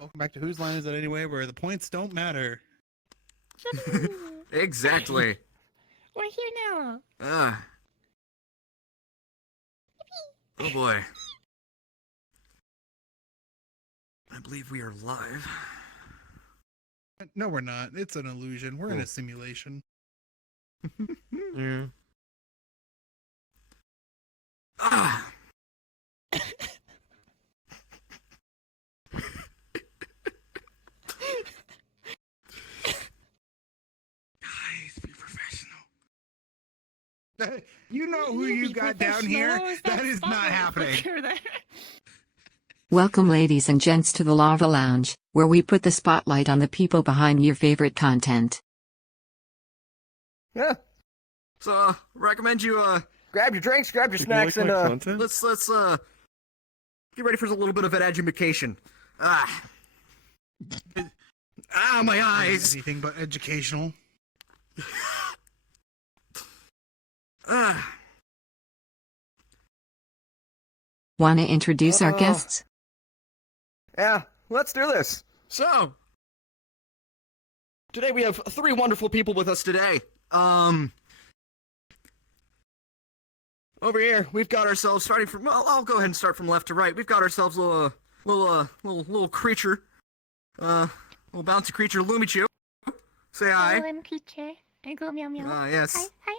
Welcome back to Whose Line Is It Anyway, where the points don't matter. Exactly. We're here now. Oh boy. I believe we are live. No, we're not. It's an illusion. We're in a simulation. Yeah. Ah. Guys, be professional. You know who you got down here? That is not happening. Welcome ladies and gents to the Lava Lounge, where we put the spotlight on the people behind your favorite content. Yeah. So, recommend you, grab your drinks, grab your snacks, and, let's get ready for a little bit of an education. My eyes! Anything but educational. Wanna introduce our guests? Yeah, let's do this. So, today we have three wonderful people with us today. Over here, we've got ourselves, starting from, well, I'll go ahead and start from left to right. We've got ourselves a little creature. Little bouncy creature, Lumiichu. Say hi. Hello, creature. I go meow meow. Yes. Hi.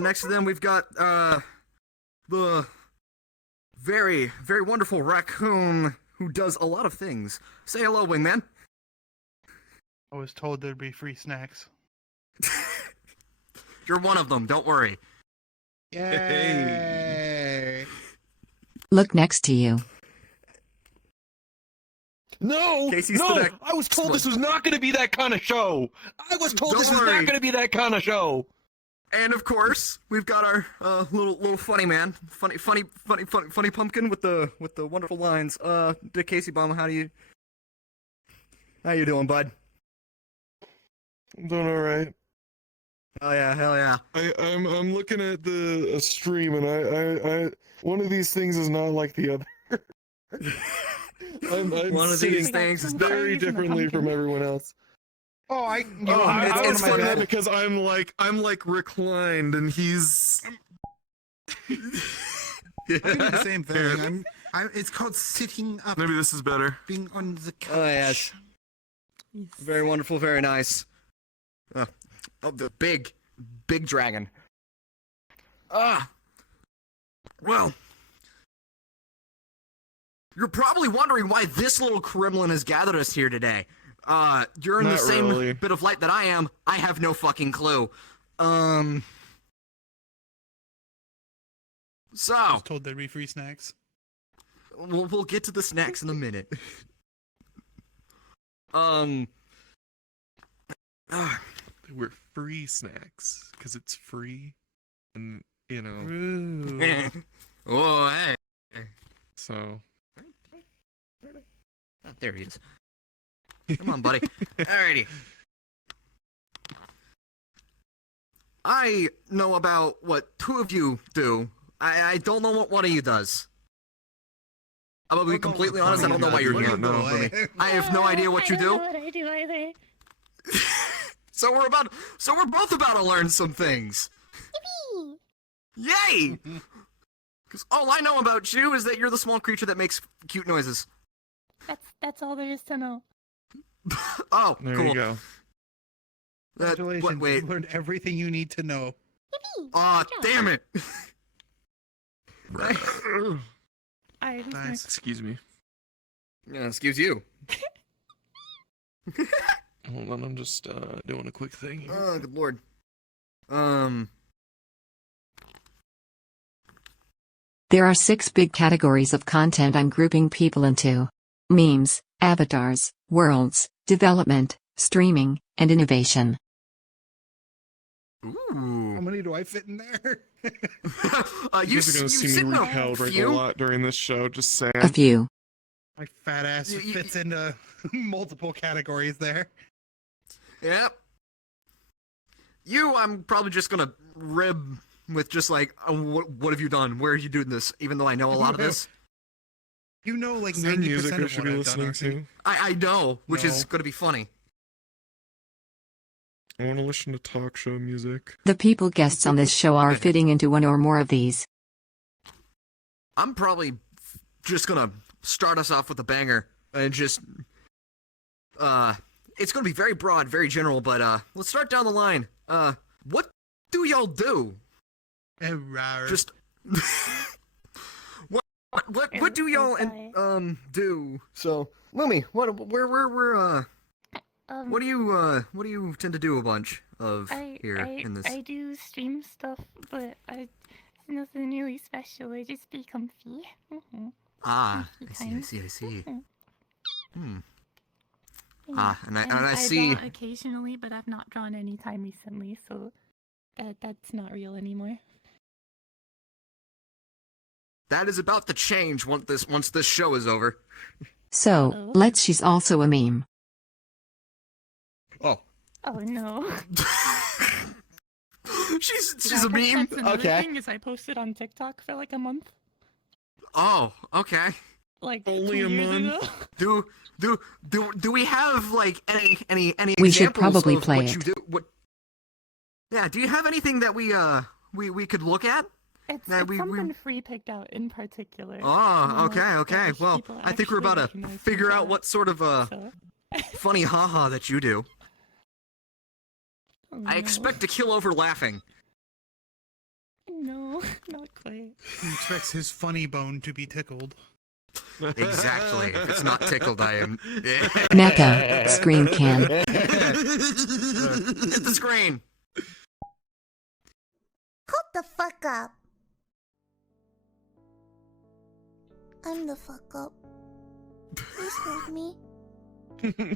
Next to them, we've got, the very, very wonderful raccoon who does a lot of things. Say hello, Wingman. I was told there'd be free snacks. You're one of them, don't worry. Yay! Look next to you. No! Casey's No! the I was told this was not going to be that kind of show! I was told Don't this was worry. not going to be that kind of show! And of course, we've got our little funny man, funny pumpkin with the wonderful lines. Dakcbomb, how you doing, bud? I'm doing alright. Oh yeah, hell yeah. I'm looking at the stream and I one of these things is not like the other. I'm One of sitting these things is very differently from everyone else. Oh, I it's was funny funny because I'm like reclined and he's. I'm doing the same thing. It's called sitting up. Maybe this is better. Being on the couch. Oh yes. Very wonderful, very nice. The big dragon. Well, you're probably wondering why this little kremlin has gathered us here today. You're in the Not same really. bit of light that I am. I have no fucking clue. So, I was told there'd be free snacks. we'll get to the snacks in a minute. They were free snacks because it's free, and you know. Ooh. Oh, hey. So. Oh, there he is. Come on, buddy. Alrighty. I know about what two of you do. I don't know what one of you does. I'm gonna be completely honest, I don't know why you're here. I have no idea what you I don't know do. what I do either. So we're both about to learn some things. Yay! Because all I know about you is that you're the small creature that makes cute noises. That's all there is to know. Oh, There cool. you go. Congratulations, wait. you learned everything you need to know. Aw, damn it! Alright, who's Nice. next? Excuse me. Yeah, excuse you. Hold on, I'm just doing a quick thing here. Oh, good lord. There are 6 big categories of content I'm grouping people into: memes, avatars, worlds, development, streaming, and innovation. How Ooh. many do I fit in there? You You guys are gonna see sit me in a recalibrate a few? lot during this show. Just saying. A few. My fat ass You- fits into multiple categories there. Yep. You, I'm probably just gonna rib with just like, what have you done? Where are you doing this? Even though I know a lot of this. You know, like Is there 90% music I of should what be I've done listening already. to? I know, which is No. going to be funny. I want to listen to talk show music. The people guests on this show are fitting into one or more of these. I'm probably just gonna start us off with a banger and just it's gonna be very broad, very general, but let's start down the line. What do y'all do? Just what do y'all do? So, Lumi, what do you tend to do a bunch of here in this? I do stream stuff, but it's nothing really special. I just be comfy. I Comfy see. time. Hmm. Yeah. And I see. draw occasionally, but I've not drawn any time recently, so that's not real anymore. That is about to change once this show is over. So, Uh-oh. she's also a meme. Oh. Oh no. she's a meme. That's another Okay. thing is I posted on TikTok for like a month. Oh, okay. Like Only 2 a years month? ago. Do we have like any We should examples probably of play what it. you do? What? Yeah. Do you have anything that we could look at? It's That we- something free picked out in particular. and Oh, then, okay. like, which Well, people I think we're actually about to recognize figure from out that, what sort of so. funny haha that you do. Oh, I no. expect to kill over laughing. No, not quite. He expects his funny bone to be tickled. Exactly. If it's not tickled, I am. Mecha, screen can. Hit the screen. Hold the fuck up. I'm the fuck up. Please hold me.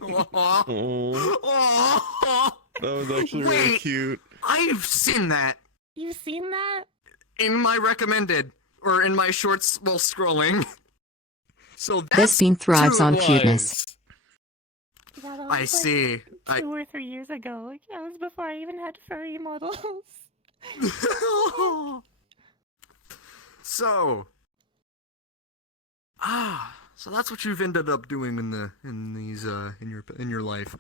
Aw. Oh, Aw. that was actually really Wait. cute. I've seen that You've seen that? in my recommended or in my shorts while scrolling. So This that's bean thrives too on wise. cuteness. Yeah, that I was, like, see. 2 or 3 years ago. Like, that was before I even had furry models. So so that's what you've ended up doing in your life.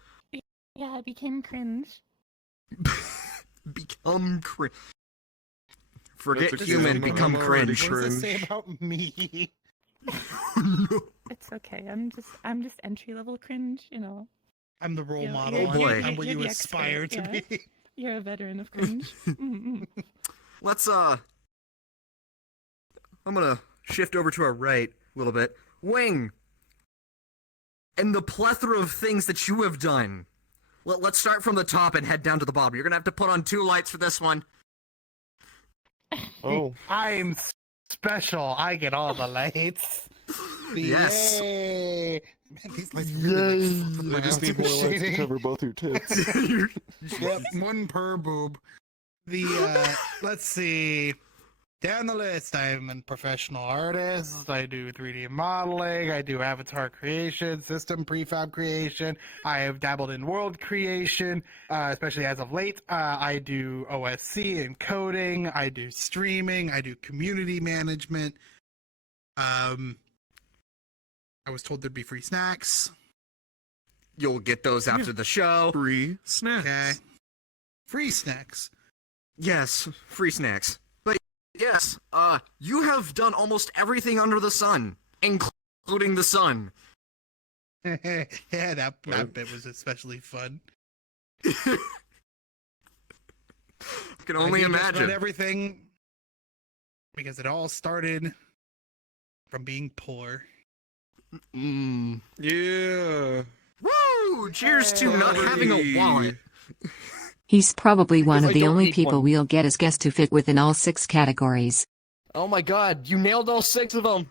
Yeah, I became cringe. Become cringe. Forget That's okay, human, I'm become already cringe. What does this say Cringe. about me? No. It's okay. I'm just entry level cringe. You know, I'm the role Yeah, model. Oh, boy. I'm what you're you the aspire expert, to yeah. be. you're a veteran of cringe. Mm-mm. Let's I'm gonna shift over to our right a little bit. Wing, and the plethora of things that you have done. Let's start from the top and head down to the bottom. You're gonna have to put on 2 lights for this one. Oh, I'm special. I get all the lights. Yes. Yay. Man, these lights really I just need more lights to cover both your tits. Yep, one per boob. Let's see. Down the list, I'm a professional artist. I do 3D modeling. I do avatar creation, system prefab creation. I have dabbled in world creation, especially as of late. I do OSC and coding. I do streaming. I do community management. I was told there'd be free snacks. You'll get those after the show. Free snacks. Okay. Free snacks. Yes, free snacks. But yes, you have done almost everything under the sun, including the sun. Yeah, that bit was especially fun. I can only I did just imagine. read everything because it all started from being poor. Mm. Yeah. Woo! Cheers to not having a wallet. He's probably one Because of I the don't only need people one. we'll get as guests to fit within all 6 categories. Oh my god, you nailed all 6 of them.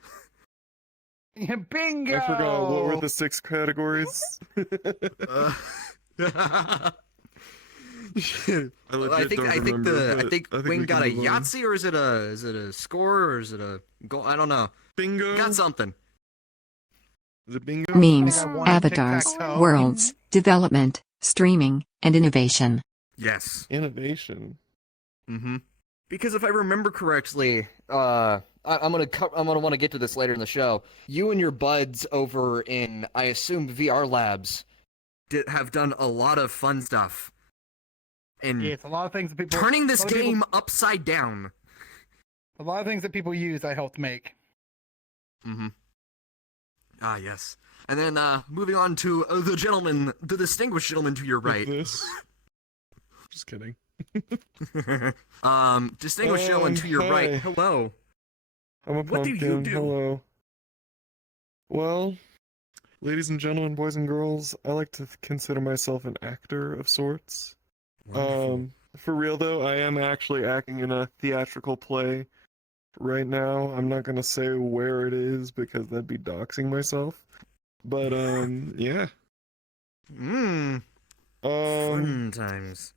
Bingo! I forgot. What were the 6 categories? I legit don't remember, I but think we Wing can got a move on. Yahtzee, or is it a score, or is it a goal? I don't know. Bingo. Got something. Is it bingo? Memes, I got one avatars, tic-tac-toe. worlds, development, streaming, and innovation. Yes. Innovation. Mm-hmm. Because if I remember correctly, I'm gonna want to get to this later in the show. You and your buds over in, I assume, VR Labs, have done a lot of fun stuff. And Yeah, it's a lot of things that people turning this a lot of people- game upside down. A lot of things that people use, I helped make. Mm-hmm. Ah, yes. And then moving on to the distinguished gentleman to your right. This. Just kidding. Distinguished gentleman to your right. Hi. Hello. I'm a What do pumpkin. you do? Hello. Well, ladies and gentlemen, boys and girls, I like to consider myself an actor of sorts. For real though, I am actually acting in a theatrical play right now. I'm not gonna say where it is because that'd be doxing myself. But yeah. Fun times.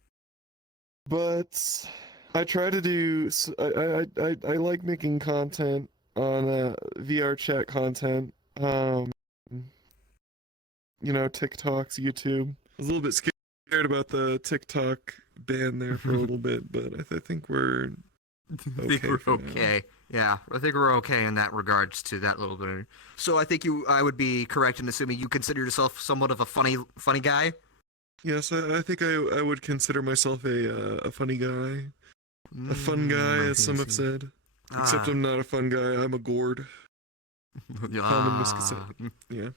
But I try to do. I like making content on VR chat content. You know, TikToks, YouTube. I was a little bit scared about the TikTok ban there for a little bit, but I think we're I think we're for now. okay. Yeah, I think we're okay in that regards to that little bit. So I think I would be correct in assuming you consider yourself somewhat of a funny guy. Yes, I think I would consider myself a funny guy, a fun guy, as some have said. Except I'm not a fun guy. I'm a gourd. Common misconception. Yeah.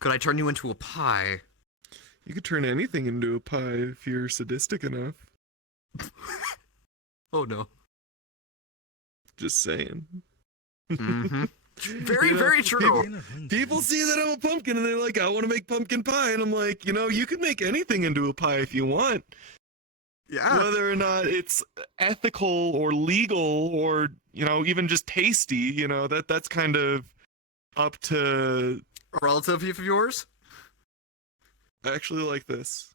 Could I turn you into a pie? You could turn anything into a pie if you're sadistic enough. Oh no. Just saying. Mm-hmm. Very, You know, very true. People see that I'm a pumpkin and they're like, I want to make pumpkin pie. And I'm like, you know, you can make anything into a pie if you want. Yeah. Whether or not it's ethical or legal or, you know, even just tasty, you know, that's kind of up to... A relative of yours? I actually like this.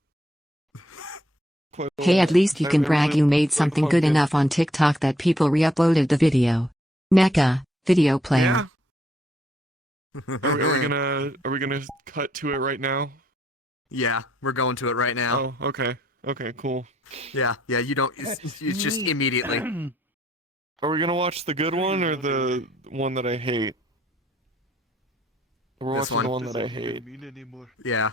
Quite a Hey, lot. at least you I can really brag you made like something good pumpkin. enough on TikTok that people re-uploaded the video. Mecha, video player. Yeah. Are we gonna cut to it right now? Yeah, we're going to it right now. Oh, okay. Okay, cool. Yeah, you don't. It's just immediately. Are we gonna watch the good one or the one that I hate? We're This watching the one. one that I hate. Yeah.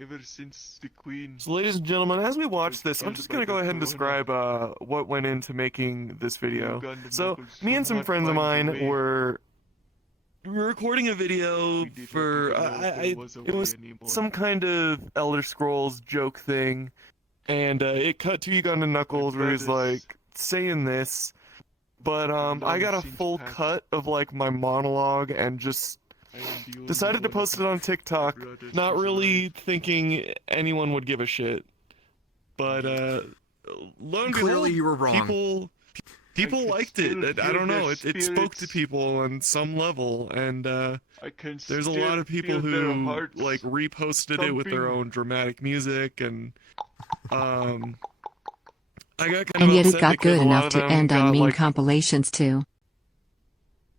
Ever since the Queen. So, ladies and gentlemen, as we watch this, I'm just gonna go ahead and describe what went into making this video. So, me and some friends of mine were recording a video for it was some kind of Elder Scrolls joke thing, and it cut to Uganda Knuckles where he's like saying this, but I got a full cut of like my monologue and just decided to post it on TikTok, not really thinking anyone would give a shit. But lo and Clearly behold, you were wrong. People liked it. I don't know. It spoke to spirits. people on some level, and I can there's a still lot of people feel their who hearts like reposted it with their thumping. own dramatic music, and I got kind And of yet it upset got because good a lot enough of to them end on got, meme like, compilations too.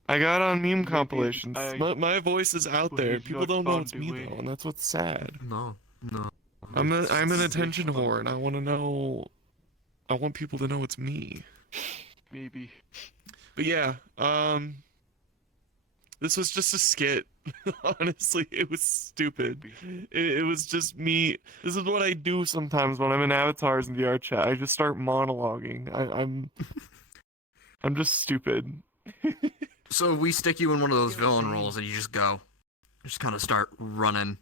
I got on meme Maybe compilations. I My voice is out was there. People not don't know found it's the me way. though, and that's what's sad. No. I'm an attention whore, and I want to know. I want people to know it's me. Maybe. But yeah, this was just a skit. Honestly, it was stupid. It was just me. This is what I do sometimes when I'm in avatars in VR chat. I just start monologuing. I'm just stupid. So we stick you in one of those villain roles and you just go. Just kind of start running.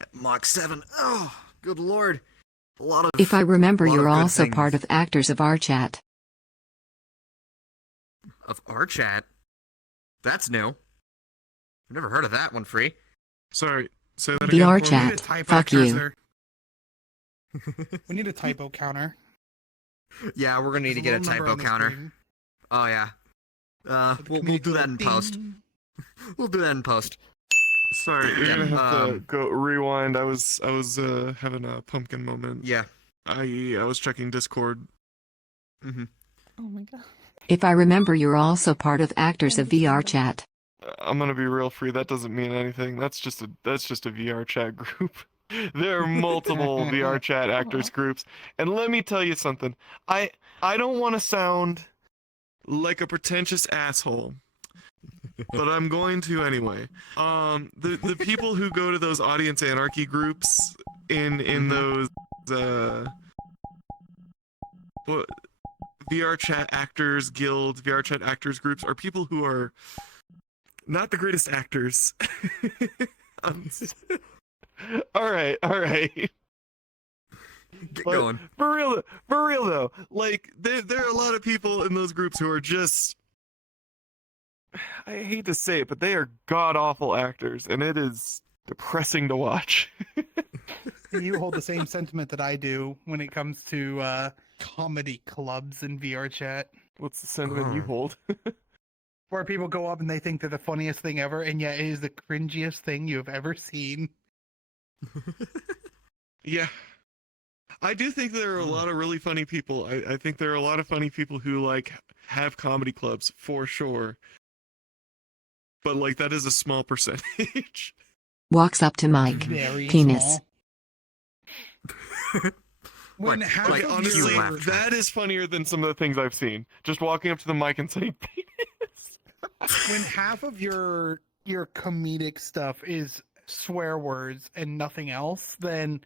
At Mach 7. Oh, good lord. A lot of. If I remember, lot of you're good also things. part of Actors of Vrchat. Of our chat. That's new. I've never heard of that one, Free. Sorry, say that VR again. for me. We need a chat. typo Fuck you. counter. We need a typo counter. Yeah, we're gonna need to There's get a little number typo on the counter. screen. Oh yeah. With the We'll comedic do that little in post. ding. We'll do that in post. Sorry, you're Yeah, gonna have to um, go rewind. I was having a pumpkin moment. Yeah. I was checking Discord. Mm-hmm. Oh my god. If I remember, you're also part of Actors of Vrchat. I'm gonna be real free. That doesn't mean anything. That's just a VR chat group. There are multiple VR chat actors groups, and let me tell you something. I don't want to sound Like a pretentious asshole. But I'm going to anyway. The people who go to those audience anarchy groups in those what VR chat actors guild, VR chat actors groups are people who are not the greatest actors. all right. Get But going. For real though, like there are a lot of people in those groups who are just I hate to say it, but they are god awful actors, and it is depressing to watch. You hold the same sentiment that I do when it comes to comedy clubs in VR chat, What's the sentiment you hold? where people go up and they think they're the funniest thing ever, and yet it is the cringiest thing you have ever seen. yeah. I do think there are a lot of really funny people. I think there are a lot of funny people who like have comedy clubs for sure. But like that is a small percentage. Walks up to Mike. Very Penis. small. When Like- half like, of Honestly, your- laugh track. that is Funnier than some of the things I've seen. Just walking up to the mic and saying penis. when half of your comedic stuff is swear words and nothing else, then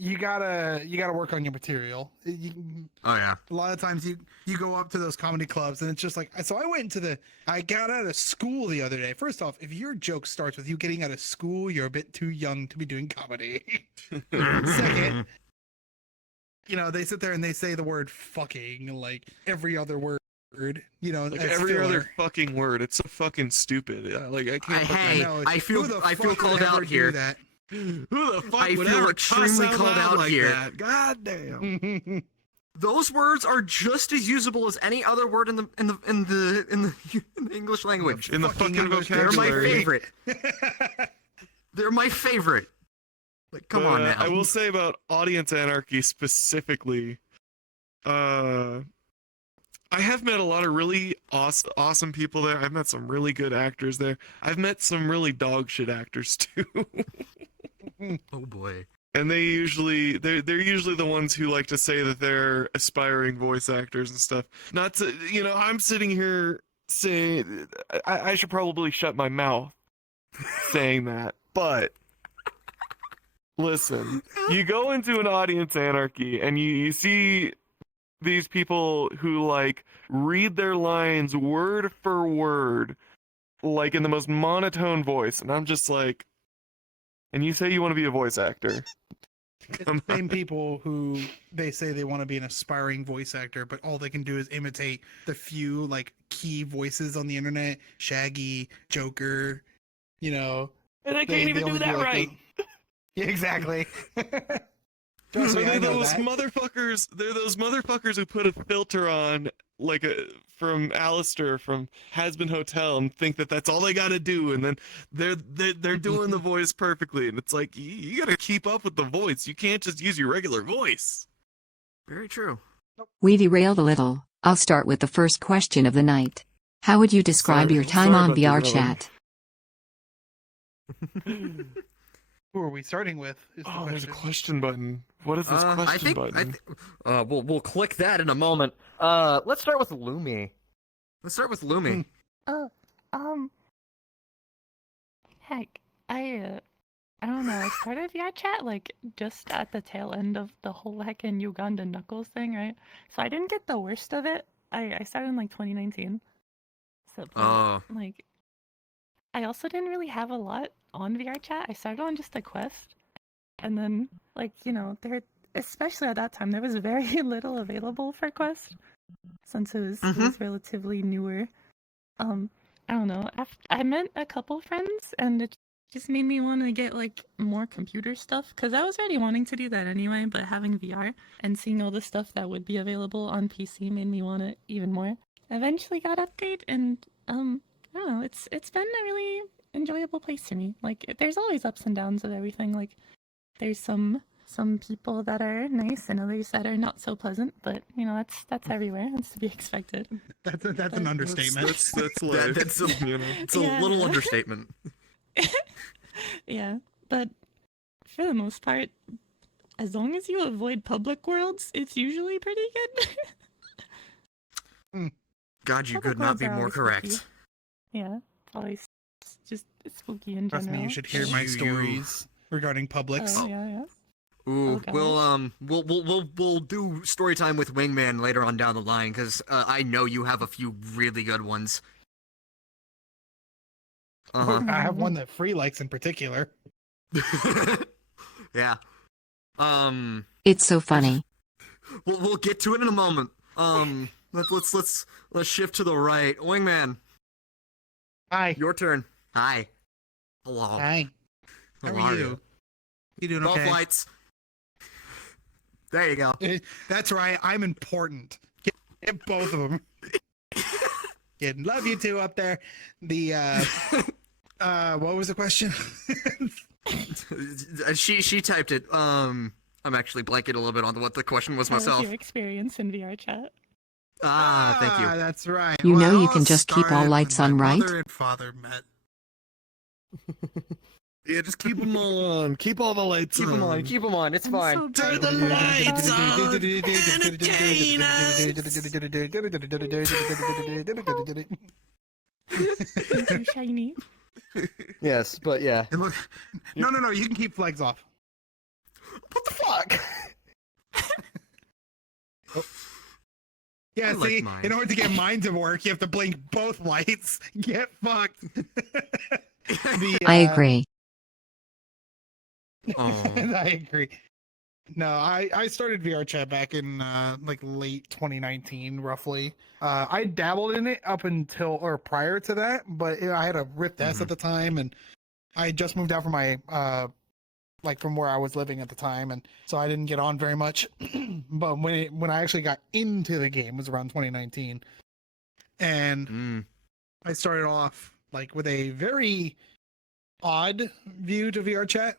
you gotta work on your material. Oh yeah. A lot of times you go up to those comedy clubs and it's just like, so I got out of school the other day. First off, if your joke starts with you getting out of school, you're a bit too young to be doing comedy. Second, they sit there and they say the word fucking like every other word, Like as every filler. other fucking word. It's so fucking stupid. Like I can't. Hey, No, I feel who the I feel fuck called would ever out do here. that? Who the fuck I would feel ever extremely cuss called out like here. that? God damn. Those words are just as usable as any other word in the English language. In the Fucking fucking English They're my vocabulary. favorite. They're my favorite. Like, come But, on now. I will say about audience anarchy specifically, I have met a lot of really awesome people there. I've met some really good actors there. I've met some really dog shit actors too. Oh boy. And they're usually the ones who like to say that they're aspiring voice actors and stuff. Not to, I'm sitting here saying I should probably shut my mouth saying that, but listen, you go into an audience anarchy and you see these people who like read their lines word for word, like in the most monotone voice, and I'm just like, and you say you want to be a voice actor. It's the same people who they say they want to be an aspiring voice actor, but all they can do is imitate the few like key voices on the internet, Shaggy, Joker, And I They- can't they even do only that like, right. Yeah, exactly. So Trust me, I they're know those that. motherfuckers. They're those motherfuckers who put a filter on, like from Alistair from Hasbin Hotel, and think that that's all they got to do, and then they're doing the voice perfectly, and it's like you got to keep up with the voice. You can't just use your regular voice. Very true. We derailed a little. I'll start with the first question of the night. How would you describe Sorry- your time sorry on about VR derailing. chat? Who are we starting with? Is the Oh, there's a question. question button. What is this I question think button? we'll click that in a moment. Let's start with Lumi. Let's start with Lumi. Oh, heck, I don't know. I started VR chat like just at the tail end of the whole heckin' Uganda Knuckles thing, right? So I didn't get the worst of it. I started in like 2019. So, but, Oh. like, I also didn't really have a lot on VR chat. I started on just a quest, and then like there, especially at that time, there was very little available for quest since it was relatively newer. I don't know. I met a couple friends, and it just made me want to get like more computer stuff because I was already wanting to do that anyway. But having VR and seeing all the stuff that would be available on PC made me want it even more. Eventually got upgrade, and I don't know. It's been a really enjoyable place to me. Like there's always ups and downs of everything. Like there's some people that are nice and others that are not so pleasant, but that's everywhere. That's to be expected. That's an understatement. That's life. That's a, you know. it's a Yeah. little understatement. Yeah, but for the most part, as long as you avoid public worlds, it's usually pretty good. God, you Public could not worlds be are more always correct. spooky. Yeah, always just spooky in Trust general. me, you should hear my You- stories regarding Publix. Oh, yeah. Ooh, Oh, gosh. we'll do story time with Wingman later on down the line because I know you have a few really good ones. Uh I have one that Free likes in particular. huh. Yeah. It's so funny. We'll get to it in a moment. Let's shift to the right. Wingman, Hi. your turn. Hi. Hello. Hi. How How are you? You doing Both okay? lights. There you go. That's right. I'm important. Get both of them. Love you two up there. The what was the question? She typed it. I'm actually blanking a little bit on what the question was How was myself. your experience in VR chat? Thank you. That's right. You know Well, you it can just keep all started lights when on, my right? Mother and father met. Yeah, just keep them all on. Keep all the lights Keep them on. Keep them on. It's fine. Turn the lights Too shiny. Yes, but yeah. Look, no, you can keep flags off. What the fuck? Yeah, I like see, mine. in order to get mine to work, you have to blink both lights. Get fucked. I agree. Oh. I agree. No, I started VR chat back in like late 2019, roughly. I dabbled in it up until or prior to that, but I had a Rift S at the time, and I just moved out from my like from where I was living at the time, and so I didn't get on very much. But when I actually got into the game was around 2019, and I started off like with a very odd view to VR chat.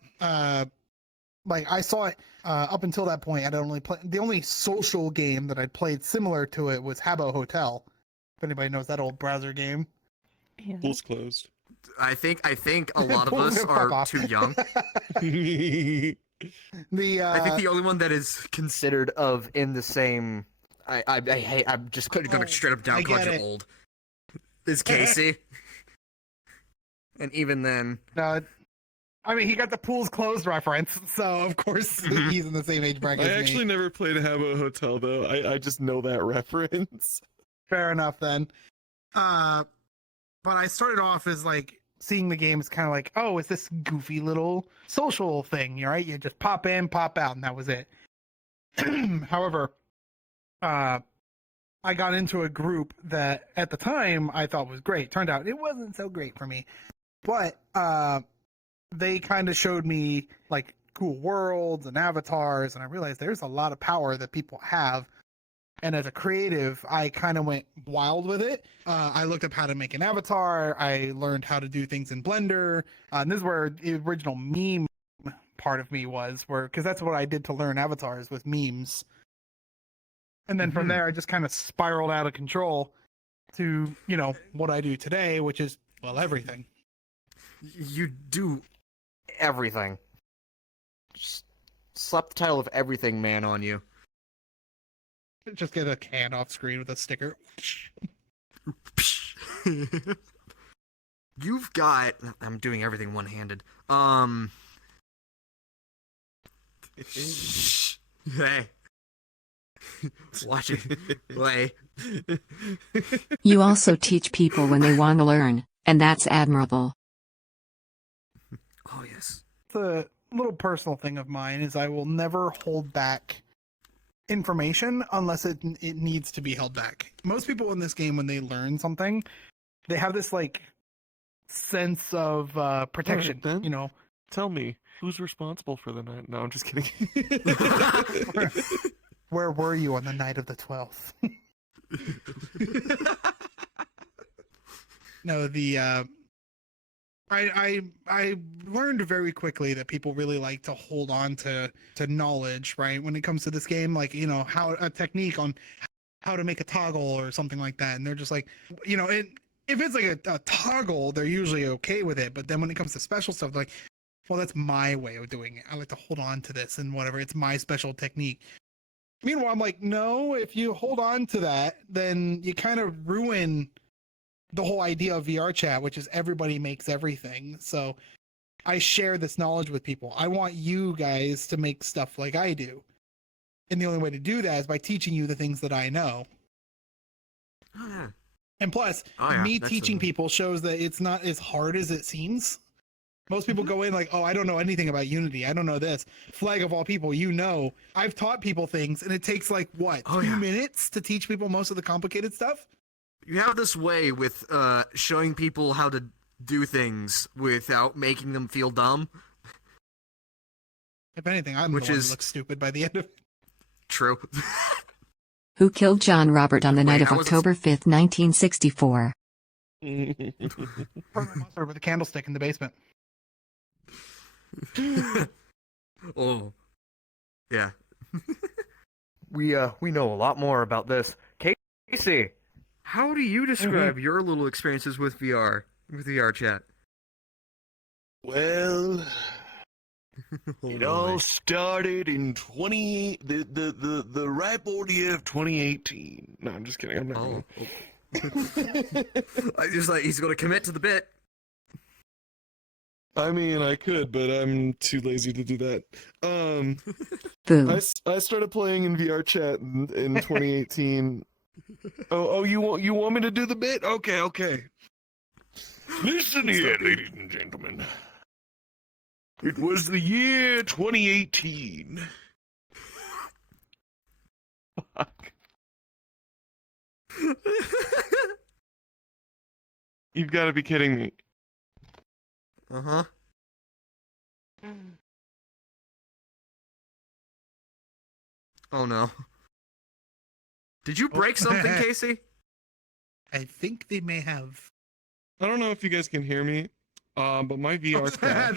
Like I saw it up until that point. I'd only the only social game that I'd played similar to it was Habbo Hotel. If anybody knows that old browser game. Yeah. Pool's closed. I think a lot of us Fuck are off. too young. The I think the only one that is Considered of in the same. I hate. I'm just gonna straight up I down get you it. old is Casey. And even then, no, I mean he got the pool's closed reference, so of course he's in the same age bracket I as actually me. never played Habbo Hotel though. I just know that reference. Fair enough then. But I started off as like seeing the game as kind of like, oh, it's this goofy little social thing, right? You just pop in, pop out, and that was it. However, I got into a group that at the time I thought was great. Turned out it wasn't so great for me. But they kind of showed me like cool worlds and avatars, and I realized there's a lot of power that people have. And as a creative, I kind of went wild with it. I looked up how to make an avatar. I learned how to do things in Blender. And this is where the original meme part of me was, because that's what I did to learn avatars with memes. And then from there, I just kind of spiraled out of control to, what I do today, which is, well, everything. you do. everything. Just slap the title of Everything Man on you. Just get a can off screen with a sticker. You've got. I'm doing everything one-handed. Hey. Watch it. Play. You also teach people when they want to learn, and that's admirable. Oh, yes. The little personal thing of mine is I will never hold back information unless it needs to be held back. Most people in this game, when they learn something, they have this like sense of protection. Alright, then. Tell me, who's responsible for the night? No, I'm just kidding. Where were you on the night of the 12th? No, I learned very quickly that people really like to hold on to knowledge, right? When it comes to this game, like, how a technique on how to make a toggle or something like that. And they're just like, if it's like a toggle, they're usually okay with it. But then when it comes to special stuff, like, well, that's my way of doing it. I like to hold on to this and whatever. It's my special technique. Meanwhile, I'm like, no, if you hold on to that, then you kind of ruin the whole idea of VR chat, which is everybody makes everything. So I share this knowledge with people. I want you guys to make stuff like I do. And the only way to do that is by teaching you the things that I know. Oh, yeah. And plus, me teaching people shows that it's not as hard as it seems. Most people go in like, oh, I don't know anything about Unity. I don't know this. Flag of all people, you know. I've taught people things, and it takes like, what, 2 minutes to teach people most of the complicated stuff? You have this way with showing people how to do things without making them feel dumb. If anything, I'm the one who looks stupid by the end of it. True. Who killed John Robert on the night of October 5th, 1964? Monster with a candlestick in the basement. Oh. Yeah. We know a lot more about this. Casey, how do you describe your little experiences with VR chat? Well, it all started in the ripe old year of 2018. No, I'm just kidding. I'm not. I just like he's gonna commit to the bit. I mean, I could, but I'm too lazy to do that. I started playing in VR chat in 2018. Oh, you want me to do the bit? Okay. Listen here, ladies and gentlemen. It was the year 2018. Fuck. You've got to be kidding me. Uh-huh. Oh no. Did you break something, Casey? I think they may have. I don't know if you guys can hear me, but my VR crashed.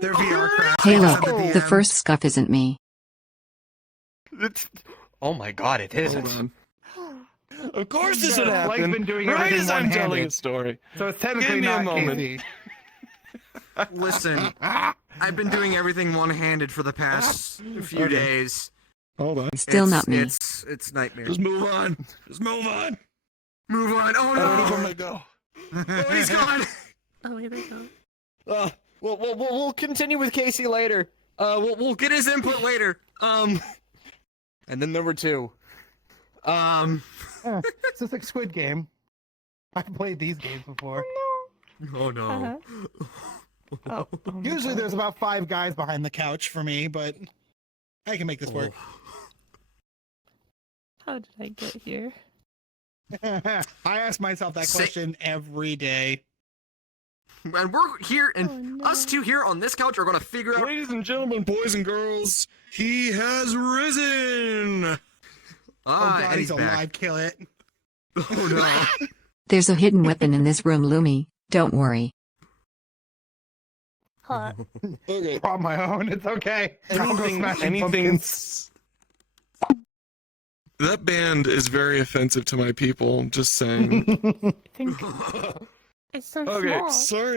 Their VR crashed. Hey look, the first scuff isn't me. Oh my god, it isn't. Of course this would happen. Blake's been doing right everything as I'm telling one-handed. a story. So it's technically Give me a not moment. Casey. Listen, I've been doing everything one-handed for the past few days. Hold on. Still not me. It's nightmare. Just move on. Just move on. Move on. Oh I don't know where no! to go. Oh, he's gone. Oh, wait, there you go. We'll continue with Casey later. We'll get his input later. And then number 2. It's just like Squid Game. I've played these games before. Oh no. Oh, Usually there's about 5 guys behind the couch for me, but I can make this work. How did I get here? I ask myself that question every day. And we're here, and Oh, no. us two here on this couch are gonna figure out. Ladies and gentlemen, boys and girls, he has risen. Oh God, and he's he's alive. back. Kill it. Oh no. There's a hidden weapon in this room, Lumi. Don't worry. Hot. Okay. On my own. It's okay. I'll go smashing Anything. pumpkins. That band is very offensive to my people. Just saying. I think it's so Okay, small.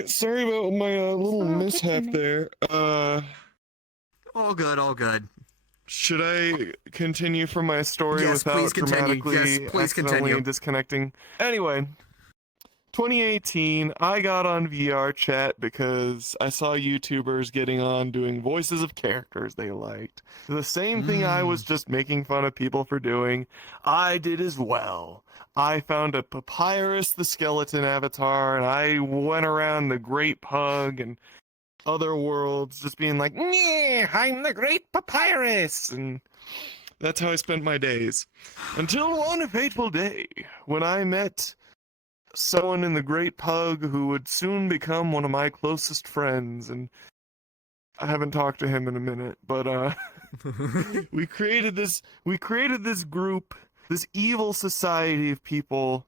sorry about my little Small mishap kitchen. there. All good, all good. Should I continue from my story Yes, without please continue. dramatically Yes, please accidentally continue. disconnecting? Anyway, 2018, I got on VR chat because I saw YouTubers getting on doing voices of characters they liked. The same thing I was just making fun of people for doing, I did as well. I found a Papyrus the Skeleton avatar, and I went around the Great Pug and other worlds just being like, yeah, I'm the Great Papyrus! And that's how I spent my days. Until one fateful day, when I met someone in the Great Pug who would soon become one of my closest friends, and I haven't talked to him in a minute, but we created this group, this evil society of people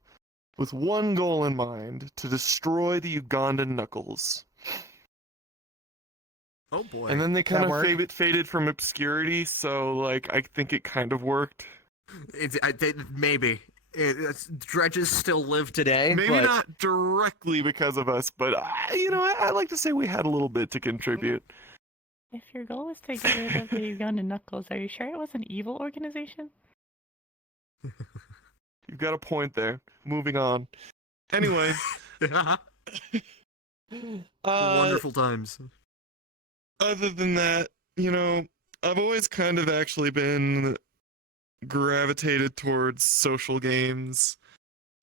with one goal in mind: to destroy the Ugandan Knuckles. Oh boy. And then they kind That of work? faded from obscurity, so like I think it kind of worked. Maybe. Dredges still live today. Maybe but... not directly because of us, but I like to say we had a little bit to contribute. If your goal was to get rid of the Ugandan Knuckles, are you sure it was an evil organization? You've got a point there. Moving on. Anyway. Wonderful times. Other than that, I've always kind of actually been gravitated towards social games.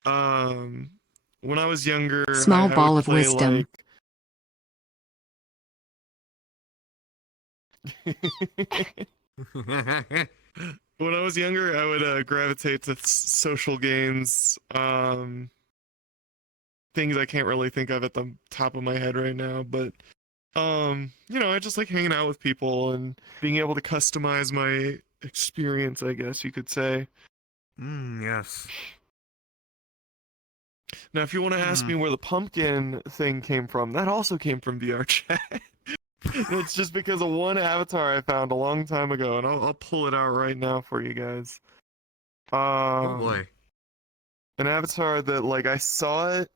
When I was younger, Small I ball would of play, wisdom. When I was younger, I would gravitate to social games. Things I can't really think of at the top of my head right now, but I just like hanging out with people and being able to customize my experience, I guess you could say. Yes. Now, if you want to ask me where the pumpkin thing came from, that also came from Vrchat. It's just because of one avatar I found a long time ago, and I'll pull it out right now for you guys. Oh boy. An avatar that, like, I saw it,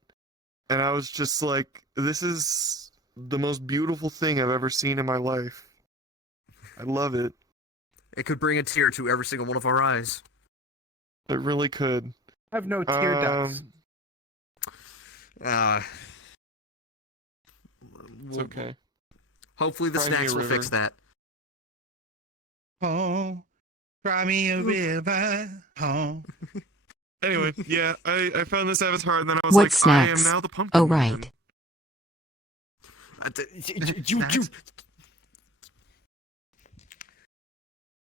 and I was just like, this is the most beautiful thing I've ever seen in my life. I love it. It could bring a tear to every single one of our eyes. It really could. I have no tear ducts. It's okay. Hopefully the Cry me snacks a will river. fix that. Oh, cry me a river. Oh. Anyway, yeah, I found this avatar, and then I was What like, I am snacks? now the pumpkin Oh, man. right.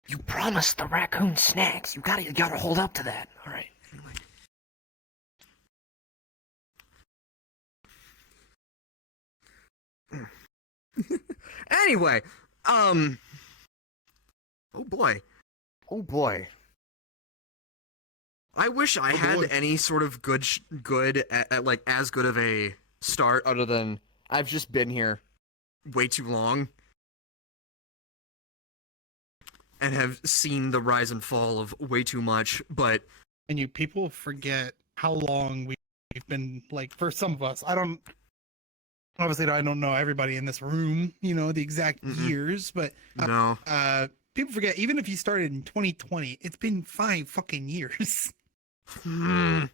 You promised the raccoon snacks. You gotta hold up to that. All right. Anyway, oh boy. Oh boy. I wish I had any sort of good, like as good of a start Other than I've just been here. way too long, and have seen the rise and fall of way too much. But And you people forget how long we've been, like, for some of us. I don't know everybody in this room, the exact years, but no, people forget, even if you started in 2020, it's been 5 fucking years. I'm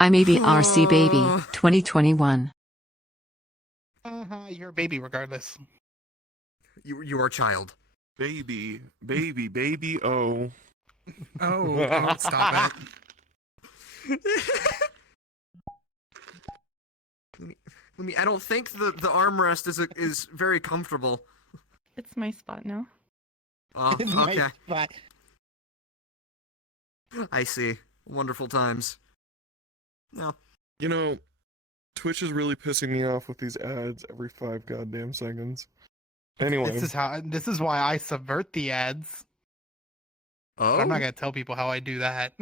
ABRC baby, 2021. You're a baby regardless. you are a child. Baby, oh. Oh, stop it. I don't think the armrest is very comfortable. It's my spot now. Oh, It's my okay. spot. I see. Wonderful times. No. Twitch is really pissing me off with these ads every 5 goddamn seconds. Anyway. This is why I subvert the ads. Oh. But I'm not gonna tell people how I do that.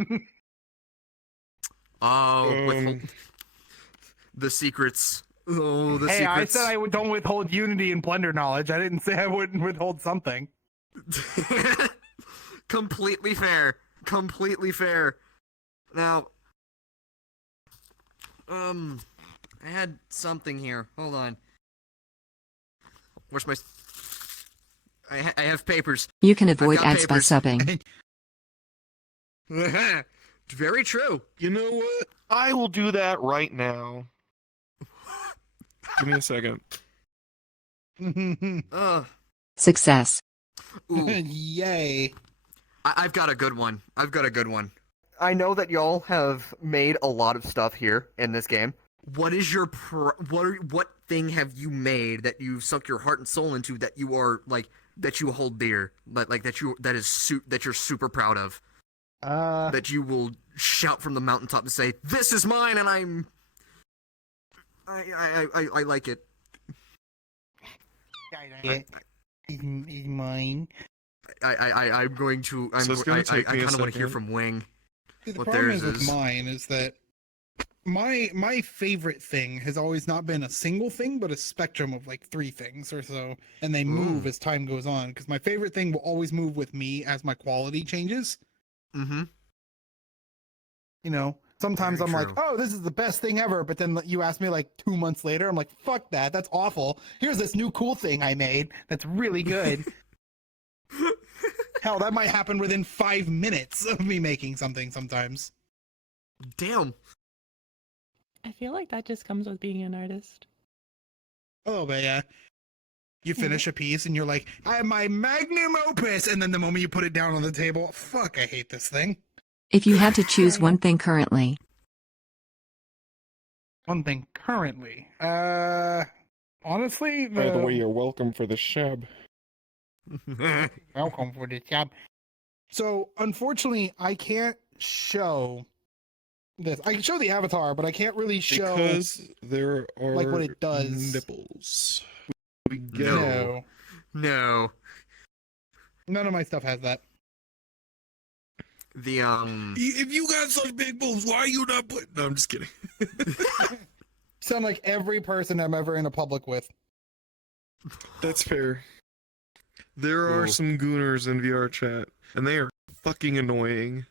The secrets. Oh, the hey, secrets. I said I don't withhold Unity and Blender knowledge. I didn't say I wouldn't withhold something. Completely fair. Completely fair. Now, I had something here. Hold on. Where's my? I have papers. You can avoid got ads by papers. subbing. Very true. You know what? I will do that right now. Give me a second. Success. Ooh, Yay. I've got a good one. I know that y'all have made a lot of stuff here in this game. What is your what thing have you made that you've sunk your heart and soul into that you are like that you hold dear, but like that you're super proud of? That you will shout from the mountaintop and say, "This is mine," and I like it. Is mine. I'm going to. So it's gonna take me a kind of want to hear second. from Wing. See, the What problem theirs is with is. mine is that my favorite thing has always not been a single thing, but a spectrum of like 3 things or so, and they move as time goes on. Because my favorite thing will always move with me as my quality changes. Mm-hmm. You know, sometimes Very I'm like, true. oh, this is the best thing ever. But then you ask me like 2 months later, I'm like, fuck that. That's awful. Here's this new cool thing I made that's really good. Hell, that might happen within 5 minutes of me making something sometimes. Damn. I feel like that just comes with being an artist. Oh, but yeah. You finish a piece and you're like, I have my magnum opus. And then the moment you put it down on the table, fuck, I hate this thing. If you had to choose one thing currently, One thing currently. Honestly, By the way, you're welcome for the sheb. welcome for the job. So, unfortunately, I can't show this. I can show the avatar, but I can't really show Because there are like what it does. nipples. We get No. it. No, No. none of my stuff has that. The If you got such big boobs, why are you not putting? No, I'm just kidding. Sound like every person I'm ever in a public with. That's fair. There are Ooh. some gooners in VR chat, and they are fucking annoying.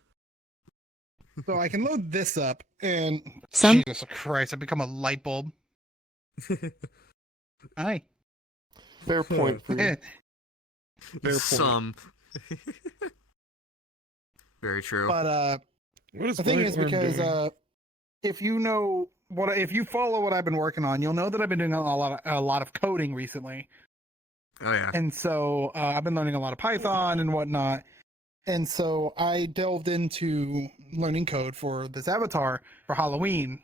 So I can load this up, and Some- Jesus Christ, I've become a light bulb. Hi. Fair point for you. Fair point. some. Very true. But What is the thing my is, arm because doing? if you know if you follow what I've been working on, you'll know that I've been doing a lot of coding recently. Oh yeah. And so I've been learning a lot of Python and whatnot. And so I delved into learning code for this avatar for Halloween.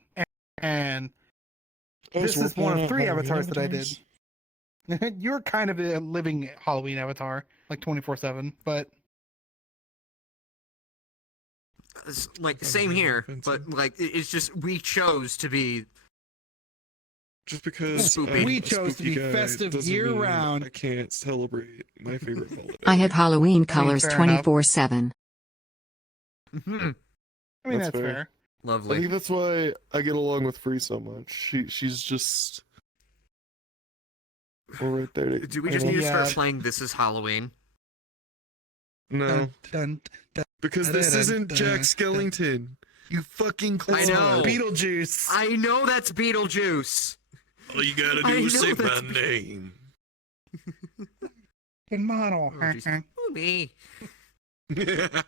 And this is one of 3 avatars that I did. You're kind of a living Halloween avatar, like 24/7. But Like same here, but like it's just we chose to be. Just because Spoopy. I'm We a chose to spooky be guy festive doesn't mean year-round. I can't celebrate my favorite holiday. I have Halloween I mean, colors fair enough. 24/7. Mhm. I mean, That's that's fair. fair. I Lovely. think that's why I get along with Free so much. She's just. We're right there. Do we I just know. need to start Yeah. playing This Is Halloween? No, Dun, dun, dun. because this isn't Dun, Jack dun. Skellington. You fucking clown. I know. Beetlejuice. I know that's Beetlejuice. All you gotta I do is know say that's- my name. Good model. Oh, geez. Ooh, me. the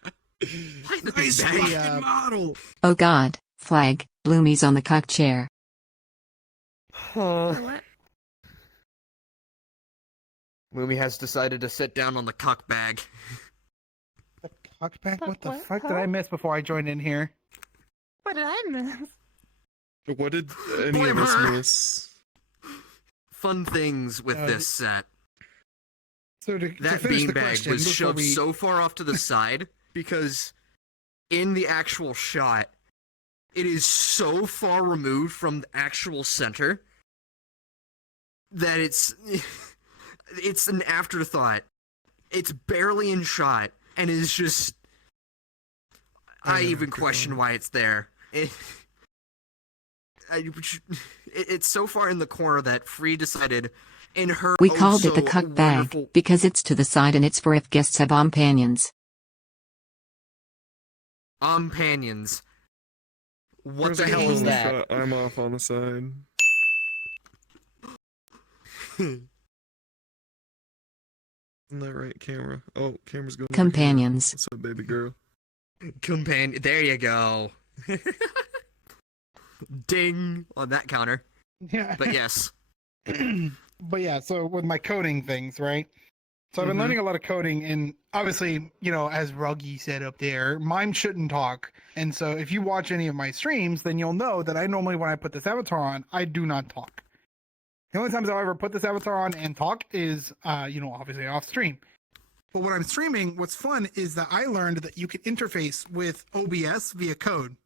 Nice big bag. fucking model. Oh god, flag, Bloomies on the cuck chair. What? Moomy has decided to sit down on the cock bag. The cockback? What the What? fuck did Huh? I miss before I joined in here? What did I miss? What did any of us Blimmer. miss? Fun things with this set. So to That finish the beanbag question, was before shoved we... so far off to the side because in the actual shot, it is so far removed from the actual center that it's an afterthought. It's barely in shot and is just. I even question why it's there. It's so far in the corner that Free decided in her. We oh called it the so cuck bag wonderful- because it's to the side and it's for if guests have companions. Companions. What There's the a hell couple is of that? shot- I'm off on the side. Isn't that right, camera? Oh, camera's going. over here. Companions. What's up, baby girl? Companion. There you go. Ding on that counter. Yeah. But yes. But yeah, so with my coding things, right? So I've been Mhm. learning a lot of coding, and obviously, you know, as Ruggy said up there, mime shouldn't talk. And so if you watch any of my streams, then you'll know that I normally, when I put this avatar on, I do not talk. The only times I'll ever put this avatar on and talk is, you know, obviously off stream. But when I'm streaming, what's fun is that I learned that you can interface with OBS via code.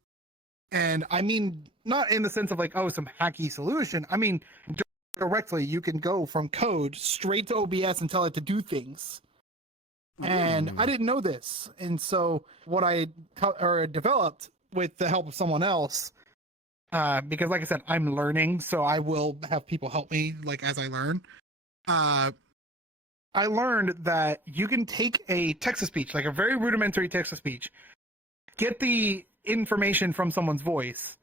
And I mean, not in the sense of like, oh, some hacky solution. I mean, directly, you can go from code straight to OBS and tell it to do things. And I didn't know this. And so what I developed with the help of someone else, because like I said, I'm learning, so I will have people help me like as I learn. I learned that you can take a text to speech, like a very rudimentary text to speech, get the information from someone's voice,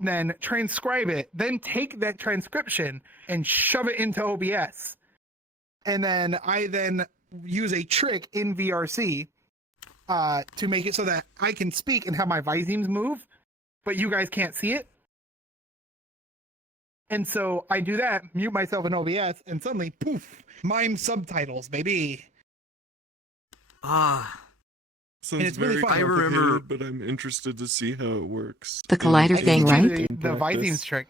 then transcribe it, then take that transcription and shove it into OBS. And then I use a trick in VRC to make it so that I can speak and have my Visemes move, but you guys can't see it. And so I do that, mute myself in OBS, and suddenly, poof, mime subtitles, baby. Sounds it's really very fun. I remember- complicated, but I'm interested to see how it works. The collider I thing, teach you right? The Visemes trick.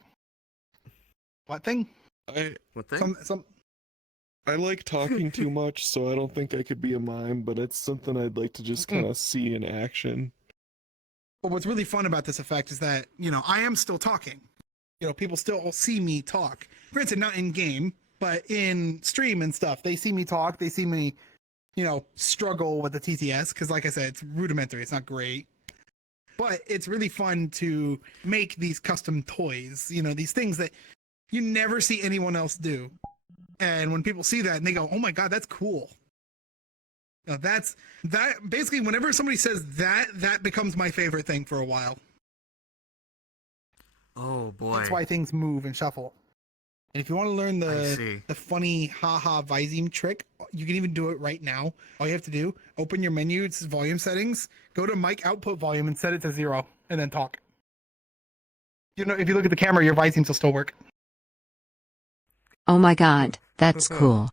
What thing? What thing? I like talking too much, so I don't think I could be a mime, but it's something I'd like to just kind of see in action. But what's really fun about this effect is that, I am still talking. People still see me talk. Granted, not in game, but in stream and stuff. They see me talk. They see me, struggle with the TTS. Because like I said, it's rudimentary. It's not great. But it's really fun to make these custom toys. These things that you never see anyone else do. And when people see that and they go, oh my God, that's cool. That basically, whenever somebody says that becomes my favorite thing for a while. Oh boy. That's why things move and shuffle. And if you want to learn the funny haha Viseme trick, you can even do it right now. All you have to do, open your menu, it's volume settings, go to mic output volume and set it to 0, and then talk. If you look at the camera, your Visemes will still work. Oh my god, that's cool.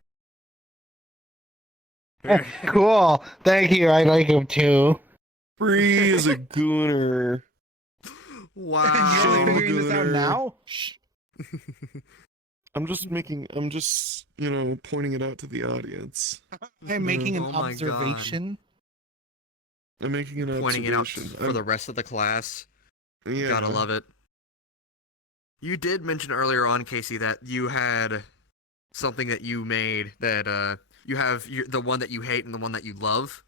Cool. Thank you. I like him too. Free is a gooner. Wow. You're only figuring this out now? I'm just, pointing it out to the audience. I'm making an Oh my observation. I'm making an Pointing it out observation. for the rest of the class. Yeah. Gotta love it. You did mention earlier on, Casey, that you had something that you made that you have the one that you hate and the one that you love.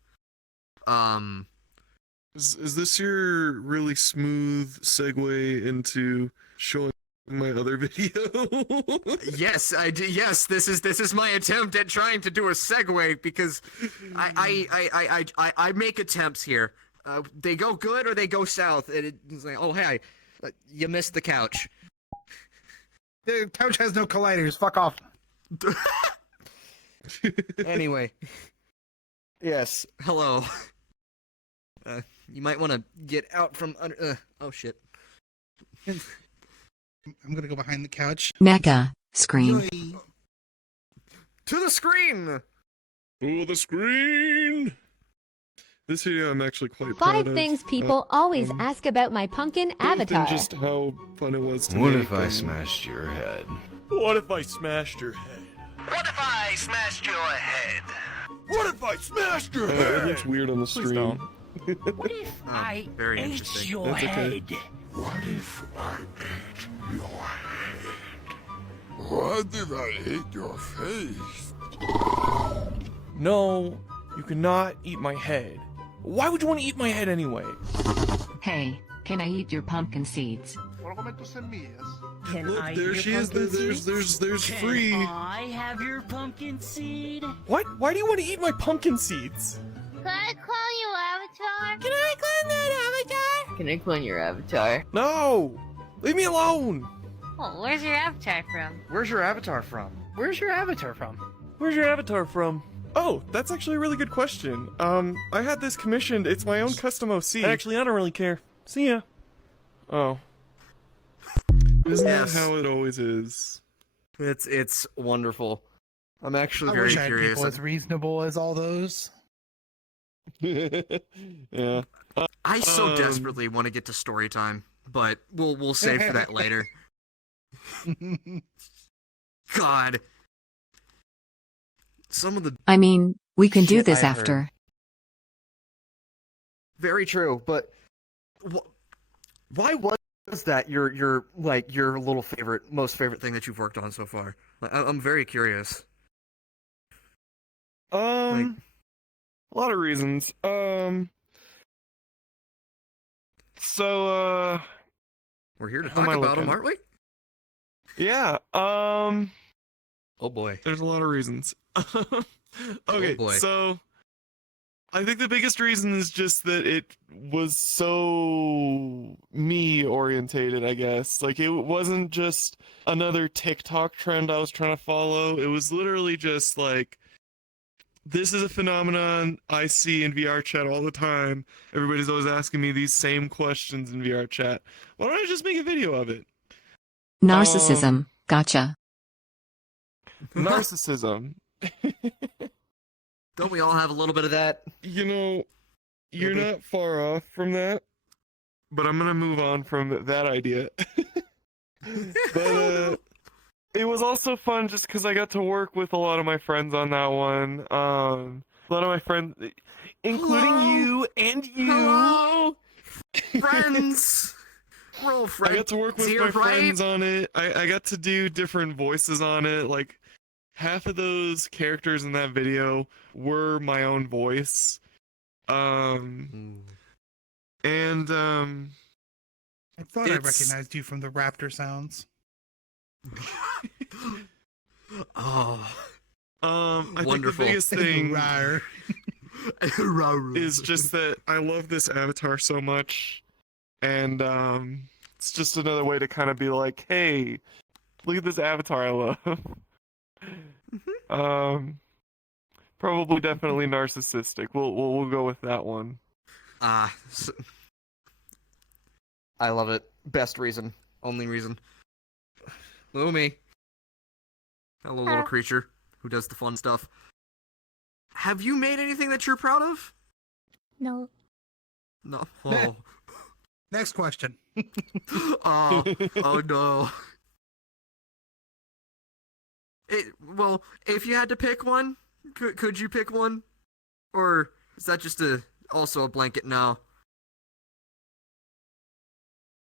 Is this your really smooth segue into showing my other video? Yes, I do. Yes, this is my attempt at trying to do a segue because I make attempts here. They go good or they go south. And it's like, oh hey, you missed the couch. The couch has no colliders. Fuck off. Anyway, yes. Hello. You might want to get out from under. Oh shit. I'm gonna go behind the couch. Mecha screen. To the screen. To the screen. This video I'm actually quite proud of. 5 things people always ask about my pumpkin avatar. And just how fun it was to What make if I them. smashed your head? What if I smashed your head? What if I smashed your head? What if I smashed your It head? looks weird on the Please stream. don't. What if I very ate interesting. your That's okay. head? What if I ate your head? What if I ate your face? No, you cannot eat my head. Why would you want to eat my head anyway? Hey, can I eat your pumpkin seeds? Can Look, I there eat she your is. pumpkin There's seeds? free. Can I have your pumpkin seed? What? Why do you want to eat my pumpkin seeds? Can I call you Avatar? Can I clone that avatar? Can I clone your avatar? No! Leave me alone! Oh, where's your avatar from? Where's your avatar from? Where's your avatar from? Where's your avatar from? Oh, that's actually a really good question. I had this commissioned. It's my own custom OC. Actually, I don't really care. See ya. Oh. Isn't Yes. that how it always is? It's wonderful. I'm actually I very wish I had curious. people as reasonable as all those. Yeah. I so desperately want to get to story time, but we'll save for that later. God. Some of the I mean, we can do Shit, this I heard. after. Very true, but why was that your little most favorite thing that you've worked on so far? I'm very curious. A lot of reasons. So We're here to how am talk I about them, looking? aren't we? Yeah. Oh boy. There's a lot of reasons. Okay, boy. so I think the biggest reason is just that it was so me orientated, I guess. Like, it wasn't just another TikTok trend I was trying to follow. It was literally just like, this is a phenomenon I see in VR chat all the time. Everybody's always asking me these same questions in VR chat. Why don't I just make a video of it? Narcissism. Gotcha. Narcissism. Don't we all have a little bit of that? You know, you're not far off from that, but I'm gonna move on from that idea. But it was also fun just because I got to work with a lot of my friends on that one. A lot of my friends, including you and you. Hello, friends. We're all friends. I got to work with here, my right? friends on it. I got to do different voices on it. Like, half of those characters in that video were my own voice. And I thought I recognized you from the raptor sounds. Oh, I wonderful. think the biggest thing Rawr. is just that I love this avatar so much, and it's just another way to kind of be like, hey, look at this avatar I love. Probably definitely narcissistic. We'll go with that one. I love it. Best reason. Only reason. Lumi. Hello, little creature who does the fun stuff. Have you made anything that you're proud of? No. No. Oh. Next question. Oh no. Well, if you had to pick one, could you pick one? Or is that just also a blanket no?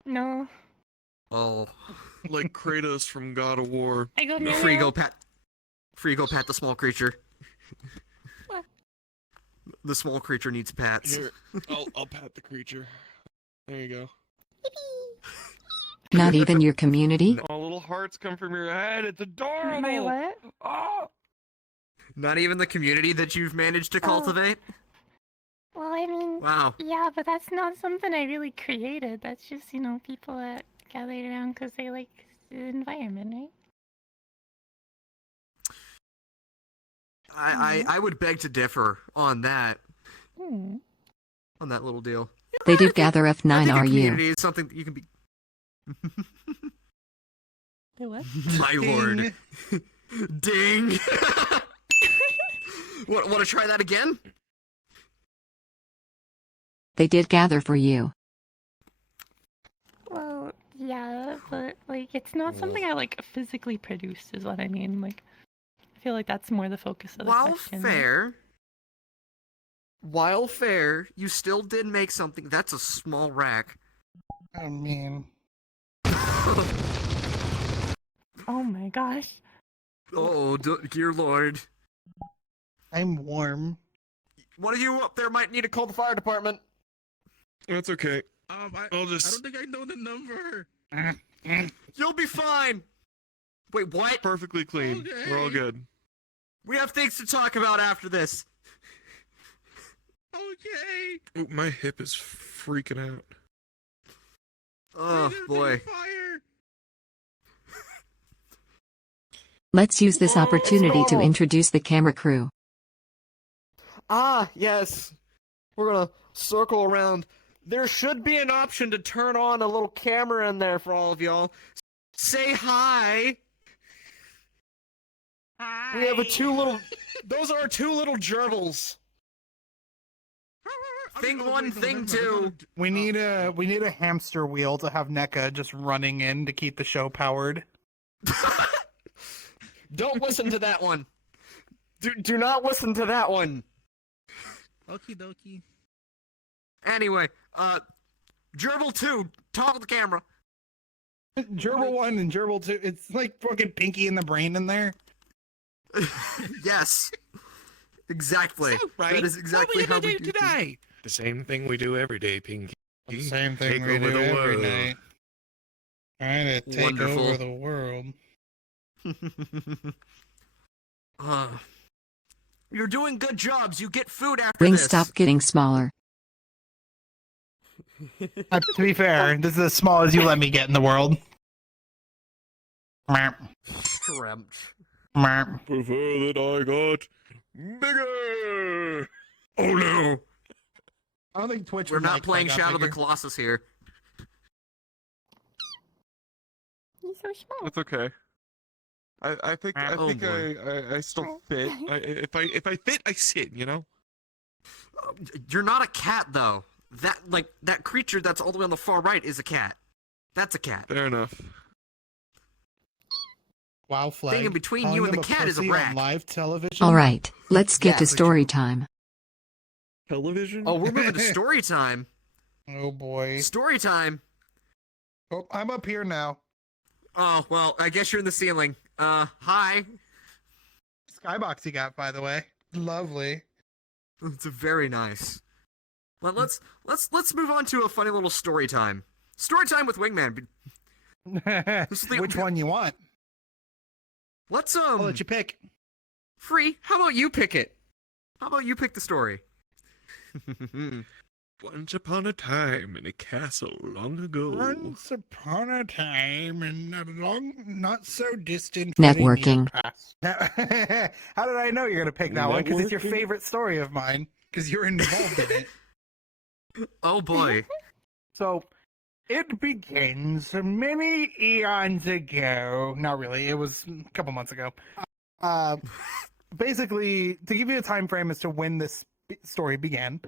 No. Oh. Like Kratos from God of War. I go Frigo pat the small creature. What? The small creature needs pats. Here, I'll pat the creature. There you go. Not even your community? Oh, little hearts come from your head. It's adorable. My what? Oh. Not even the community that you've managed to cultivate? Well, I mean, Wow. yeah, but that's not something I really created. That's just, people that gathered around because they like the environment, right? I would beg to differ on that. Hmm. On that little deal. They did gather I F9, think a are community you? is something that you can be. They what? My lord. Ding. Want to try that again? They did gather for you. Well, yeah, but like it's not something I like physically produced, is what I mean. Like, I feel like that's more the focus of the question. While fair, you still did make something. That's a small rack. I mean, Oh my gosh. Oh, dear lord. I'm warm. One of you up there might need to call the fire department. That's okay. I'll just. I don't think I know the number. You'll be fine. Wait, what? Perfectly clean. Okay. We're all good. We have things to talk about after this. Okay. Ooh, my hip is freaking out. Oh boy. Fire. Let's use this opportunity to introduce the camera crew. Ah, yes. We're gonna circle around. There should be an option to turn on a little camera in there for all of y'all. Say hi. We have those are our two little gerbils. Thing one, thing two. We need a hamster wheel to have NECA just running in to keep the show powered. Don't listen to that one. Do not listen to that one. Okie dokie. Anyway, Gerbil 2, talk to the camera. Gerbil 1 and Gerbil 2, it's like fucking Pinky in the brain in there. Yes. Exactly. So, right? That is exactly how we do today. The same thing we do every day, Pinky. The same thing Take we over do the every world. night. Trying to take Wonderful. over the world. You're doing good jobs. You get food after Wings this. stop getting smaller. To be fair, this is as small as you let me get in the world. Merp. Shrimp. Merp. Prefer that I got bigger. Oh no. I don't think Twitch. We're would not like playing if I got Shadow the bigger. Colossus here. He's so small. That's okay. I think Oh, boy. I still fit. If I fit, I sit. You know. You're not a cat, though. That creature that's all the way on the far right is a cat. That's a cat. Fair enough. Wow, flag. Thing in between Calling you and him the cat is a pussy on rat. live television. Alright, let's get Yeah, to for story time. Television. Oh, we're moving to story time. Oh boy. Story time. Oh, I'm up here now. Oh, well, I guess you're in the ceiling. Hi. Skybox you got, by the way. Lovely. It's very nice. Well, let's move on to a funny little story time. Story time with Wingman. Which one you want? Let's I'll let you pick. Free. How about you pick it? How about you pick the story? Once upon a time in a castle long ago. Once upon a time in a long, not so distant Networking. past. How did I know you're gonna pick that one? Because it's your Networking? favorite story of mine. Because you're involved in it. Oh boy. So, it begins many eons ago. Not really. It was a couple months ago. Basically, to give you a time frame as to when this story began.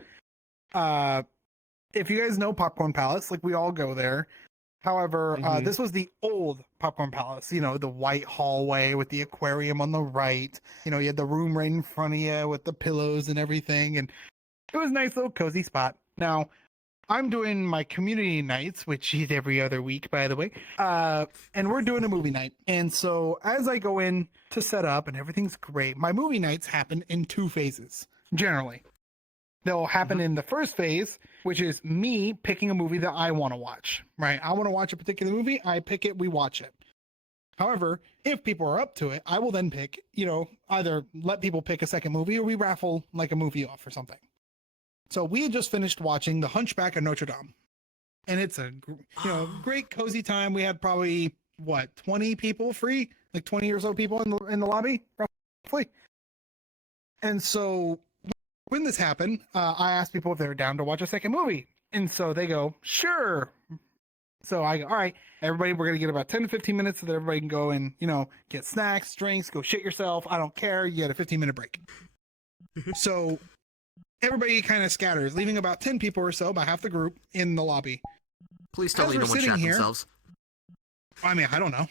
If you guys know Popcorn Palace, like we all go there. However, this was the old Popcorn Palace. You know, the white hallway with the aquarium on the right. You know, you had the room right in front of you with the pillows and everything, and it was a nice little cozy spot. Now, I'm doing my community nights, which is every other week, by the way. And we're doing a movie night. And so as I go in to set up and everything's great, my movie nights happen in 2 phases, generally. They'll happen in the first phase, which is me picking a movie that I want to watch, right? I want to watch a particular movie. I pick it, we watch it. However, if people are up to it, I will then pick, you know, either let people pick a second movie or we raffle like a movie off or something. So we had just finished watching The Hunchback of Notre Dame, and it's a great cozy time. We had probably 20 people free, like 20 or so people in the lobby, roughly. And so when this happened, I asked people if they were down to watch a second movie, and so they go, sure. So I go, all right, everybody, we're gonna get about 10 to 15 minutes so that everybody can go and get snacks, drinks, go shit yourself. I don't care. You get a 15-minute break. So everybody kind of scatters, leaving about 10 people or so, about half the group, in the lobby. Please tell As me no we're one sitting shot here- themselves. I mean, I don't know.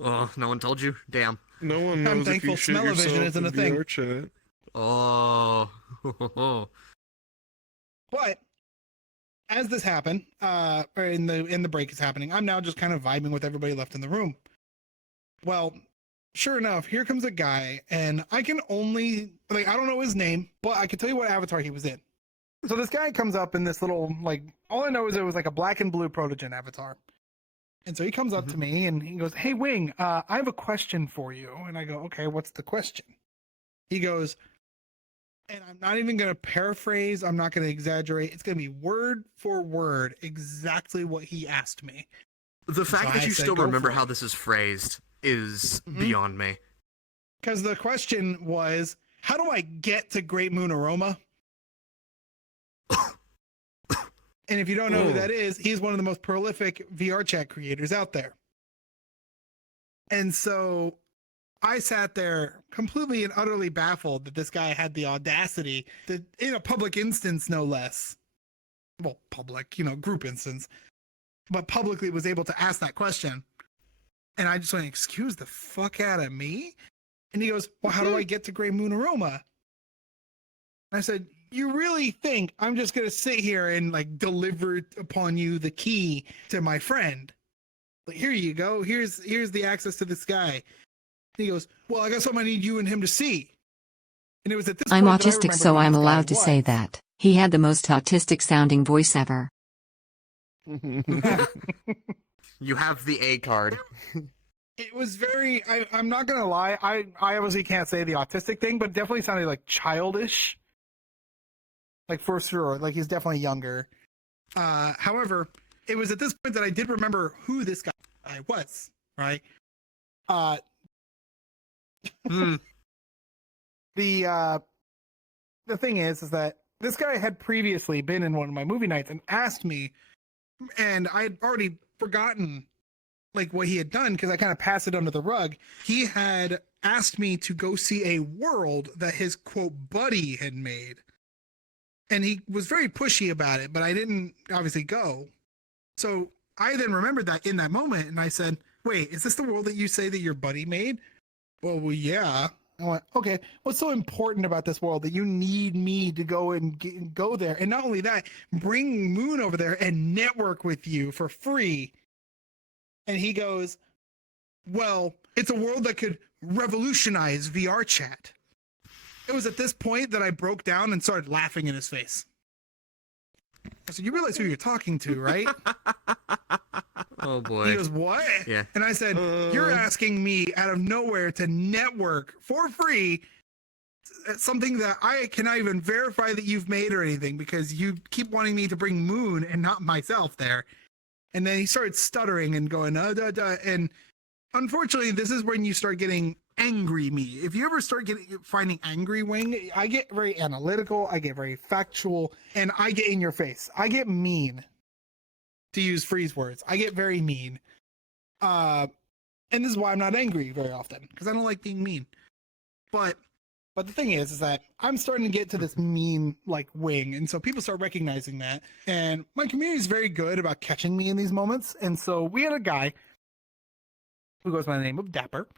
Oh, no one told you? Damn. No one knows I'm if thankful you shit smell-o-vision yourself isn't in a thing. Vrchat. Oh. But as this happened, or in the break is happening, I'm now just kind of vibing with everybody left in the room. Well, sure enough, here comes a guy, and I can only I don't know his name, but I can tell you what avatar he was in. So this guy comes up in this little all I know is it was like a black and blue protogen avatar. And so he comes up to me and he goes, "Hey Wing, I have a question for you." And I go, "Okay, what's the question?" He goes, and I'm not even going to paraphrase, I'm not going to exaggerate. It's going to be word for word exactly what he asked me. The fact so that I you said, still "Go remember for it." how this is phrased is beyond me. Because the question was, how do I get to Great Moon Aroma? And if you don't know who that is, he's one of the most prolific VR chat creators out there. And so I sat there completely and utterly baffled that this guy had the audacity to, in a public instance, no less. Well, public, group instance, but publicly was able to ask that question. And I just went, "Excuse the fuck out of me?" And he goes, "Well, how do I get to Great Moon Aroma?" And I said, "You really think I'm just going to sit here and deliver upon you the key to my friend? Like, here you go. Here's the access to this guy." And he goes, "Well, I guess I need you and him to see." And it was at this I'm point that I autistic, remembered so who I'm this guy allowed to say was. that. He had the most autistic sounding voice ever. You have the A card. It was very, I'm not going to lie. I obviously can't say the autistic thing, but it definitely sounded like childish. Like for sure. Like he's definitely younger. However, it was at this point that I did remember who this guy was, right? The thing is that this guy had previously been in one of my movie nights and asked me, and I had already forgotten like what he had done because I kind of passed it under the rug. He had asked me to go see a world that his quote buddy had made. And he was very pushy about it, but I didn't obviously go. So I then remembered that in that moment and I said, wait, is this the world that you say that your buddy made? Well, yeah. I went, okay, what's so important about this world that you need me to go and go there? And not only that, bring Moon over there and network with you for free. And he goes, well, it's a world that could revolutionize VR chat. It was at this point that I broke down and started laughing in his face. I said, you realize who you're talking to, right? Oh boy. He goes, what? Yeah. And I said, you're asking me out of nowhere to network for free something that I cannot even verify that you've made or anything because you keep wanting me to bring Moon and not myself there. And then he started stuttering and going, and unfortunately, this is when you start getting angry me. If you ever start finding angry Wing, I get very analytical, I get very factual, and I get in your face. I get mean, to use Freeze words. I get very mean. And this is why I'm not angry very often, because I don't like being mean. But the thing is that I'm starting to get to this mean like Wing, and so people start recognizing that. And my community is very good about catching me in these moments. And so we had a guy who goes by the name of Dapper.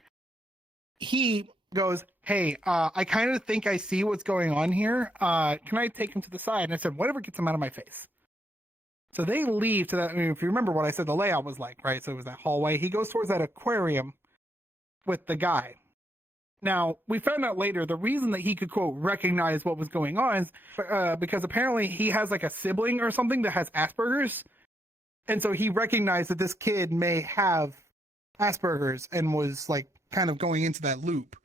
He goes, hey, I kind of think I see what's going on here. Can I take him to the side? And I said, whatever gets him out of my face. So they leave to that. I mean, if you remember what I said the layout was like, right? So it was that hallway. He goes towards that aquarium with the guy. Now, we found out later the reason that he could, quote, recognize what was going on is because apparently he has like a sibling or something that has Asperger's. And so he recognized that this kid may have Asperger's and was like kind of going into that loop.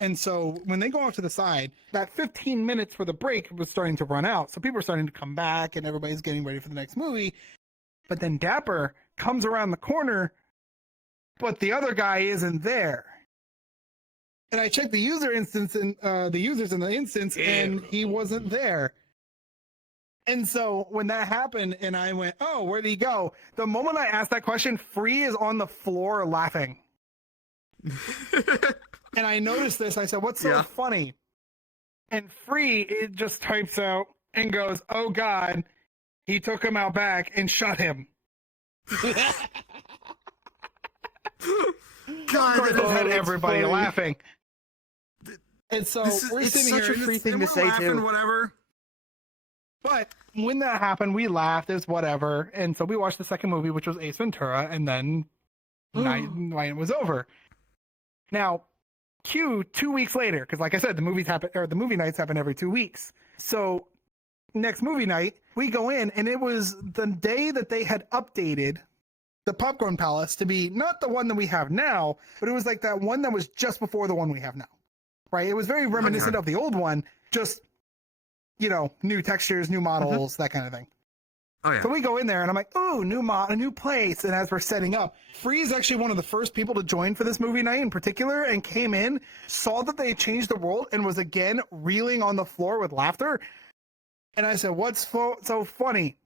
And so when they go off to the side, that 15 minutes for the break was starting to run out. So people are starting to come back and everybody's getting ready for the next movie. But then Dapper comes around the corner, but the other guy isn't there. And I checked the user instance and the users in the instance, and he wasn't there. And so when that happened, and I went, "Oh, where'd he go?" The moment I asked that question, Free is on the floor laughing. And I noticed this. I said, "What's so funny?" And Free it just types out and goes, "Oh God, he took him out back and shot him." God, that had everybody funny. laughing. And so we're sitting here, such a free thing to say too. Whatever. But when that happened, we laughed. It was whatever. And so we watched the second movie, which was Ace Ventura, and then night was over. Now, 2 weeks later, because like I said, the movie nights happen every 2 weeks. So next movie night, we go in, and it was the day that they had updated the Popcorn Palace to be not the one that we have now, but it was like that one that was just before the one we have now. Right? It was very reminiscent of the old one, just, you know, new textures, new models, that kind of thing. Oh, yeah. So we go in there and I'm like, oh, a new place. And as we're setting up, Free is actually one of the first people to join for this movie night in particular, and came in, saw that they had changed the world, and was again reeling on the floor with laughter. And I said, what's so funny?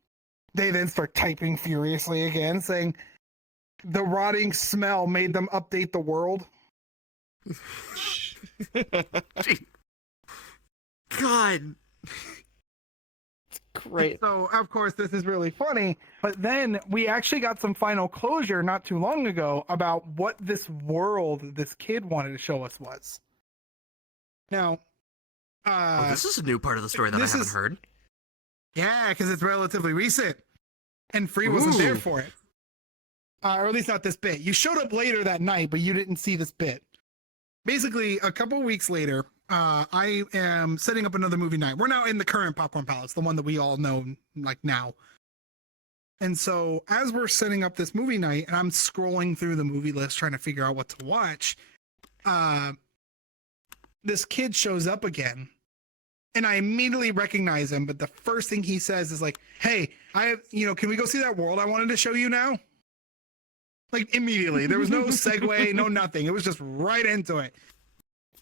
They then start typing furiously again, saying the rotting smell made them update the world. God. Great. So, of course, this is really funny. But then we actually got some final closure not too long ago about what this world this kid wanted to show us was. Now, this is a new part of the story that I haven't heard. Yeah, because it's relatively recent. And Free wasn't there for it. Or at least not this bit. You showed up later that night, but you didn't see this bit. Basically, a couple weeks later, I am setting up another movie night. We're now in the current Popcorn Palace, the one that we all know like now. And so as we're setting up this movie night, and I'm scrolling through the movie list trying to figure out what to watch, this kid shows up again And I immediately recognize him, but the first thing he says is like, "Hey, can we go see that world I wanted to show you now?" Like immediately. There was no segue, no nothing. It was just right into it.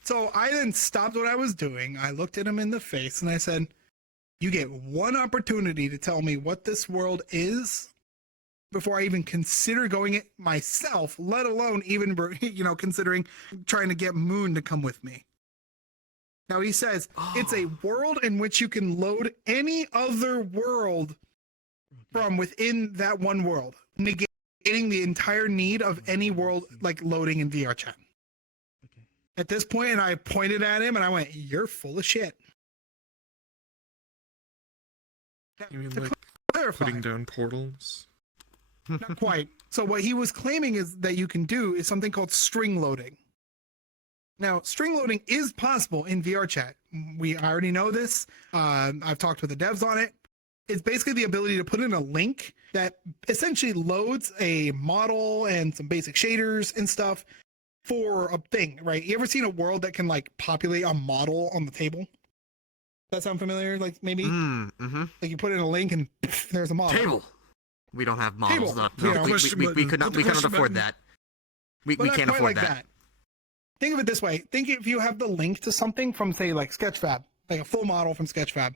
So I then stopped what I was doing. I looked at him in the face and I said, "You get one opportunity to tell me what this world is before I even consider going it myself, let alone even, considering trying to get Moon to come with me." Now he says, it's a world in which you can load any other world from within that one world, negating the entire need of any world like loading in VRChat. Okay. At this point, and I pointed at him and I went, "You're full of shit." You mean like putting down portals? Not quite. So what he was claiming is that you can do is something called string loading. Now, string loading is possible in VRChat. I already know this. I've talked with the devs on it. It's basically the ability to put in a link that essentially loads a model and some basic shaders and stuff for a thing, right? You ever seen a world that can like populate a model on the table? That sound familiar? Like maybe? Mm-hmm. Like you put in a link and there's a model. Table. We don't have models. Table. We cannot afford that. We can't afford that. Think of it this way. Think if you have the link to something from, say, like Sketchfab, like a full model from Sketchfab.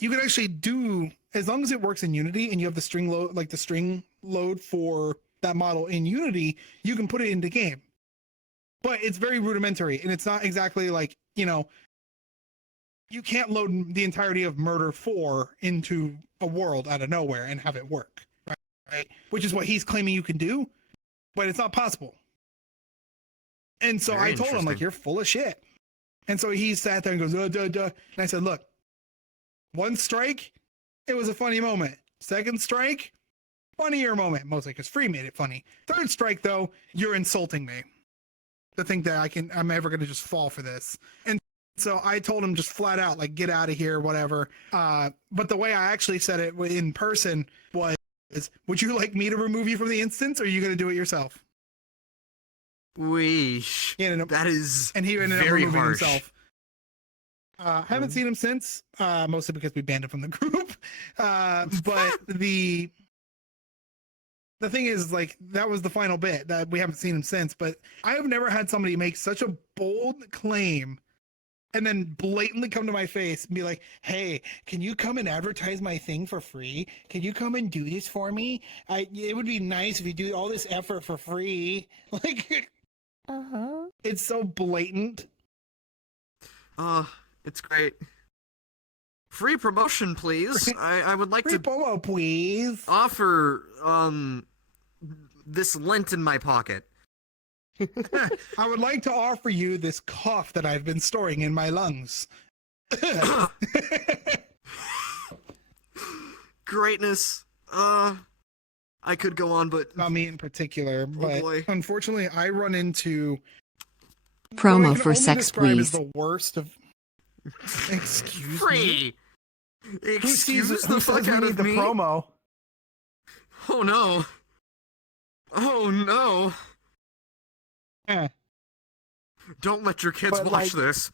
You can actually do, as long as it works in Unity and you have the string load, like the string load for that model in Unity, you can put it into game. But it's very rudimentary and it's not exactly like, you can't load the entirety of Murder 4 into a world out of nowhere and have it work, right? Which is what he's claiming you can do, but it's not possible. And so I told him, like, "You're full of shit." And so he sat there and goes, duh. And I said, "Look, one strike, it was a funny moment. Second strike, funnier moment, mostly because Free made it funny. Third strike, though, you're insulting me to think that I'm ever going to just fall for this." And so I told him just flat out, like, "Get out of here, whatever." But the way I actually said it in person was, "Would you like me to remove you from the instance, or are you going to do it yourself?" That is and he ended up very removing harsh. himself. Haven't seen him since, mostly because we banned him from the group. But the thing is, like, that was the final bit that we haven't seen him since. But I have never had somebody make such a bold claim and then blatantly come to my face and be like, "Hey, can you come and advertise my thing for free? Can you come and do this for me? It would be nice if you do all this effort for free." Like, it's so blatant. It's great. Free promotion, please. I would like free promo, please. Offer this lint in my pocket. I would like to offer you this cough that I've been storing in my lungs. Greatness. I could go on, but not me in particular. But unfortunately, I run into promo for sex squeeze. squeeze. The worst of. Excuse Free. me. Excuse the fuck out of the me. Promo. Oh no. Oh no. Don't let your kids watch this.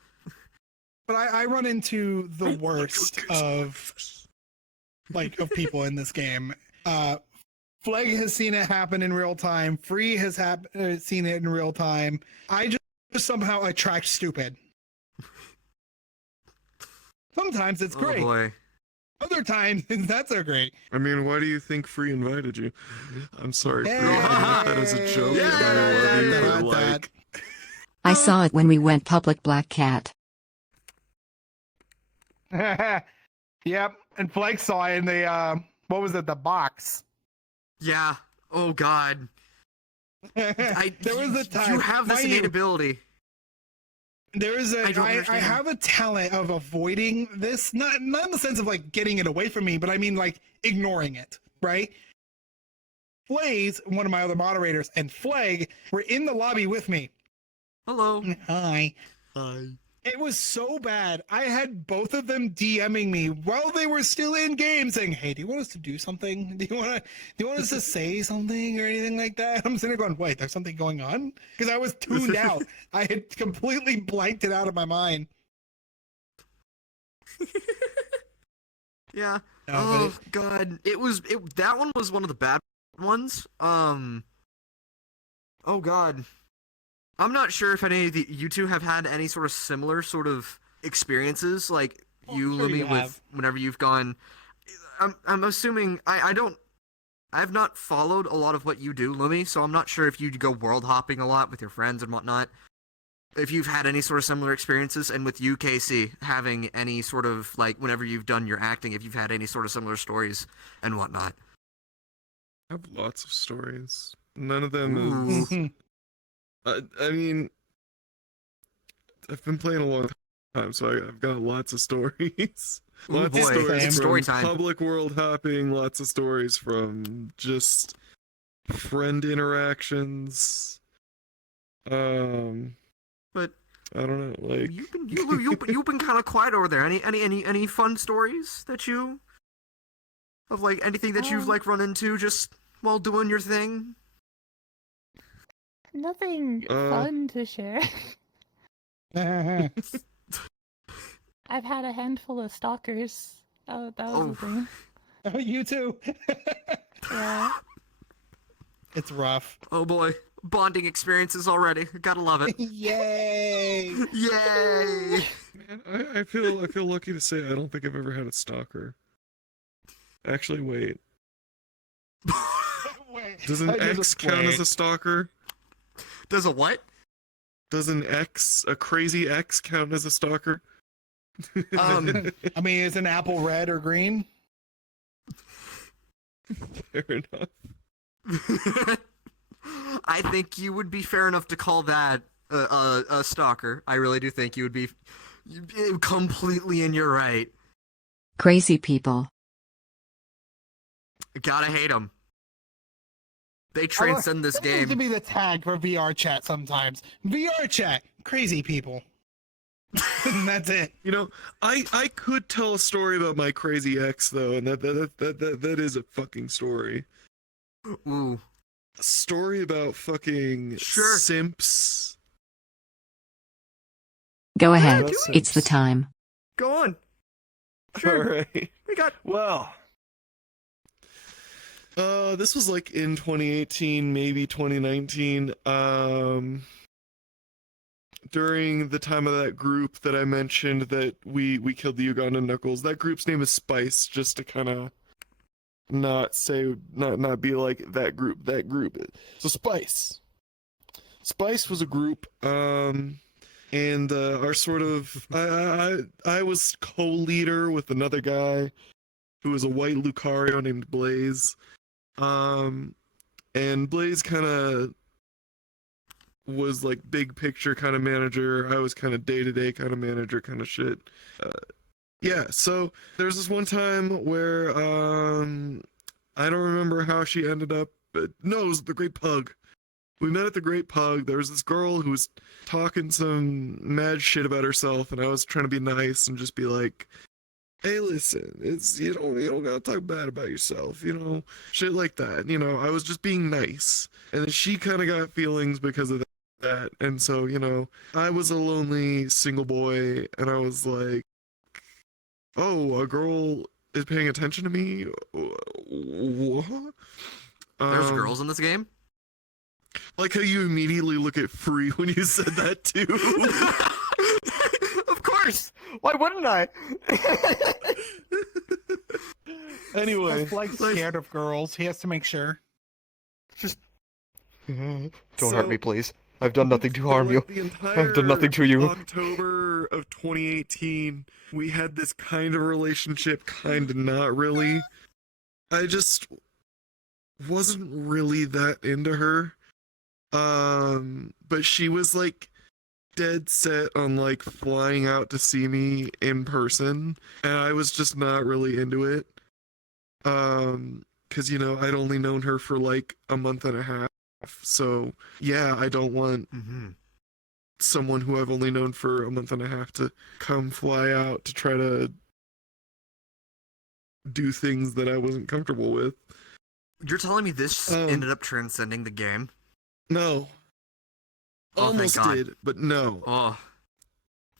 But I run into the worst of people in this game. Fleg has seen it happen in real time. Free has seen it in real time. I just somehow attract stupid. Sometimes it's great. Oh boy. Other times it's not so great. I mean, why do you think Free invited you? I'm sorry, Free. I meant that as a joke. And I love you, but like... I saw it when we went public, Black Cat. Yep, and Flake saw it in the what was it, the box? Yeah. Oh God. There was a time. You have this innate ability. There is I have a talent of avoiding this, not in the sense of like getting it away from me, but I mean like ignoring it, right? Blaze, one of my other moderators, and Flag were in the lobby with me. Hello. Hi. Hi. It was so bad. I had both of them DMing me while they were still in game saying, "Hey, do you want us to do something? Do you want us to say something or anything like that?" I'm sitting there going, "Wait, there's something going on?" Because I was tuned out. I had completely blanked it out of my mind. Yeah. No, but Oh god, that one was one of the bad ones. Oh god, I'm not sure if any of you two have had any sort of similar sort of experiences, like you, sure Lumi, you with have. whenever you've gone. I'm assuming I have not followed a lot of what you do, Lumi, so I'm not sure if you go world hopping a lot with your friends and whatnot. If you've had any sort of similar experiences, and with you, Casey, having any sort of, like, whenever you've done your acting, if you've had any sort of similar stories and whatnot. I have lots of stories. None of them Ooh. is. I mean, I've been playing a long time, so I've got lots of stories. Ooh, Lots boy, of stories it's from story time. public world hopping. Lots of stories from just friend interactions. But I don't know, like you've been kind of quiet over there. Any fun stories that you of, like, anything that you've, like, run into just while doing your thing? Nothing fun to share. I've had a handful of stalkers. That was the thing. Oh, you too. Yeah. It's rough. Oh boy, bonding experiences already. Gotta love it. Yay! Yay! Man, I feel lucky to say I don't think I've ever had a stalker. Actually, wait. Does an ex count as a stalker? Does a what? Does a crazy ex count as a stalker? I mean, is an apple red or green? Fair enough. I think you would be fair enough to call that a stalker. I really do think you'd be completely in your right. Crazy people. Gotta hate them. They transcend this That needs to game. be the tag for VR chat sometimes. VR chat, crazy people. And that's it. You know, I could tell a story about my crazy ex though, and that is a fucking story. Ooh. A story about fucking simps. Go ahead. do it. It's the time. Go on. Sure. All right. We got. Well. This was like in 2018, maybe 2019. During the time of that group that I mentioned that we killed the Ugandan Knuckles. That group's name is Spice, just to kind of not be like that group. So Spice was a group. And our sort of I was co-leader with another guy who was a white Lucario named Blaze. And Blaze kind of was like big picture kind of manager. I was kind of day-to-day kind of manager kind of shit. Yeah, so there's this one time where I don't remember how she ended up, but no, it was the Great Pug. We met at the Great Pug. There was this girl who was talking some mad shit about herself, and I was trying to be nice and just be like, hey, listen, it's you don't gotta talk bad about yourself, shit like that. I was just being nice. And then she kind of got feelings because of that. And so, I was a lonely single boy, and I was like, oh, a girl is paying attention to me? What? There's girls in this game? Like how you immediately look at Free when you said that too. Of course! Why wouldn't I? Anyway. Blake's scared of girls. He has to make sure. Just don't hurt me, please. I've done nothing to harm you. I've done nothing to you. October of 2018, we had this kind of relationship, kind of not really. I just wasn't really that into her. But she was like dead set on like flying out to see me in person, and I was just not really into it. Cause I'd only known her for like a month and a half. So yeah, I don't want someone who I've only known for a month and a half to come fly out to try to do things that I wasn't comfortable with. You're telling me this ended up transcending the game? No. Oh, Almost thank God. did, but no. Oh.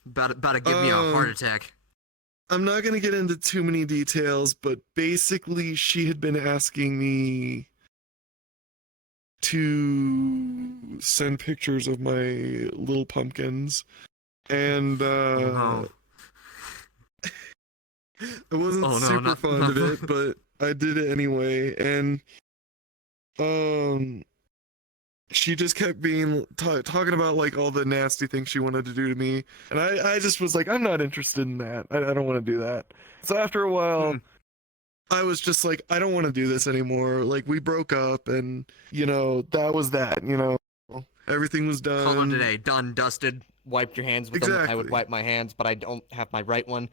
About to give me a heart attack. I'm not going to get into too many details, but basically she had been asking me to send pictures of my little pumpkins, and I wasn't super fond of it, but I did it anyway, and she just kept being talking about like all the nasty things she wanted to do to me, and I just was like, I'm not interested in that. I don't want to do that. So after a while, I was just like, I don't want to do this anymore. Like, we broke up, and that was that. Everything was done. Call it a day. Done, dusted. Wiped your hands with them. I would Exactly. wipe my hands, but I don't have my right one.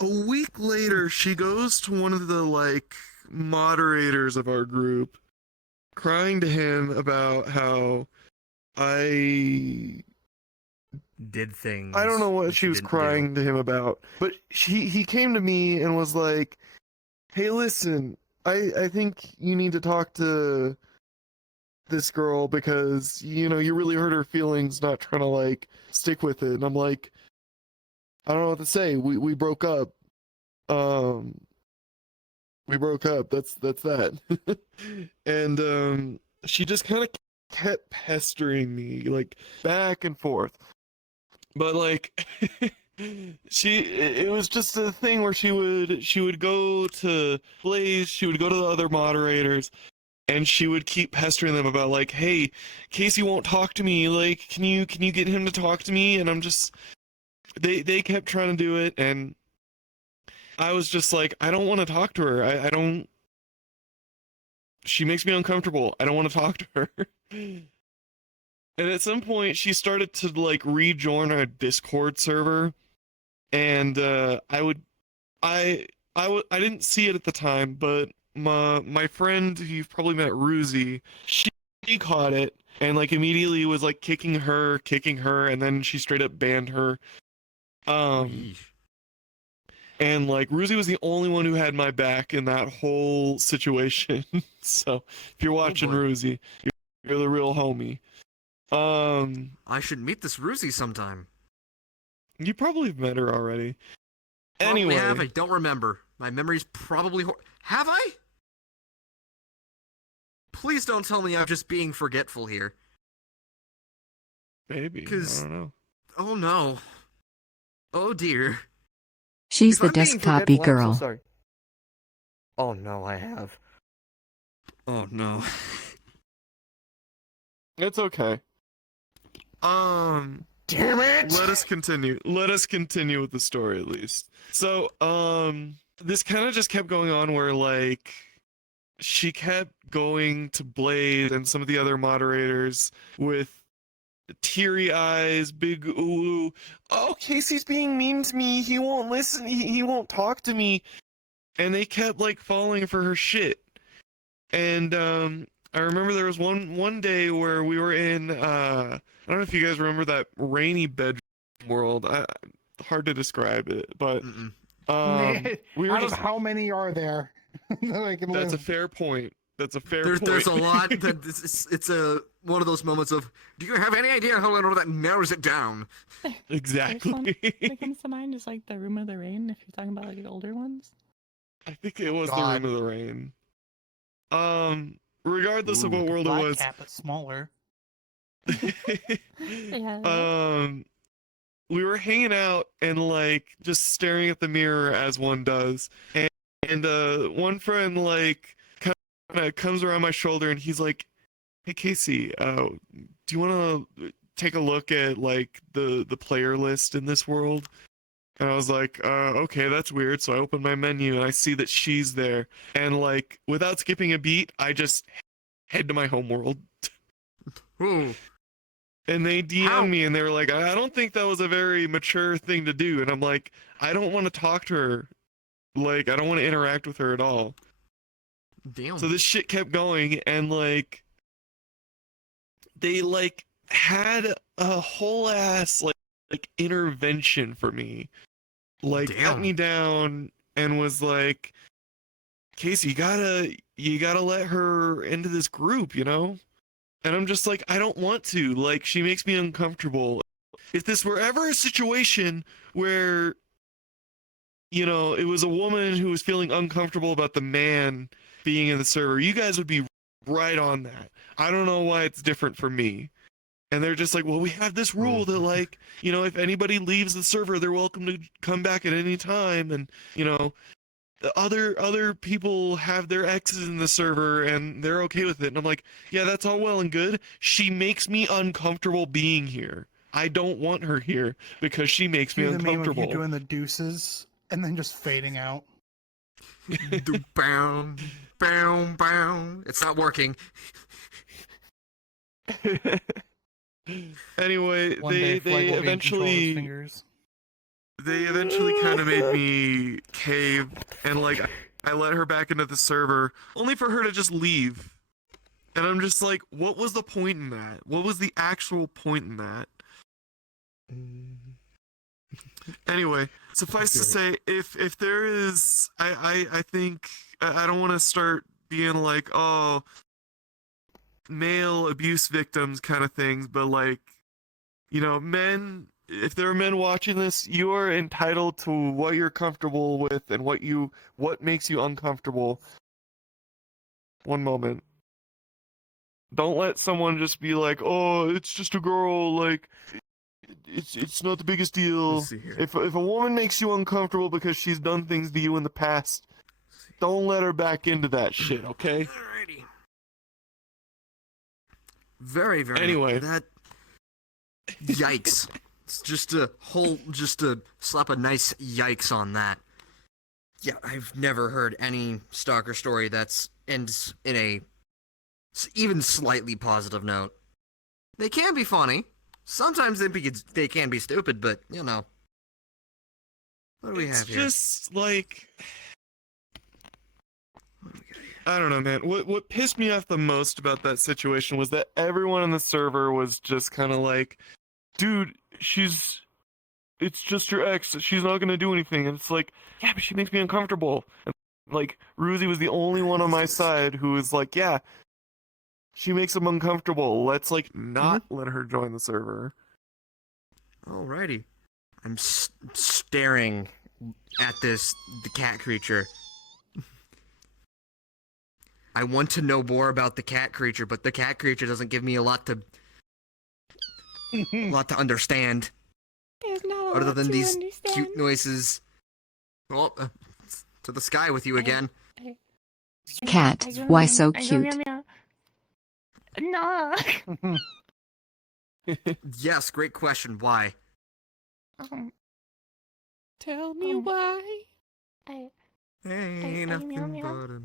A week later, she goes to one of the like moderators of our group, crying to him about how I did things. I don't know what she was crying to him about, but he came to me and was like, "Hey, listen, I think you need to talk to this girl because you really hurt her feelings, not trying to like stick with it." And I'm like, I don't know what to say. We broke up. We broke up. That's that. And she just kind of kept pestering me like back and forth. But like it was just a thing where she would go to Blaze, she would go to the other moderators, and she would keep pestering them about like, hey, Casey won't talk to me, like can you get him to talk to me? And I'm just they kept trying to do it, and I was just like, I don't want to talk to her. I don't, she makes me uncomfortable. I don't want to talk to her. And at some point she started to like rejoin our Discord server, and I didn't see it at the time, but my friend who you've probably met, Ruzi, she caught it and like immediately was like kicking her, and then she straight up banned her. And like Ruzi was the only one who had my back in that whole situation. So if you're watching, Ruzi, you're the real homie. I should meet this Ruzi sometime. You probably have met her already. Probably Anyway, have. I don't remember. My memory's probably have I? Please don't tell me I'm just being forgetful here. maybe. I don't know. Oh no. Oh dear. She's If the I'm being desktop-y forgetful, I'm so girl. sorry. Oh no, I have. Oh no. It's okay. Damn it! Let us continue. Let us continue with the story at least. So, this kind of just kept going on where like she kept going to Blade and some of the other moderators with teary eyes, big ooh, oh, Casey's being mean to me. He won't listen. He won't talk to me. And they kept like falling for her shit. And I remember there was one day where we were in I don't know if you guys remember that rainy bedroom world. Hard to describe it, but we were Out just, of how many are there? That I can that's a live? fair point. That's a fair point. There's a lot that it's a one of those moments of, do you have any idea how I know that narrows it down? Exactly. First one that comes to mind is like the Room of the Rain, if you're talking about like the older ones. I think it was God. the Room of the Rain. Regardless of what world it Black was. Cat, but smaller. Yeah. We were hanging out and like just staring at the mirror as one does, and one friend like kind of comes around my shoulder and he's like, "Hey Casey, do you want to take a look at like the player list in this world?" And I was like, okay, that's weird. So I open my menu and I see that she's there, and like without skipping a beat, I just head to my homeworld. Ooh. And they DM'd me and they were like, I don't think that was a very mature thing to do. And I'm like, I don't want to talk to her. Like, I don't want to interact with her at all. Damn. So this shit kept going, and like they like had a whole ass like intervention for me. Like cut me down and was like, Casey, you gotta let her into this group, you know? And I'm just like, I don't want to. Like, she makes me uncomfortable. If this were ever a situation where you know, it was a woman who was feeling uncomfortable about the man being in the server, you guys would be right on that. I don't know why it's different for me. And they're just like, well, we have this rule that, like, you know, if anybody leaves the server, they're welcome to come back at any time. And, you know, other people have their exes in the server and they're okay with it. And I'm like, yeah, that's all well and good. She makes me uncomfortable being here. I don't want her here because she makes me Do the meme of uncomfortable. you doing the deuces and then just fading out. Bow, bow, bow. It's not working. Anyway, One day Flag will be in control of his fingers. they eventually kind of made me cave, and like I let her back into the server only for her to just leave. And I'm just like, what was the point in that? What was the actual point in that? Anyway, suffice to say, if there is, I think I don't want to start being like, oh, male abuse victims kind of things, but like, you know, men, if there are men watching this, you are entitled to what you're comfortable with and what makes you uncomfortable. One moment. Don't let someone just be like, oh, it's just a girl, like, it's not the biggest deal. If a woman makes you uncomfortable because she's done things to you in the past, don't let her back into that shit, okay? Alrighty. Very, very. Anyway. That. Yikes. It's just to slap a nice yikes on that. Yeah, I've never heard any stalker story that's ends in a even slightly positive note. They can be funny. Sometimes they can be stupid, but, you know. What do we have here? It's just like, I don't know, man. What pissed me off the most about that situation was that everyone in the server was just kind of like, dude, it's just your ex. She's not gonna do anything. And it's like, yeah, but she makes me uncomfortable. And like, Ruzy was the only one on my side who was like, yeah, she makes him uncomfortable. Let's like not let her join the server. Alrighty. I'm staring at the cat creature. I want to know more about the cat creature, but the cat creature doesn't give me a lot to understand. There's not a lot Other than to these understand. cute noises. Well, to the sky with you again. Cat, why so cute? No. Yes, great question. Why? Tell me why. Ain't nothing but a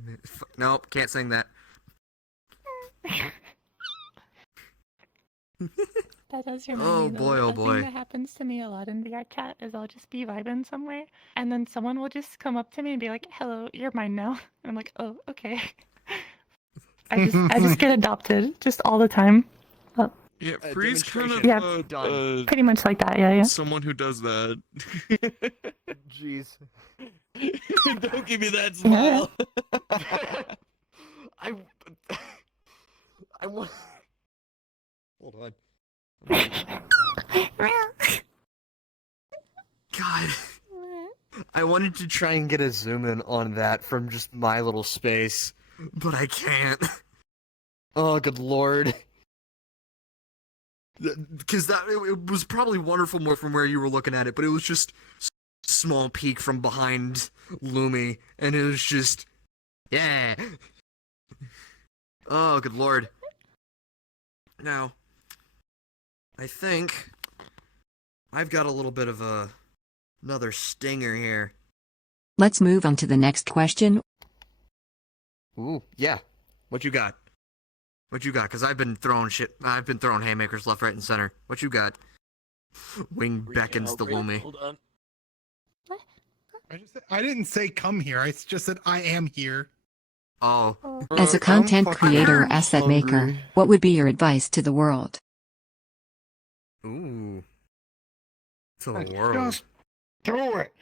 nope, can't sing that. That does remind Oh me, boy, though, oh a boy. thing that happens to me a lot in VR chat is I'll just be vibing somewhere, and then someone will just come up to me and be like, "Hello, you're mine now." And I'm like, "Oh, okay." I just get adopted just all the time. Yeah, Free's kind of Yeah, pretty much like that. Yeah. someone who does that. Jeez. Don't give me that smile. I want. Hold on. God. I wanted to try and get a zoom in on that from just my little space, but I can't. Oh, good lord. Because it was probably wonderful more from where you were looking at it, but it was just small peek from behind Lumi, and it was just, yeah. Oh, good lord. Now, I think I've got a little bit of another stinger here. Let's move on to the next question. Ooh, yeah. What you got? What you got? Because I've been throwing haymakers left, right, and center. What you got? Wing beckons to Lumi. Hold on. I didn't say come here. I just said I am here. Oh. As a content creator or asset maker, what would be your advice to the world? Ooh. To the world. Just do it.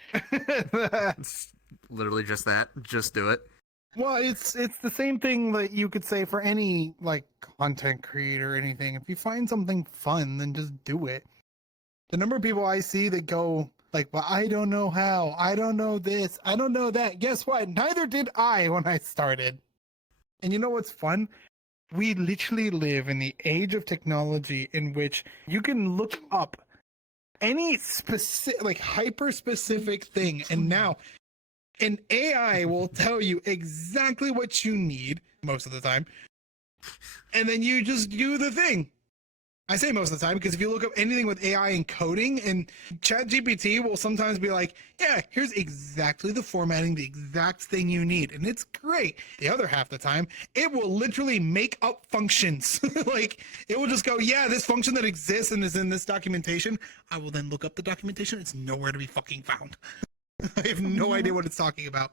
It's literally just that. Just do it. Well, it's the same thing that you could say for any like content creator or anything. If you find something fun, then just do it. The number of people I see that go Like, well, I don't know how. I don't know this. I don't know that. Guess what? Neither did I when I started. And you know what's fun? We literally live in the age of technology in which you can look up any specific, like hyper specific thing. And now an AI will tell you exactly what you need most of the time. And then you just do the thing. I say most of the time because if you look up anything with AI and coding, and ChatGPT will sometimes be like, yeah, here's exactly the formatting, the exact thing you need. And it's great. The other half of the time, it will literally make up functions. Like, it will just go, yeah, this function that exists and is in this documentation. I will then look up the documentation. It's nowhere to be fucking found. I have no idea what it's talking about.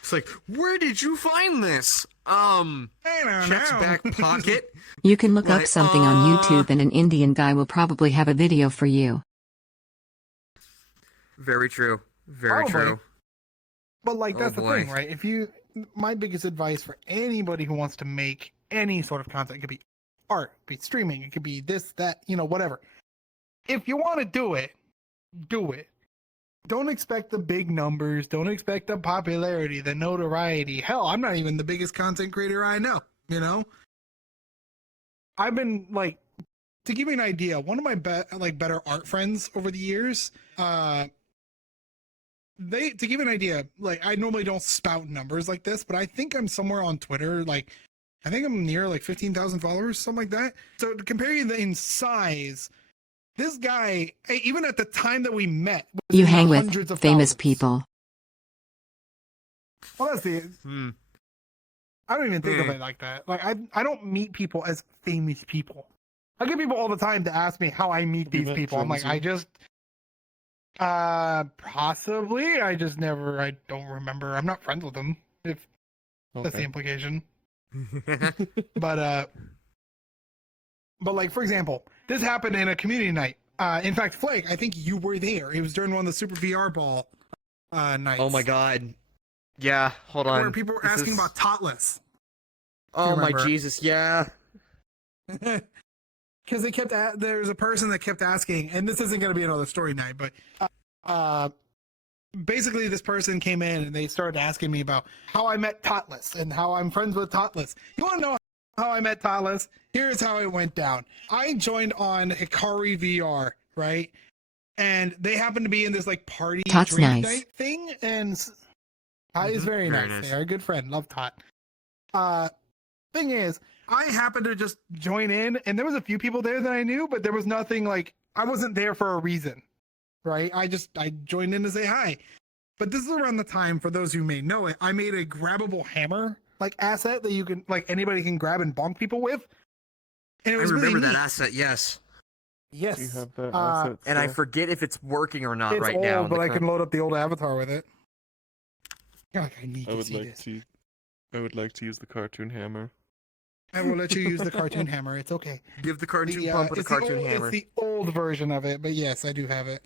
It's like, where did you find this? I don't Check's know. back pocket. You can look up Like, something on YouTube and an Indian guy will probably have a video for you. Very true. Very Probably. true. But like, that's the boy. thing, right? My biggest advice for anybody who wants to make any sort of content, it could be art, it could be streaming, it could be this, that, whatever. If you want to do it, do it. Don't expect the big numbers. Don't expect the popularity, the notoriety. Hell, I'm not even the biggest content creator I know, I've been like, to give you an idea, one of my better art friends over the years, to give you an idea, like, I normally don't spout numbers like this, but I think I'm somewhere on Twitter, like, I think I'm near like 15,000 followers, something like that. So to compare you in size, this guy, even at the time that we met, was You in the hang with hundreds of famous thousands. people. Well, that's the. I don't even think of it like that. Like, I don't meet people as famous people. I get people all the time to ask me how I meet these people. I'm like, I just, possibly. I just never. I don't remember. I'm not friends with them. If that's the implication. But like, for example, this happened in a community night. In fact, Flake, I think you were there. It was during one of the Super VR Ball nights. Oh my god. Yeah, hold on. Where people were asking about Totless. Oh my remember. Jesus, yeah. Because there's a person that kept asking, and this isn't going to be another story night, but basically this person came in and they started asking me about how I met Totless and how I'm friends with Totless. You want to know how I met Totless? Here's how it went down. I joined on Hikari VR, right? And they happened to be in this like party Tot's drink nice. night thing, and Tot is very nice. They are a good friend. Love Tot. Thing is, I happened to just join in, and there was a few people there that I knew, but there was nothing like, I wasn't there for a reason, right? I joined in to say hi. But this is around the time, for those who may know it, I made a grabbable hammer like asset that you can, like, anybody can grab and bonk people with. And it was I remember really that neat. asset, yes. Yes. You have that asset And I still? forget if it's working or not It's right old, now. in but the I current- can load up the old avatar with it. God, I need I to would see like this. to. I would like to use the cartoon hammer. I will let you use the cartoon hammer. It's okay. Give the cartoon pump with a it's the cartoon old- hammer. It's the old version of it, but yes, I do have it.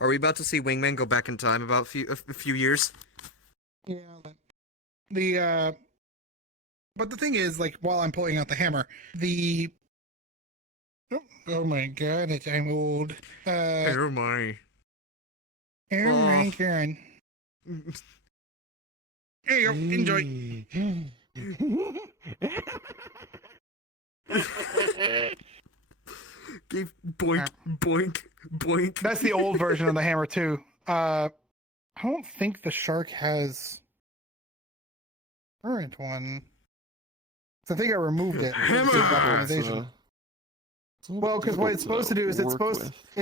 Are we about to see Wingman go back in time about a few years? Yeah. But the thing is, like, while I'm pulling out the hammer, oh my god, I'm old. Oh my. Oh my god. There you go. Enjoy. Give boink, boink, boink. That's the old version of the hammer too. I don't think the shark has current one. So I think I removed it. Hammer! Optimization. Well, because what it's supposed to do is it's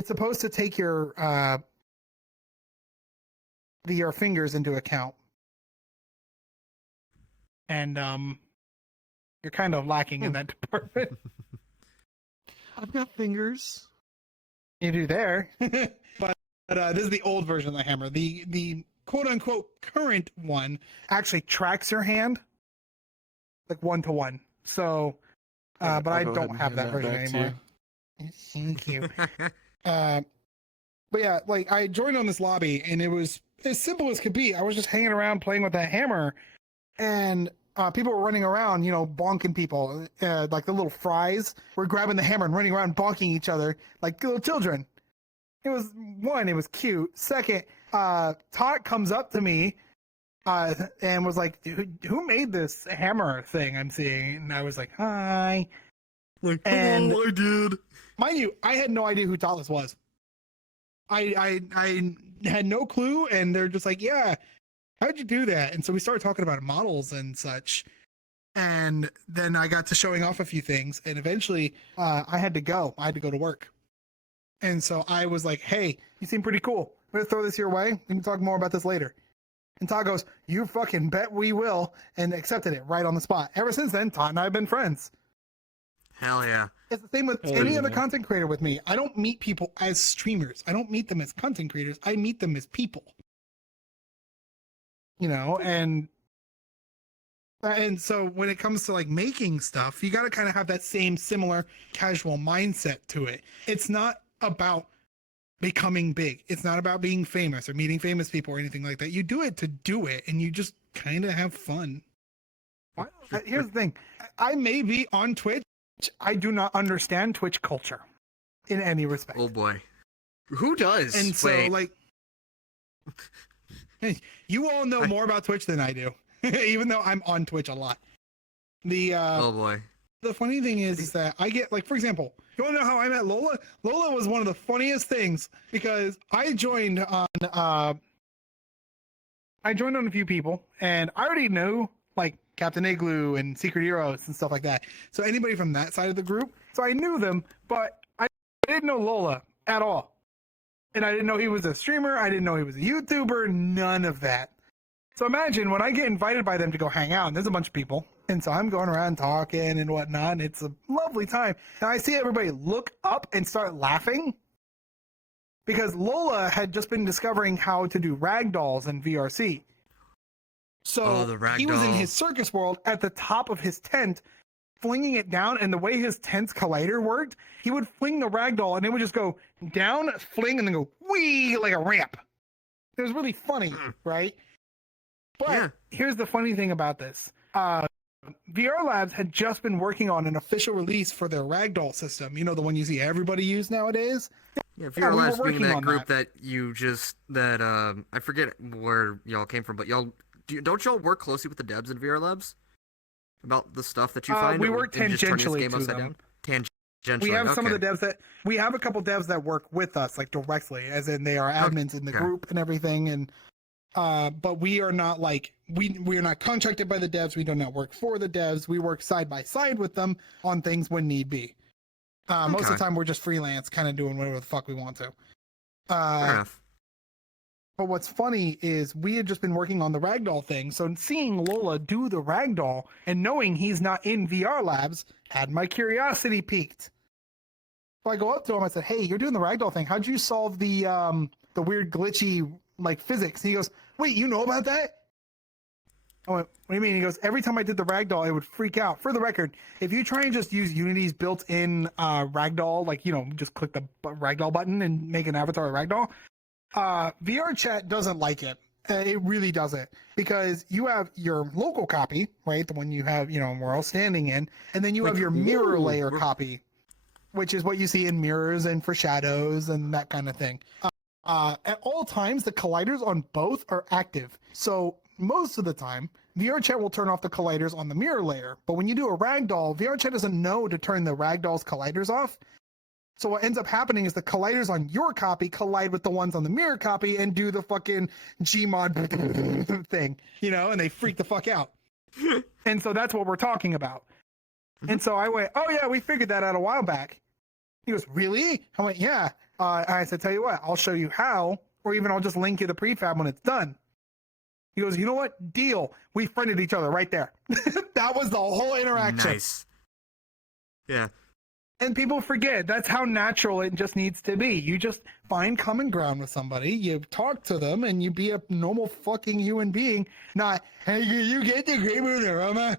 supposed to take your fingers into account, and you're kind of lacking in that department. I've got fingers. You do there, but this is the old version of the hammer. The quote unquote current one actually tracks your hand like 1-to-1. So, but I I'll go ahead don't and have hand that version back to anymore. Thank you. But yeah, like, I joined on this lobby and it was as simple as could be. I was just hanging around playing with that hammer, and people were running around, bonking people. Like the little fries were grabbing the hammer and running around bonking each other like little children. It was one, it was cute. Second, Tot comes up to me and was like, who made this hammer thing I'm seeing? And I was like, hi. Like, and hello, I did. Mind you, I had no idea who Totless was. I had no clue, and they're just like, yeah, how'd you do that? And so we started talking about models and such. And then I got to showing off a few things, and eventually I had to go. I had to go to work. And so I was like, hey, you seem pretty cool. I'm going to throw this your way. We can talk more about this later. And Todd goes, you fucking bet we will, and accepted it right on the spot. Ever since then, Todd and I have been friends. Hell yeah. It's the same with any other content creator with me. I don't meet people as streamers. I don't meet them as content creators. I meet them as people. You know, and so when it comes to like making stuff, you got to kind of have that same similar casual mindset to it. It's not about becoming big. It's not about being famous or meeting famous people or anything like that. You do it to do it, and you just kind of have fun. Here's the thing. I may be on Twitch. I do not understand Twitch culture in any respect. Oh boy. Who does? And so like, you all know more about Twitch than I do, even though I'm on Twitch a lot. Oh boy. The funny thing is that I get, like, for example, you want to know how I met Lola? Lola was one of the funniest things because I joined on a few people, and I already knew like Captain Igloo and Secret Heroes and stuff like that. So anybody from that side of the group, so I knew them, but I didn't know Lola at all, and I didn't know he was a streamer. I didn't know he was a YouTuber. None of that. So imagine when I get invited by them to go hang out, and there's a bunch of people. And so I'm going around talking and whatnot, and it's a lovely time. And I see everybody look up and start laughing because Lola had just been discovering how to do ragdolls in VRC. So he was in his circus world at the top of his tent, flinging it down, and the way his tent's collider worked, he would fling the ragdoll, and it would just go down, fling, and then go whee like a ramp. It was really funny, right? But here's the funny thing about this. VR Labs had just been working on an official release for their ragdoll system. You know, the one you see everybody use nowadays? Yeah, VR Labs being that group that you just, I forget where y'all came from, but don't y'all work closely with the devs in VR Labs? About the stuff that you find? We work tangentially to them. Tangentially, we have some of the devs we have a couple devs that work with us, like directly, as in they are admins in the group and everything, and but we are not like we are not contracted by the devs. We do not work for the devs. We work side by side with them on things when need be. Most of the time we're just freelance, kind of doing whatever the fuck we want to. Fair enough. But what's funny is we had just been working on the ragdoll thing, so seeing Lola do the ragdoll and knowing he's not in VR Labs had my curiosity piqued. So I go up to him. I said, "Hey, you're doing the ragdoll thing. How'd you solve the weird glitchy like physics?" And he goes, "Wait, you know about that?" I went, "What do you mean?" He goes, "Every time I did the ragdoll, it would freak out." For the record, if you try and just use Unity's built-in ragdoll, like, you know, just click the ragdoll button and make an avatar ragdoll, VRchat doesn't like it. It really doesn't, because you have your local copy, right? The one you have, you know, we're all standing in, and then you have your mirror layer copy, which is what you see in mirrors and for shadows and that kind of thing. At all times, the colliders on both are active. So most of the time, VRChat will turn off the colliders on the mirror layer. But when you do a ragdoll, VRChat doesn't know to turn the ragdoll's colliders off. So what ends up happening is the colliders on your copy collide with the ones on the mirror copy and do the fucking Gmod thing, you know, and they freak the fuck out. And so that's what we're talking about. And so I went, "Oh yeah, we figured that out a while back." He goes, "Really?" I went, "Yeah." I said, "Tell you what, I'll show you how, or even I'll just link you the prefab when it's done." He goes, "You know what? Deal." We friended each other right there. That was the whole interaction. Nice. Yeah. And people forget that's how natural it just needs to be. You just find common ground with somebody, you talk to them, and you be a normal fucking human being. Not, "Hey, you get the great aroma."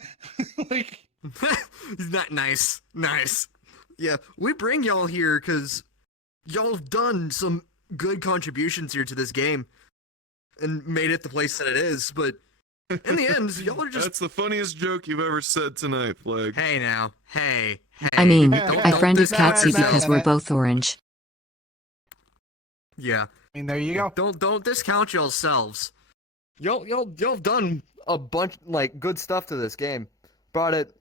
Like, he's not nice. Nice. Yeah, we bring y'all here because y'all have done some good contributions here to this game and made it the place that it is, but in the end, y'all are just... That's the funniest joke you've ever said tonight, Flag. Hey now. Hey. I mean, I friended Katsy because we're both orange. Yeah. I mean, there you go. Don't discount yourselves. Y'all have done a bunch like good stuff to this game. Brought it.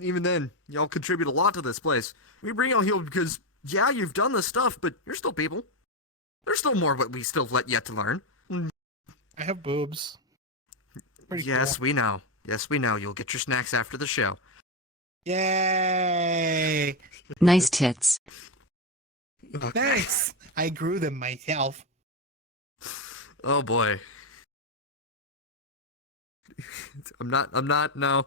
Even then, y'all contribute a lot to this place. We bring y'all here because yeah, you've done this stuff, but you're still people. There's still more what we still yet to learn. I have boobs. Pretty Yes, cool. we know. Yes, we know. You'll get your snacks after the show. Yay! Nice tits. Nice. I grew them myself. Oh boy. I'm not, no.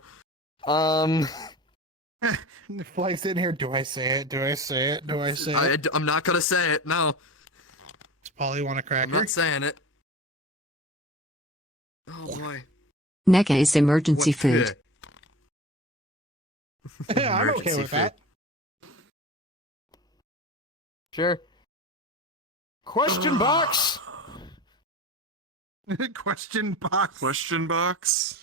Flags in here. Do I say it? Do I say it? Do I say it? I'm not gonna say it, no. Does Polly want a cracker? I'm not saying it. Oh boy. NECA is emergency food. Yeah, I'm okay with that. Sure. Question box. Question box. Question box?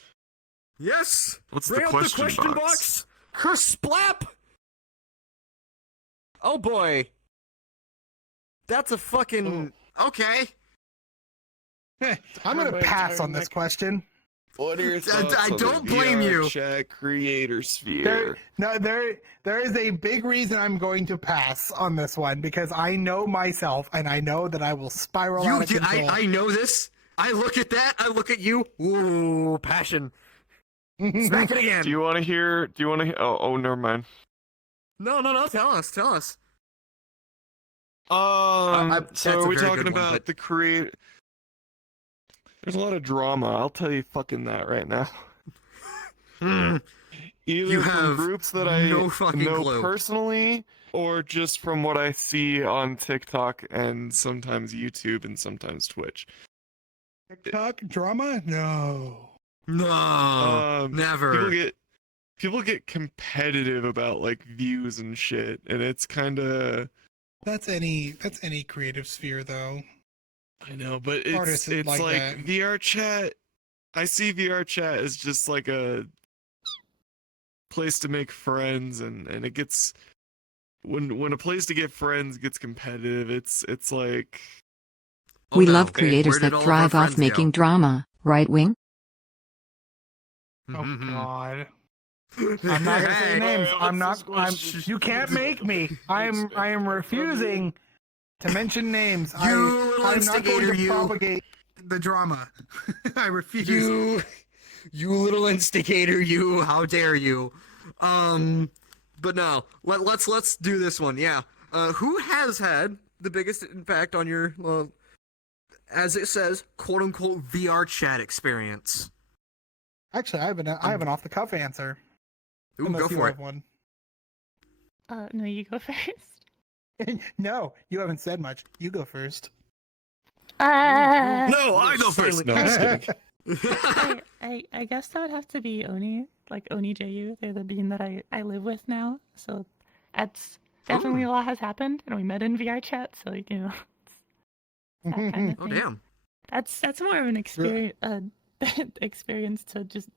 Yes. What's Bring the out question, the question box? Kersplap! Oh boy. That's a fucking okay. I'm gonna pass on this question. What are your thoughts I on don't the blame you. VRChat creator sphere? There is a big reason I'm going to pass on this one because I know myself and I know that I will spiral out of control. I know this. I look at that. I look at you. Ooh, passion. Smack it again. Do you want to hear? Oh, never mind. No. Tell us. So that's are a we very talking good one, about but- the create? There's a lot of drama. I'll tell you fucking that right now. Either You from have groups that I no fucking know clue. personally, or just from what I see on TikTok and sometimes YouTube and sometimes Twitch. TikTok drama? No. No. Never. People get competitive about like views and shit, and it's kind of That's any creative sphere though. I know, but Artists it's like like that. VRChat. I see VRChat as just like a place to make friends, and it gets when a place to get friends gets competitive. It's like We no. love creators Where did that all of thrive our off friends making go? drama, right, Wing? Oh Mhm. God. I'm not gonna say names. You can't make me. I am refusing to mention names. You little I'm not going instigator, to you. propagate the drama. I refuse. You little instigator, you! How dare you? But no, let's do this one. Yeah. Who has had the biggest impact on your, as it says, quote unquote VR chat experience? Actually, I have an off the cuff answer. Ooh, Unless go you for have it. one. No, you go first. No, you haven't said much. You go first. no, I go first. No, I'm just kidding. I guess that would have to be Oni, like Oni Ju. They're the bean that I live with now. So that's definitely a lot has happened, and we met in VR chat. So you know, it's that kind of Oh thing. damn. That's more of an experience experience to just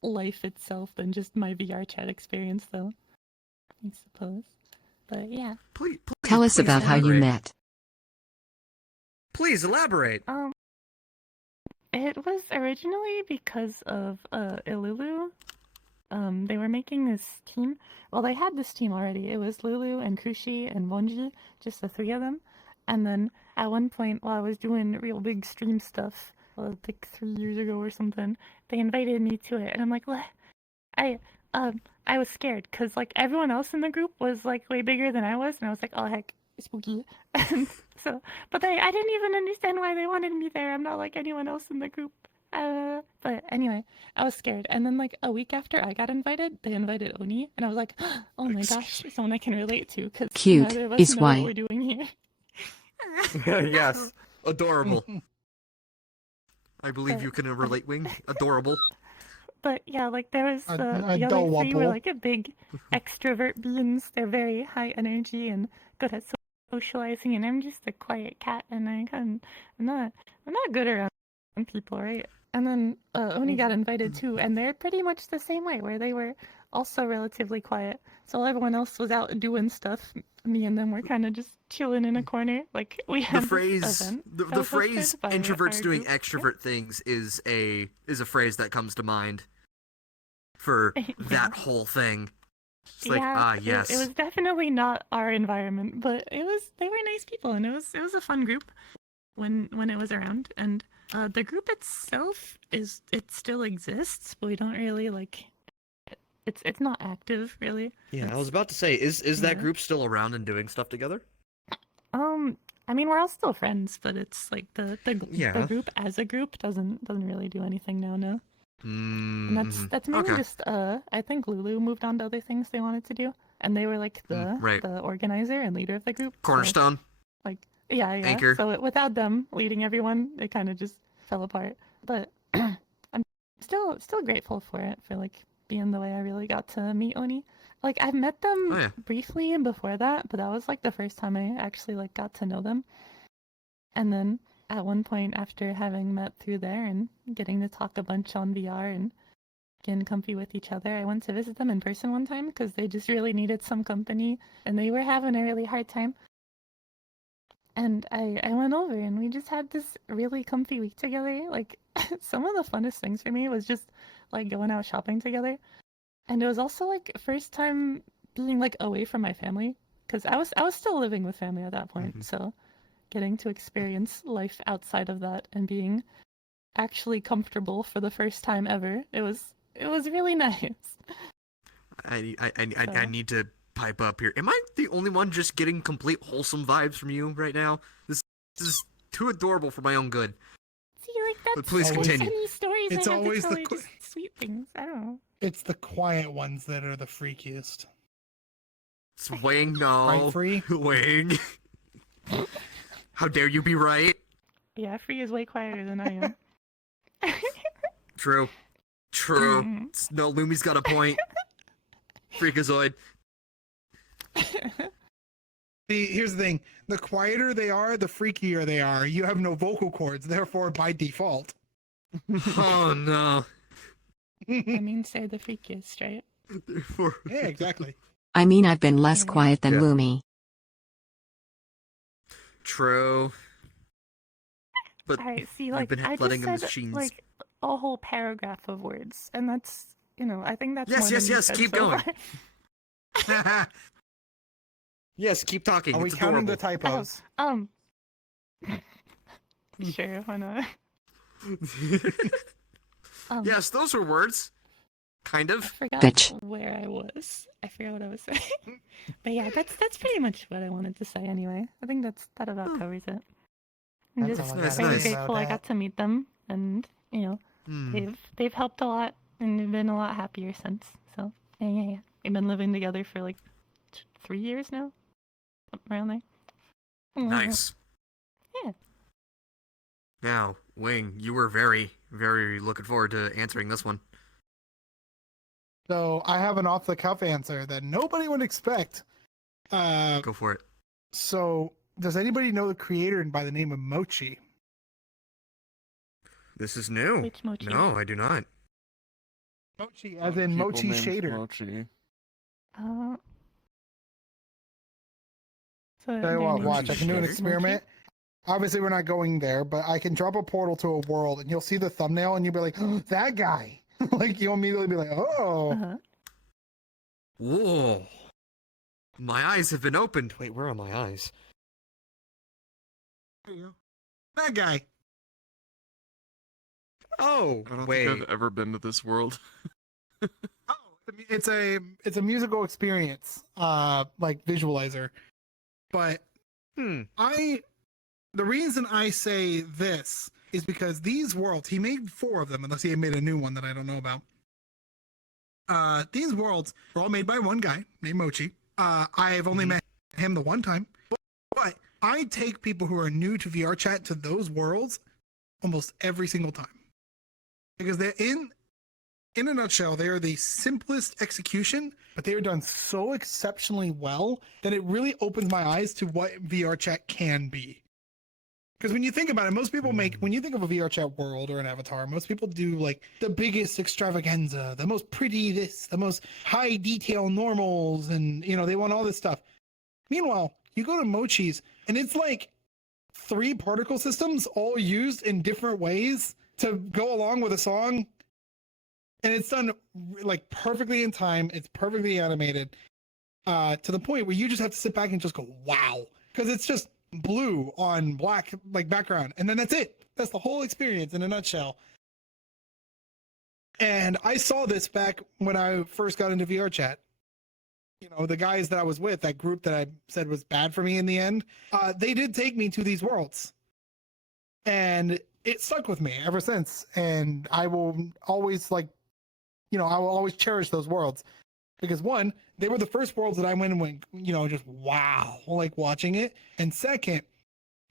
life itself than just my VR chat experience, though. I suppose. But yeah. Please Tell us about how you elaborate. met. Please elaborate. It was originally because of Ilulu. They were making this team. Well, they had this team already. It was Lulu and Kushi and Bonji, just the three of them. And then at one point, while I was doing real big stream stuff, like 3 years ago or something, they invited me to it, and I'm like, what? I was scared because like everyone else in the group was like way bigger than I was, and I was like, oh heck, spooky. And so, but I didn't even understand why they wanted me there. I'm not like anyone else in the group. But anyway, I was scared. And then like a week after I got invited, they invited Oni, and I was like, oh my gosh, someone I can relate to, because Cute neither of us is know why. what we're doing here. yes. Adorable. I believe you can relate, Wing. Adorable. But yeah, like there was the other three Adorable. were like a big extrovert beings. They're very high energy and good at socializing, and I'm just a quiet cat, and I'm not good around people, right? And then Oni got invited too, and they're pretty much the same way, where they were also relatively quiet. So everyone else was out doing stuff. Me and them were kind of just chilling in a corner. Like we had The phrase this event the that was phrase hosted by introverts our doing group. extrovert things is a phrase that comes to mind for that whole thing. It's like, yes. It was definitely not our environment, but they were nice people, and it was a fun group when it was around. And the group itself it still exists, but we don't really like it's not active really. Yeah, I was about to say, is that group still around and doing stuff together? I mean, we're all still friends, but it's like the Yeah. group as a group doesn't really do anything now. No. And that's mainly Okay. just I think Lulu moved on to other things they wanted to do, and they were like right. the organizer and leader of the group. Cornerstone. So, like yeah. Anchor. So without them leading everyone, it kind of just fell apart. But I'm still grateful for it, for like being the way I really got to meet Oni. Like I've met them briefly before that, but that was like the first time I actually like got to know them. And then at one point, after having met through there and getting to talk a bunch on VR and getting comfy with each other, I went to visit them in person one time because they just really needed some company and they were having a really hard time. And I went over and we just had this really comfy week together. Like some of the funnest things for me was just like going out shopping together. And it was also like first time being like away from my family because I was still living with family at that point. So getting to experience life outside of that and being actually comfortable for the first time ever. It was really nice. I need to pipe up here. Am I the only one just getting complete wholesome vibes from you right now? This is too adorable for my own good. See, like that's But please continue. Any stories It's I have always to tell the are just sweet things. I don't know. It's the quiet ones that are the freakiest. It's Wing, no. Right, Free? Wing. How dare you be right? Yeah, Free is way quieter than I am. True. No, Lumi's got a point. Freakazoid. See, here's the thing. The quieter they are, the freakier they are. You have no vocal cords, therefore, by default. Oh, no. I mean, say the freakiest, right? Yeah, exactly. I mean, I've been less quiet than Lumi. True. But Alright, see, you've like, been I letting just the said, machines... like, a whole paragraph of words, and that's, I think that's Yes, more yes, than you yes, said keep so going. far. Yes, keep talking. Are we It's counting the adorable. typos? Sure, why not? Yes, those were words. Kind of. I forgot Bitch. where I was. I forgot what I was saying. But yeah, that's pretty much what I wanted to say anyway. I think that about covers it. I'm That's just all I gotta very say grateful about I got to meet them, and they've helped a lot and been a lot happier since. So yeah. We've been living together for like 3 years now, something around there. Nice. Yeah. Now, Wing, you were very, very looking forward to answering this one. So I have an off-the-cuff answer that nobody would expect. Go for it. So, does anybody know the creator by the name of Mochi? This is new. Which Mochi? No, I do not. Mochi, as in Mochi Shader. Mochi. So Tell you what, their watch. I name's can do an Mochi? experiment. Obviously, we're not going there, but I can drop a portal to a world, and you'll see the thumbnail, and you'll be like, oh, that guy. Like, you'll immediately be like, oh. Whoa. My eyes have been opened. Wait, where are my eyes? There you go. That guy. Oh, I don't wait. think I've ever been to this world. It's a musical experience, like visualizer. But the reason I say this is because these worlds, he made 4 of them, unless he made a new one that I don't know about. These worlds were all made by one guy named Mochi. I've only met him the one time, but I take people who are new to VRChat to those worlds almost every single time, because they're in a nutshell, they are the simplest execution, but they are done so exceptionally well that it really opens my eyes to what VRChat can be. Because when you think about it, most people when you think of a VR chat world or an avatar, most people do like the biggest extravaganza, the most pretty this, the most high detail normals, and they want all this stuff. Meanwhile, you go to Mochi's and it's like 3 particle systems all used in different ways to go along with a song. And it's done like perfectly in time. It's perfectly animated to the point where you just have to sit back and just go, wow. Because it's just blue on black like background. And then that's it. That's the whole experience in a nutshell. And I saw this back when I first got into VR chat. The guys that I was with, that group that I said was bad for me in the end, they did take me to these worlds. And it stuck with me ever since. And I will always I will always cherish those worlds. Because 1, they were the first worlds that I went and went, just wow, like watching it. And 2nd,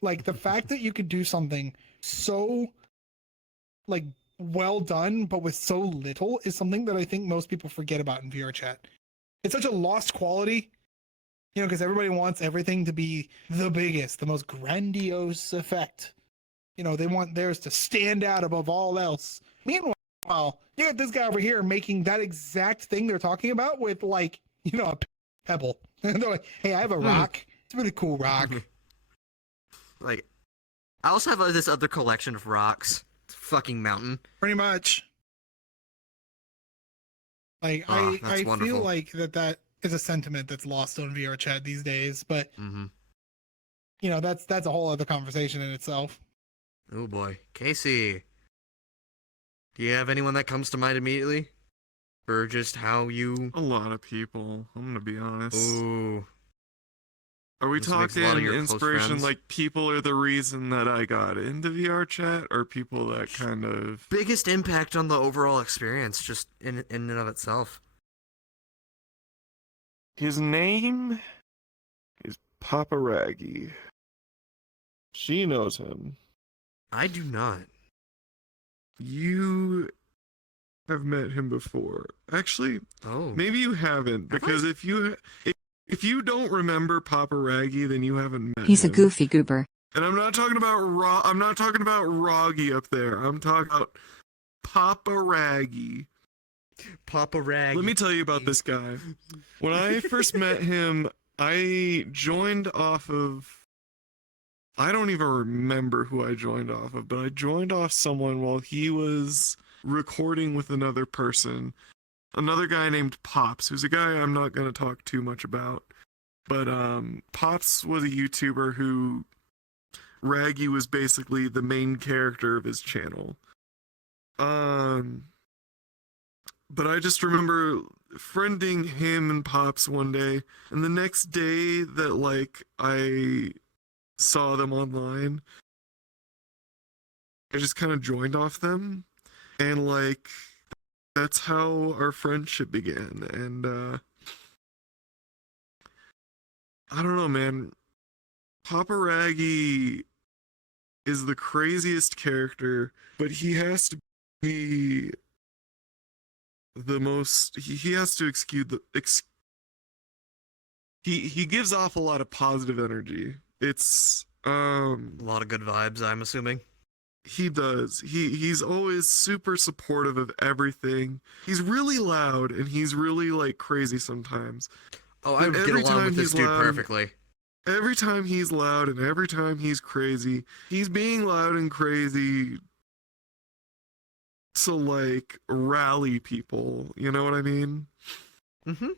like the fact that you could do something so like well done, but with so little is something that I think most people forget about in VR chat. It's such a lost quality, because everybody wants everything to be the biggest, the most grandiose effect. They want theirs to stand out above all else. Meanwhile, you got this guy over here making that exact thing they're talking about with a pebble. And they're like, hey, I have a rock. It's a really cool rock. Like, I also have this other collection of rocks. It's a fucking mountain. Pretty much. Like, I feel like that is a sentiment that's lost on VR chat these days, but that's a whole other conversation in itself. Oh boy. Casey, do you have anyone that comes to mind immediately? For just how you... A lot of people, I'm gonna be honest. Ooh. Are we This makes a lot of talking your close inspiration, friends. like people are the reason that I got into VR chat, or people that kind of... Biggest impact on the overall experience, just in and of itself. His name is Papa Raggy. She knows him. I do not. You have met him before. Actually, Oh. maybe you haven't, because if you don't remember Papa Raggy, then you haven't met He's a him. goofy goober. And I'm not talking about Roggy up there. I'm talking about Papa Raggy. Papa Raggy. Let me tell you about this guy. When I first met him, I joined off of... I don't even remember who I joined off of, but I joined off someone while he was recording with another person. Another guy named Pops, who's a guy I'm not going to talk too much about. But Pops was a YouTuber who... Raggy was basically the main character of his channel. But I just remember friending him and Pops one day, and the next day that I saw them online, I just kind of joined off them, and that's how our friendship began. And I don't know, man. Papa Raggy is the craziest character, but he has to be the most... He has to he gives off a lot of positive energy. It's A lot of good vibes, I'm assuming. He does. He's always super supportive of everything. He's really loud, and he's really crazy sometimes. Oh, I would get along with this dude perfectly. Every time he's loud and every time he's crazy, he's being loud and crazy to rally people. You know what I mean? Mm-hmm.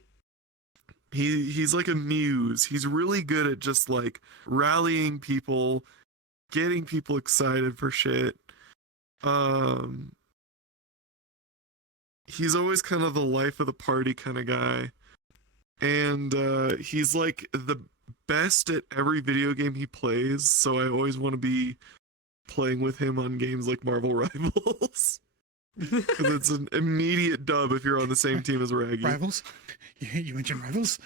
He's like a muse. He's really good at just rallying people, getting people excited for shit. He's always kind of the life of the party kind of guy. And he's the best at every video game he plays, so I always want to be playing with him on games like Marvel Rivals. Because it's an immediate dub if you're on the same team as Raggy. Rivals? You mentioned Rivals?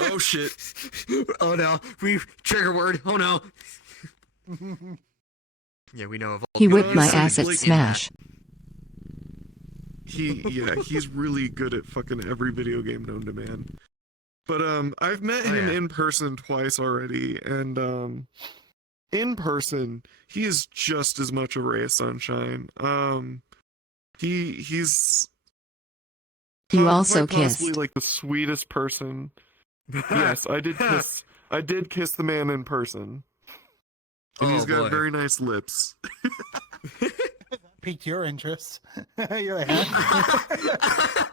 Oh shit. Oh no, trigger word, oh no. Yeah, we know of all... He whipped my Honestly, ass at Smash. He's really good at fucking every video game known to man. But I've met him in person twice already, and in person, he is just as much a ray of sunshine. He's You also quite possibly kissed. like the sweetest person. Yes, I did kiss. I did kiss the man in person, and he's got very nice lips. Piqued your interest. You're like, huh?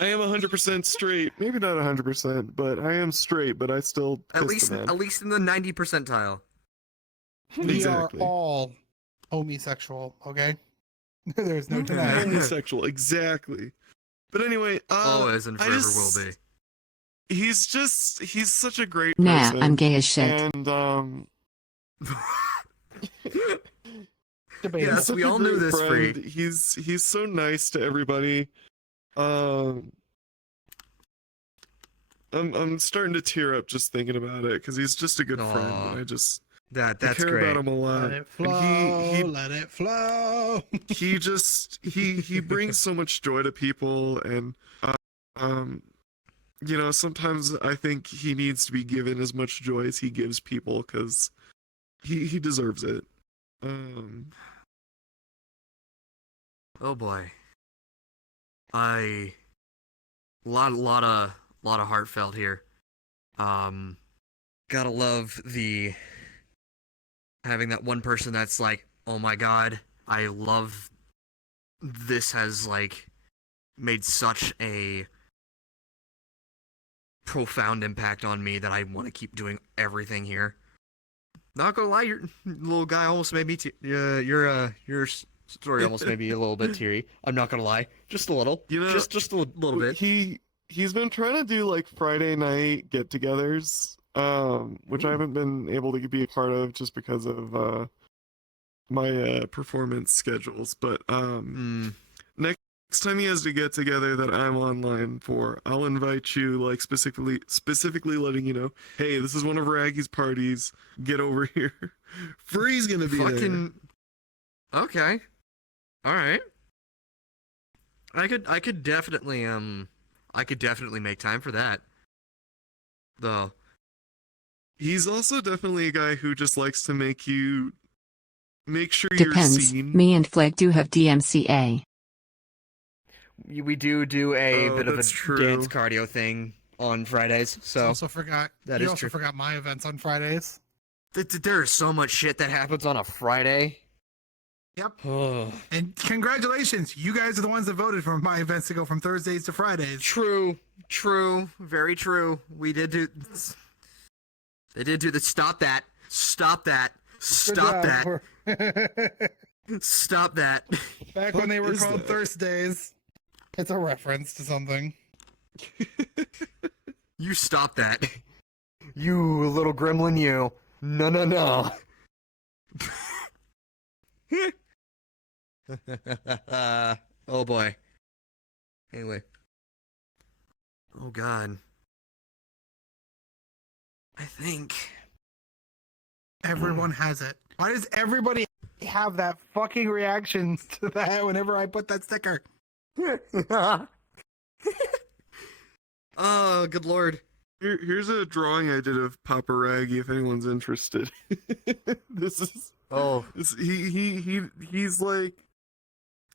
I am 100% straight. Maybe not 100%, but I am straight. But I still At kiss the man. least in the 90 percentile. We Exactly. are all homosexual, okay? There's no denying. Homosexual, exactly. But anyway, Always and I forever just- will be. he's such a great Nah, person. I'm gay as shit. And Yes, such we a all knew great this, friend. Free. He's so nice to everybody. I'm starting to tear up just thinking about it because he's just a good friend. Aw. And I That's care great. about him a lot. Let it flow. And Let it flow. he brings so much joy to people, and you know, sometimes I think he needs to be given as much joy as he gives people because he deserves it. Oh boy. A lot of heartfelt here. Gotta love the having that one person that's like, oh my god, I love this, has like made such a profound impact on me that I want to keep doing everything here. Not gonna lie, your little guy almost made me your story almost made me a little bit teary. I'm not gonna lie, just a little. You know, just a little bit. He's been trying to do like Friday night get-togethers, which I haven't been able to be a part of just because of my performance schedules. But next time he has to get together that I'm online for, I'll invite you, like specifically letting you know, hey, this is one of Raggy's parties. Get over here. Free's gonna be there. Okay. All right. I could definitely make time for that. Though. He's also definitely a guy who just likes to make sure you're Depends. seen. Me and Flag do have DMCA. We do a Oh, bit of a that's true. dance cardio thing on Fridays. So also forgot. that you is also true. forgot my events on Fridays. There is so much shit that happens on a Friday. Yep. Oh. And congratulations, you guys are the ones that voted for my events to go from Thursdays to Fridays. True, very true. We did do. They did do the. Stop that! Stop that! Stop that! Stop that! Back when they were is called that? Thursdays. It's a reference to something. You stop that! You little gremlin! You! No! Oh boy. Anyway. Oh god. I think Everyone has it. Why does everybody have that fucking reaction to that whenever I put that sticker? Oh, good lord. Here's a drawing I did of Papa Raggy if anyone's interested. He's like,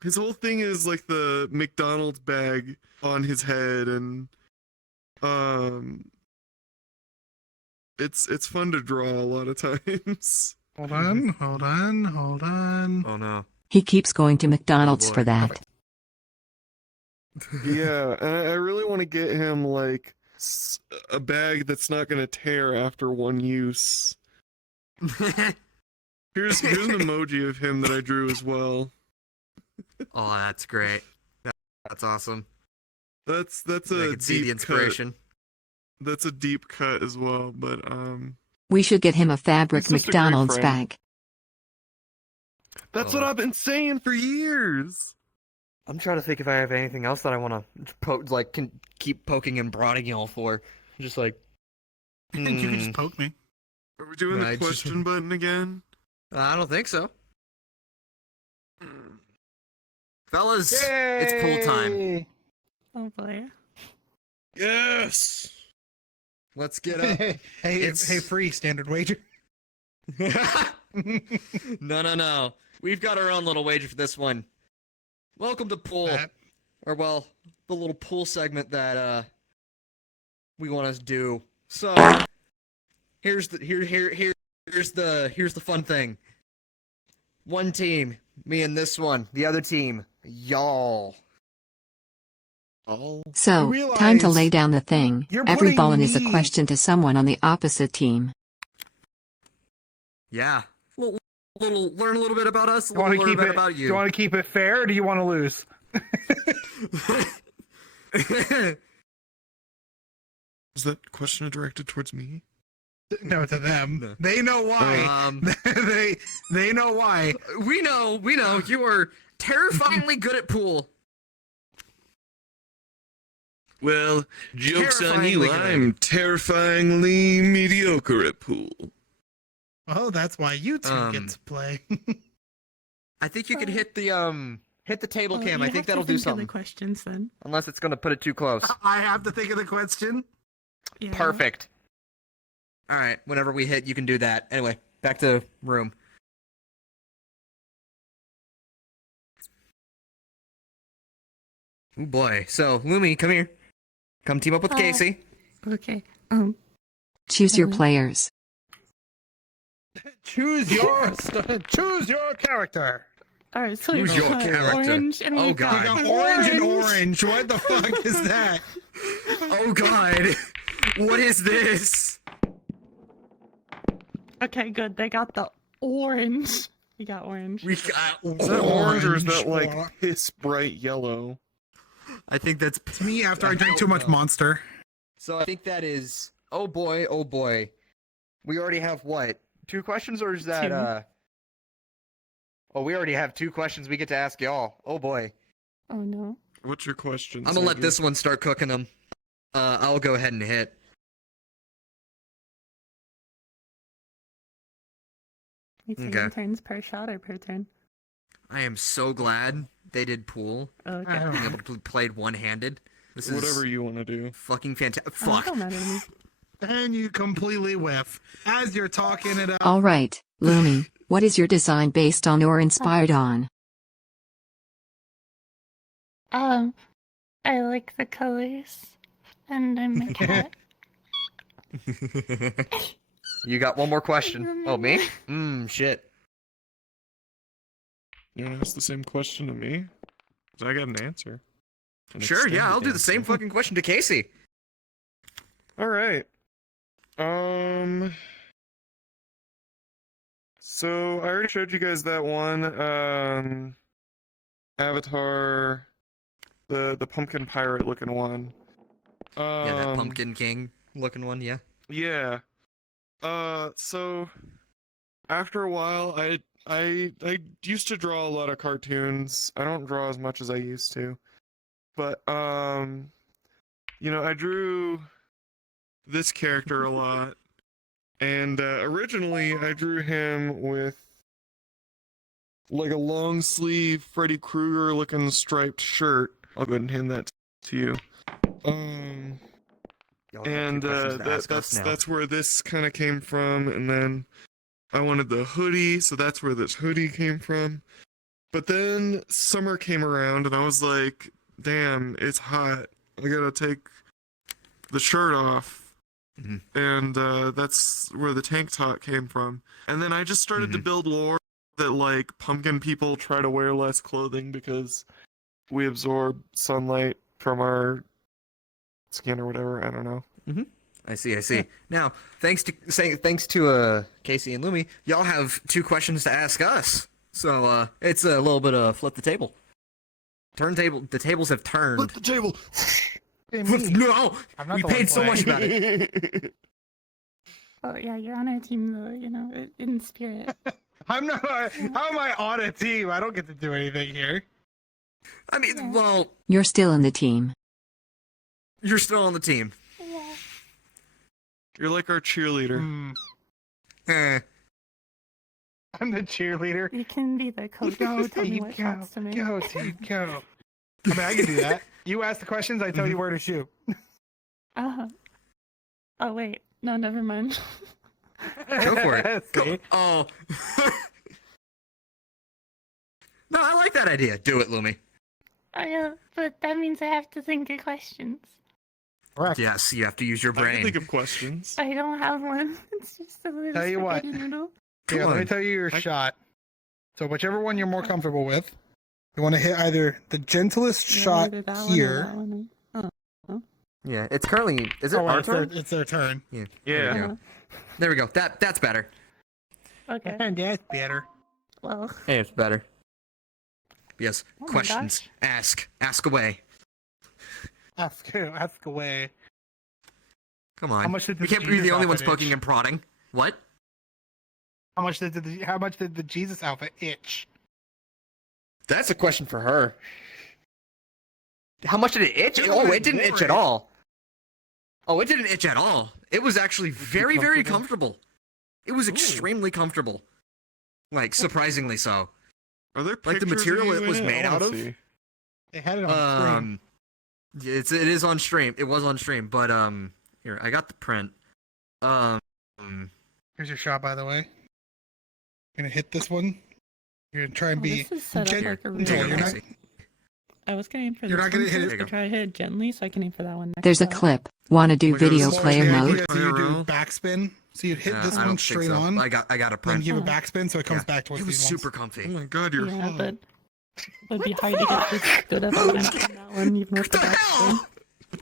his whole thing is like the McDonald's bag on his head, and it's fun to draw a lot of times. Hold on. Oh no. He keeps going to McDonald's boy. for that. Yeah, and I really want to get him like a bag that's not gonna tear after one use. Here's an emoji of him that I drew as well. Oh, that's great. That's awesome. That's I a can see the deep inspiration. cut. That's a deep cut as well, but We should get him a fabric He's just a great McDonald's friend. bag. that's what I've been saying for years. I'm trying to think if I have anything else that I want to can keep poking and prodding y'all for. Just like. You can just poke me. Are we doing Nah, the it's just- question button again? I don't think so. Fellas, it's pool time. Oh boy. Yes. Let's get up. Hey, free standard wager. No. We've got our own little wager for this one. Welcome to pool, or well, the little pool segment that we want to do. So here's the fun thing. One team, me and this one. The other team, y'all. So, time to lay down the thing. You're Every putting ballin is a me- question to someone on the opposite team. Yeah. Learn a little bit about us. You want to keep it about you. Do you want to keep it fair, or do you want to lose? Is that question directed towards me? No, to them. They know why. they know why. We know. You are terrifyingly good at pool. Well, joke's on Terrifyingly you. good. I'm terrifyingly mediocre at pool. Oh, that's why you two get to play. I think you could hit the table cam. You I think have to that'll do think of something. the questions then. Unless it's gonna put it too close. I have to think of the question. Yeah. Perfect. All right. Whenever we hit, you can do that. Anyway, back to room. Oh boy. So, Lumi, come here. Come team up with Casey. Okay. Choose your players. Choose your character. All right. So Who's we've your got character? Orange and Oh, we've God. got I got orange and orange. What the fuck is that? Oh God. What is this? Okay, good. They got the orange. We got orange. We got Is that orange or is that Orange. like piss bright yellow? I think that's It's me after I drink too much Monster. So I think that is. Oh boy. Oh boy. We already have what? 2 questions, or is that 2. Oh, we already have 2 questions we get to ask y'all. Oh boy. Oh no. What's your question? I'm gonna let Sadie? this one start cooking them. I'll go ahead and hit. We taking Okay. turns per shot or per turn? I am so glad they did pool. Oh, okay. Being able to play one-handed. This is Whatever you want to do. fucking fantastic. Oh, Fuck. don't matter to me. And you completely whiff. As you're talking it up. Alright, Lumi, what is your design based on or inspired on? I like the colors, and I'm a cat. You got one more question. Oh, me? Shit. You want to ask the same question to me? 'Cause I got an answer. An Sure, yeah, I'll do the extended same answer. fucking question to Casey. All right. So I already showed you guys that one. Avatar, the pumpkin pirate looking one. Yeah, that Pumpkin King looking one, yeah. Yeah. So after a while, I used to draw a lot of cartoons. I don't draw as much as I used to, but you know, I drew this character a lot, and originally I drew him with like a long sleeve Freddy Krueger looking striped shirt. I'll go ahead and hand that to you. Y'all got 2 And questions to ask us now. that's where this kind of came from, and then I wanted the hoodie, so that's where this hoodie came from. But then summer came around, and I was like, damn, it's hot. I gotta take the shirt off. Mhm. And that's where the tank top came from. And then I just started to build lore that, like, pumpkin people try to wear less clothing because we absorb sunlight from our skin or whatever. I don't know. I see. Now, thanks to Casey and Lumi, y'all have 2 questions to ask us. So it's a little bit of flip the table. The tables have turned. Flip the table. No, I'm not we the one paid so much about playing. it. Oh yeah, you're on our team though. You know, in spirit. I'm not. How am I on a team? I don't get to do anything here. I mean, well, You're still in the team. you're still on the team. Yeah. You're like our cheerleader. Eh. I'm the cheerleader. You can be the coach. Go Tell me team, what go, shots to make. go team, go. I mean, I can do that. You ask the questions, I tell you where to shoot. Uh-huh. Oh wait, no, never mind. Go for it. Go. See? Oh. No, I like that idea. Do it, Lumi. But that means I have to think of questions. Correct. Yes, you have to use your I can brain. think of questions. I don't have one. It's just a little Tell you what. spaghetti noodle. Yeah, Come let me on. tell you your shot. So whichever one you're more comfortable with, you want to hit either the gentlest Yeah, shot either that one or here. that one. Oh. Yeah, it's currently. Is it Oh, our it's turn? it's their turn. Yeah. Yeah. There we go. There we go. That's better. Okay. That's better. Well. Hey, it's better. Yes. Oh my Questions. gosh. Ask away. Ask away. Come on. How much did we the can't be the Jesus only ones outfit poking itch? and prodding. What? How much did the Jesus outfit itch? That's a question for her. How much did it itch? It Oh, was it didn't itch at boring. all. Oh, it didn't itch at all. It was actually very, very comfortable. It was extremely comfortable. Like, surprisingly so. Are there Like the pictures of material you it in was I made wanna out of? see. They had it on screen. It is on stream. It was on stream, but here I got the print. Here's your shot, by the way. You're gonna hit this one. You're gonna try and be This is set up gentle. like a real Take it You're not, easy. I was gonna aim for You're this not gonna one hit it. first, There you but try to hit it gently, so I can aim for that one next. There's a shot. clip. Wanna do We're gonna video switch player the the mode? idea, so you do Pyro. backspin. So you'd hit this I one don't think straight so. on. I got a Then print. give a backspin, so it comes Yeah. back towards It was these super ones. Oh comfy. my god, you're Yeah, hot. but it would be hard to get this good of a match on that one, even with the What the hell? backspin.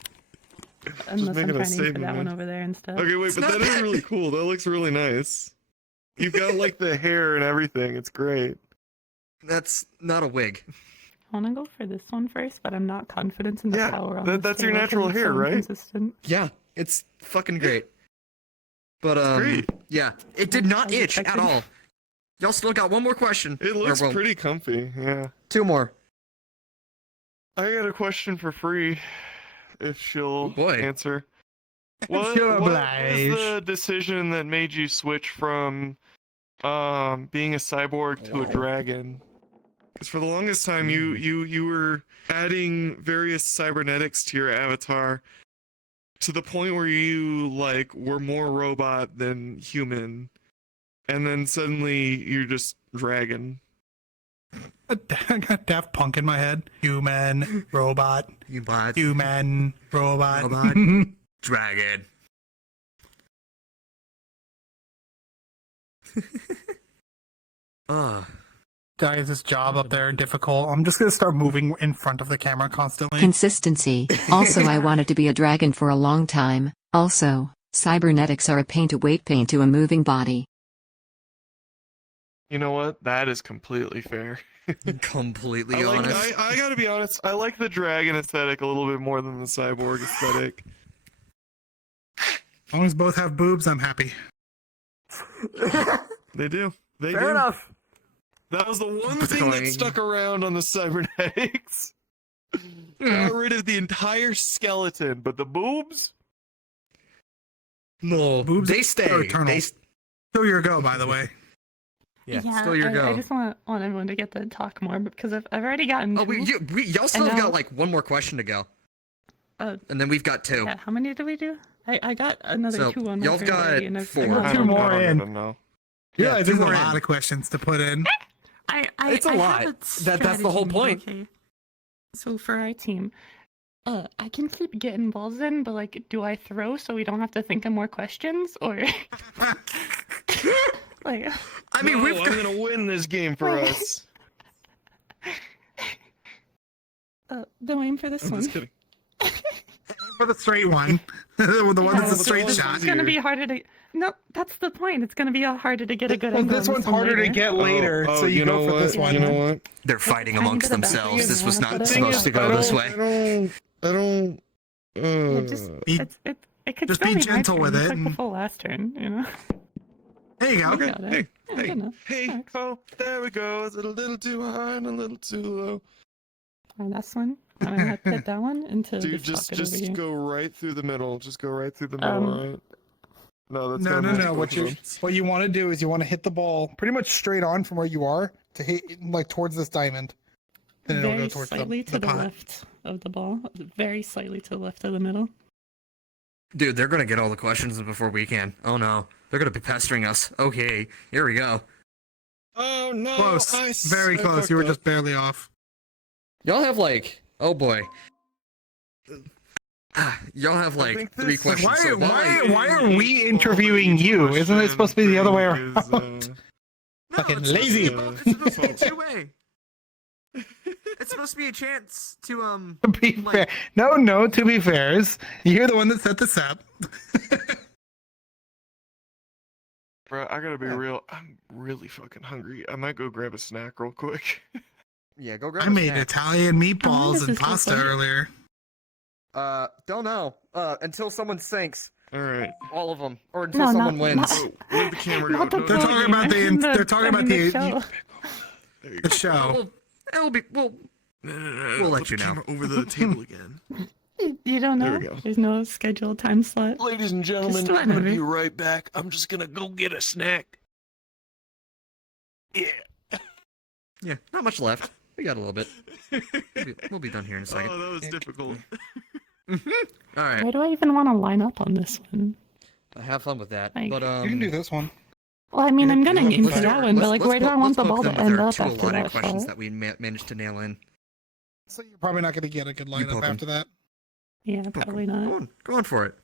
Unless I'm making a trying to aim for statement, that one man. over there instead. Okay, wait, It's but not that is bad. really cool. That looks really nice. You've got like the hair and everything. It's great. That's not a wig. I want to go for this one first, but I'm not confident in the Yeah, power on that- this that's your table 'cause natural it's hair, so right? inconsistent. Yeah, it's fucking great. But great. yeah, it did not As itch at expected. all. Y'all still got one more question. It looks Or, well, pretty comfy. Yeah. 2 more. I got a question for free. If she'll boy. answer. What She'll was oblige. the decision that made you switch from being a cyborg to a dragon? Because for the longest time, you were adding various cybernetics to your avatar to the point where you like were more robot than human, and then suddenly you're just dragon. I got Daft Punk in my head. Human, robot, human, robot. Robot. Dragon. Guys, this job up there difficult. I'm just gonna start moving in front of the camera constantly. Consistency. Also, I wanted to be a dragon for a long time. Also, cybernetics are a pain to weight pain to a moving body. You know what? That is completely fair. Completely I honest. gotta be honest. I like the dragon aesthetic a little bit more than the cyborg aesthetic. As long as both have boobs, I'm happy. They do. They do. Fair enough. That was the one thing that stuck around on the cybernetics. Got rid of the entire skeleton, but the boobs? No, Boobs they are stay. eternal. They Still your go, by the way. Yeah, still your I go. just want everyone to get to talk more because I've already gotten. Oh, two. y'all still And have now- got like one more question to go, Oh, and then we've got 2. yeah. How many did we do? I got another So, 2 on my y'all turn got already, and I've 4. got Two more I don't in. even know. Yeah, Yeah, there's 2 a more lot in. of questions to put in. It's a lot. have a That's the whole strategy, point. Okay. So for our team, I can keep getting balls in, but like, do I throw so we don't have to think of more questions, or like? I mean, No, I'm gonna win this game for Wait. us. Don't aim for this I'm one. just kidding. For the straight one. the one that's a Yeah, straight this shot. one's gonna be harder to. No, that's the point. It's gonna be harder to get a good Well, angle. this on one's one harder to later. get later, so you go know for what? this one. You know what? They're fighting tiny amongst bit of back themselves. you This was wanna not put it supposed to go this way. I don't. Yeah, just Be- it could just still be my gentle turn. with You it took the and- full last turn, you know. There you go. You got it. Hey, Yeah, hey, good enough. hey, Works. oh, there we go. Is it a little too high and a little too low? Alright, that's one. I'm gonna put that one into Dude, this just pocket over here. go right through the middle. Just go right through the middle, alright? No, that's No, not no, nice no. both of them. What you want to do is you want to hit the ball pretty much straight on from where you are to hit like towards this diamond. Then it'll Very go towards slightly to the pot. left of the ball. Very slightly to the left of the middle. Dude, they're gonna get all the questions before we can. Oh no. They're gonna be pestering us. Okay, here we go. Oh no! Close. Very close. You were just barely off. Y'all have like, oh boy. Y'all have like 3 questions. Why are we interviewing you? Isn't it supposed to be the other way around? Fucking lazy. It's supposed to be a two-way. It's supposed to be a chance to To be fair, no. To be fair, you're the one that set this up. Bro, I gotta be real. I'm really fucking hungry. I might go grab a snack real quick. Yeah, go grab I a made snack. Italian meatballs does and this look pasta like? earlier. Don't know. Until someone sinks. All right. All of them. Or until No, someone wins. not- Where'd the camera go? Not the No, They're talking about the. I mean They're talking about the. show. There you The go. show. It'll be. We'll We'll let you know. camera over the table again. You don't know. There we go. There's no scheduled time slot. Ladies and gentlemen, Just I'm gonna be whatever. right back. I'm just gonna go get a snack. Yeah. Yeah, not much left. We got a little bit. We'll be done here in a second. Oh, that was difficult. All right. Why do I even want to line up on this one? Have fun with that. Like- But You can do this one. Well, I mean, I'm gonna let's aim for do- that one, but like, let's where do po- I want let's the ball poke to them with end our up two after allotted that questions shot? that we managed to nail in. So you're probably not going to get a good poke lineup 'em. after that. Yeah, probably not. Go on for it.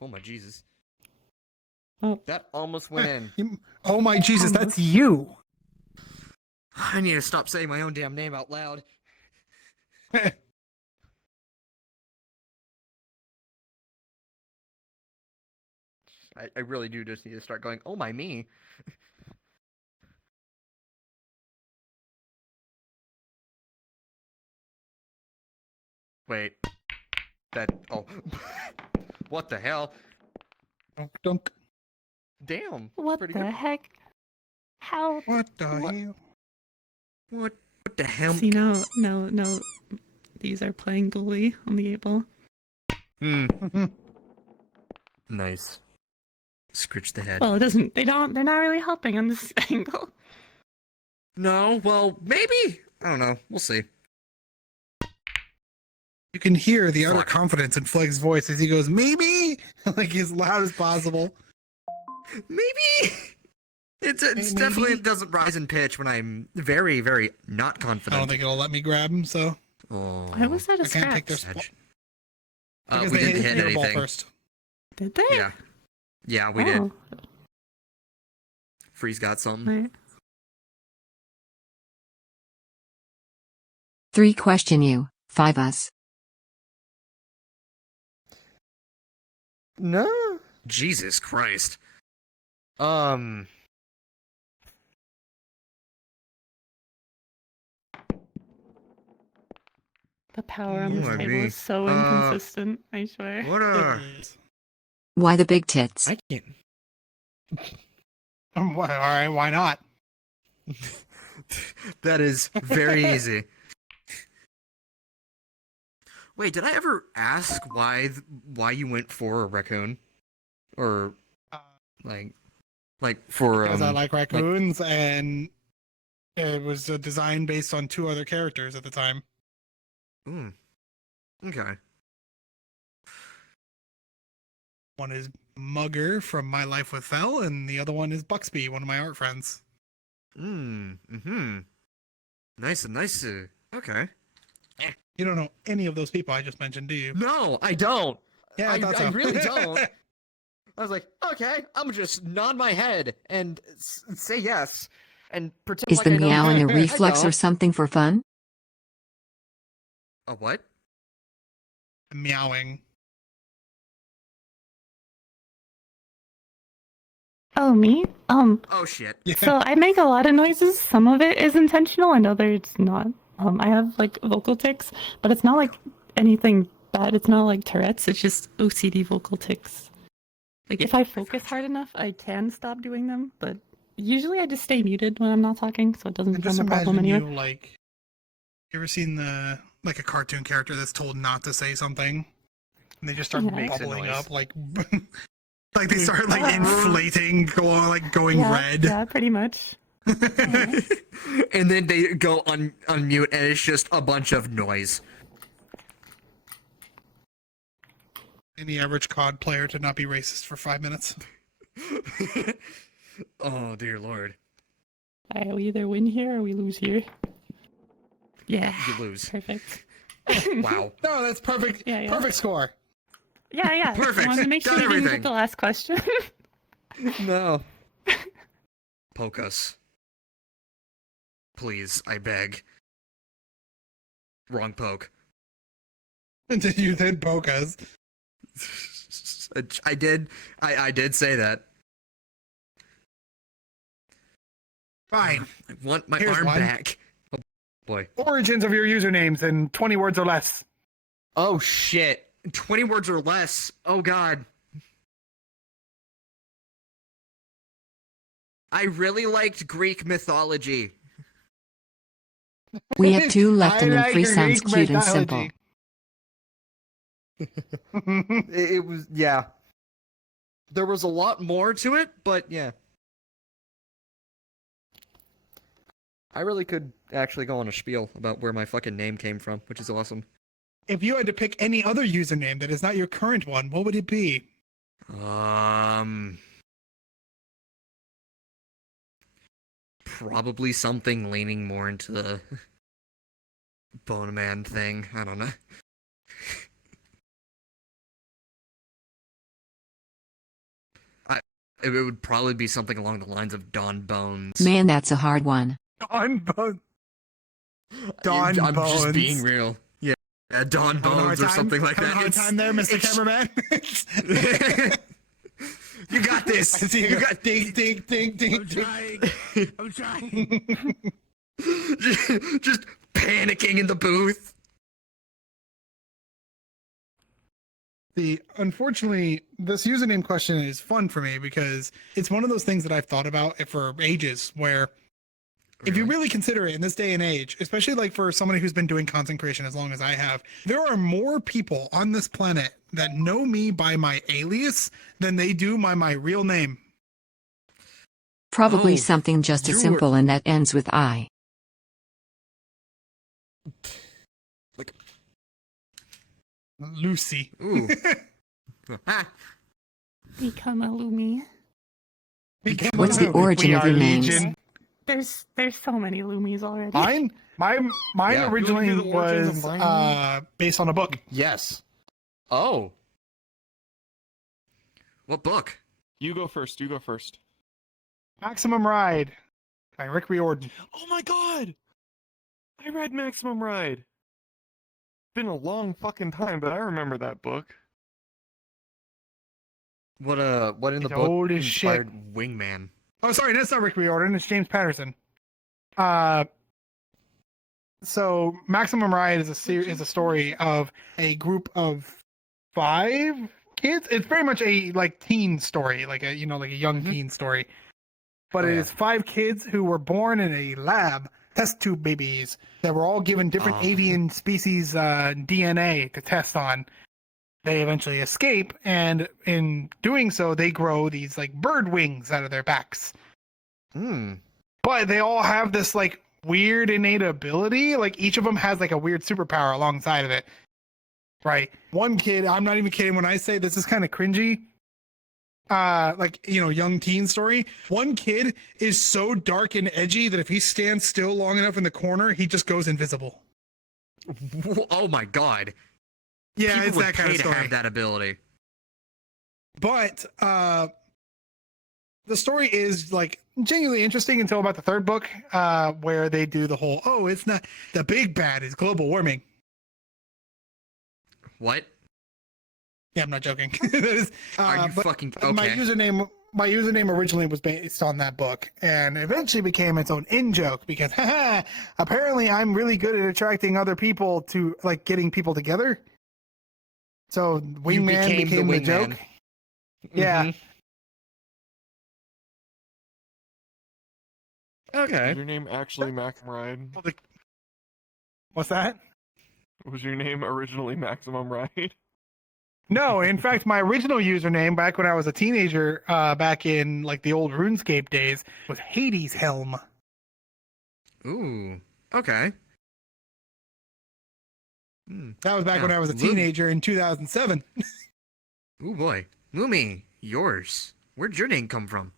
Oh my Jesus. Oh. That almost went in. Oh my Jesus, that's you. I need to stop saying my own damn name out loud. I really do just need to start going, oh my me. Wait. Oh. What the hell? Dunk, dunk. Damn. What pretty the good. heck? How? What the hell? What the hell? See, no. These are playing goalie on the 8-ball. Nice. Scritch the head. Well, they're not really helping on this angle. No, well, maybe. I don't know. We'll see. You can hear the utter confidence in Fleg's voice as he goes, maybe, like as loud as possible. Maybe. It's definitely, it doesn't rise in pitch when I'm very, very not I confident. don't think it'll let me grab him, so Oh. Why was that a I can't take their scratch? spot. We Because they didn't hit your ball anything. first. Did they? Yeah. Yeah, we did. Oh, Freeze got something. right. 3 question you, 5 us. No. Jesus Christ. The power on this Oh, table me. is so inconsistent, I swear. What a... Why the big tits? I can't... All right, why not? That is very easy. Wait, did I ever ask why you went for a raccoon? Or like for Because I like raccoons, and it was a design based on 2 other characters at the time. Okay. One is Mugger from My Life with Fel, and the other one is Buxby, one of my art friends. Nice. Okay. You don't know any of those people I just mentioned, do you? No, I don't. Yeah, I thought so. I really don't. I was like, okay, I'm gonna just nod my head and say yes and pretend Is like the I know meowing a I reflex or don't. something for fun? A what? Meowing. Oh, me? Oh shit. So I make a lot of noises. Some of it is intentional, and other it's not. I have like vocal tics, but it's not like anything bad. It's not like Tourette's. It's just OCD vocal tics. Like if I focus hard enough, I can stop doing them, but usually I just stay muted when I'm not talking, so it doesn't And become just a problem imagine anyway. you, like, you ever seen like a cartoon character that's told not to say something, and they just start Yeah. Makes a bubbling noise. up, like, like they start like inflating, going yeah, red. Yeah, pretty much. And then they go on mute, and it's just a bunch of noise. Any average COD player to not be racist for 5 minutes. Oh dear lord. Alright, we either win here or we lose here. Yeah. You lose. Perfect. Wow. No, that's perfect. Yeah, yeah. Perfect score. Yeah. Perfect. I wanted to make sure Done we didn't everything. get the last question. No. Poke us. Please, I beg. Wrong poke. Did you then poke us? I did say that. Fine. I want my Here's arm one. back. Oh boy. Origins of your usernames in 20 words or less. Oh shit. 20 words or less. Oh god. I really liked Greek mythology. We have 2 left and then I 3 like sounds Greek cute and simple. mythology. It was, yeah. There was a lot more to it, but yeah. I really could actually go on a spiel about where my fucking name came from, which is awesome. If you had to pick any other username that is not your current one, what would it be? Probably something leaning more into the Bone Man thing. I don't know. It would probably be something along the lines of Don Bones. Man, that's a hard one. Don Bones. I'm just being real. Yeah, Don Bones or something like that. Having a hard time there, Mr. Cameraman. You got this. You got ding, ding, ding, ding. I'm trying. I'm trying. just panicking in the booth. Unfortunately, this username question is fun for me because it's one of those things that I've thought about for ages where if you really consider it in this day and age, especially like for somebody who's been doing content creation as long as I have, there are more people on this planet that know me by my alias than they do by my real name. Probably Oh, something just as you simple and that ends with I. Like Lucy. Ooh. Become a Lumi. What's the origin of your names? There's so many Lumis already. Mine Yeah. originally You wanna do the origins was of mine? based on a book. Yes. Oh. What book? You go first. You go first. Maximum Ride by Rick Riordan. Oh my god! I read Maximum Ride. Been a long fucking time, but I remember that book. What in the It's book old as shit. inspired Wingman? Oh, sorry, that's not Rick Riordan. It's James Patterson. So Maximum Ride is a story of a group of 5 kids. It's very much a like teen story, like a young teen story. But it is 5 kids who were born in a lab, test tube babies that were all given different avian species DNA to test on. They eventually escape, and in doing so, they grow these like bird wings out of their backs. But they all have this like weird innate ability. Like each of them has like a weird superpower alongside of it. Right. One kid, I'm not even kidding when I say this is kind of cringy. Young teen story. One kid is so dark and edgy that if he stands still long enough in the corner, he just goes invisible. Oh my god. Yeah, People it's would that kind pay of to story. have that ability. But the story is like genuinely interesting until about the 3rd book, where they do the whole, it's not the big bad is global warming. What? Yeah, I'm not joking. That is, Are you but fucking My okay? username originally was based on that book, and eventually became its own in-joke because apparently I'm really good at attracting other people to like getting people together. So Wingman became the joke. Yeah. Okay. Was your name actually Maximum Ride? What's that? Was your name originally Maximum Ride? No, in fact, my original username back when I was a teenager, back in like the old RuneScape days, was Hades Helm. Ooh. Okay. That was back Now, when I was a teenager in 2007. Ooh boy. Lumi, yours. Where'd your name come from?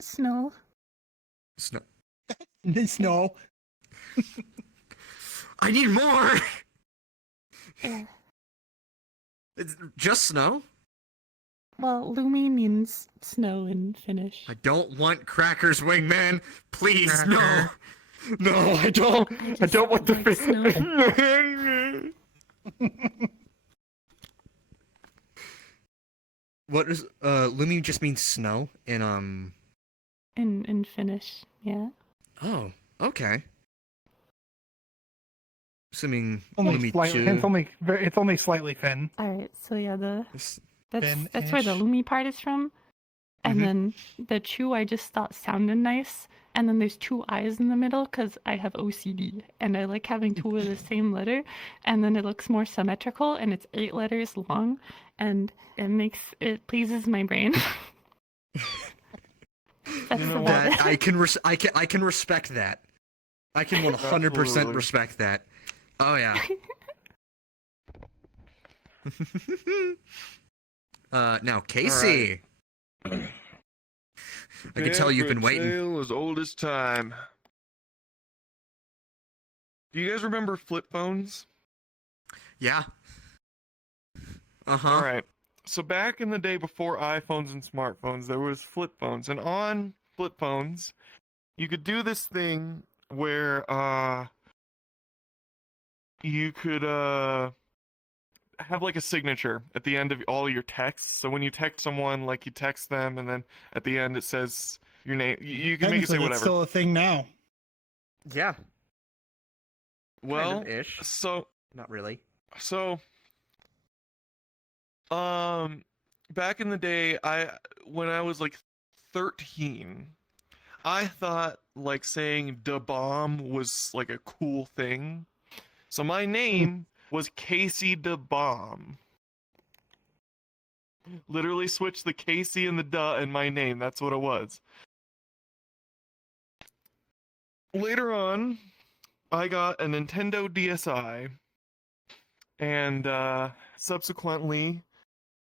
Snow. Snow. Snow. I need more! Yeah. It's just snow? Well, Lumi means snow in Finnish. I don't want crackers, Wingman. Please, Cracker. no. No, I don't. I don't want the like snow. What is Lumi just means snow in In Finnish, yeah. Oh, okay. Assuming Only slightly. It's only slightly Finn. All right, so yeah, that's where the Finn-ish. Lumi part is from, and then the Chu I just thought sounded nice, and then there's two I's in the middle because I have OCD and I like having two of the same letter, and then it looks more symmetrical and it's 8 letters long, and it pleases my brain. That's about that it. I can respect that. I can 100% Absolutely. respect that. Oh yeah. Now Casey. I can tell you've been waiting. Tale as old as time. Do you guys remember flip phones? Yeah. Uh-huh. All right. So back in the day before iPhones and smartphones, there was flip phones, and on flip phones, you could do this thing where you could have like a signature at the end of all your texts. So when you text someone, like you text them, and then at the end it says your name. You can make it say Technically, whatever. it's still a thing now. Yeah. Well, Kind of ish. so Not really. So, back in the day, when I was like 13, I thought like saying "da bomb" was like a cool thing. So my name was Casey da Bomb. Literally switched the Casey and the da in my name. That's what it was. Later on, I got a Nintendo DSi, and subsequently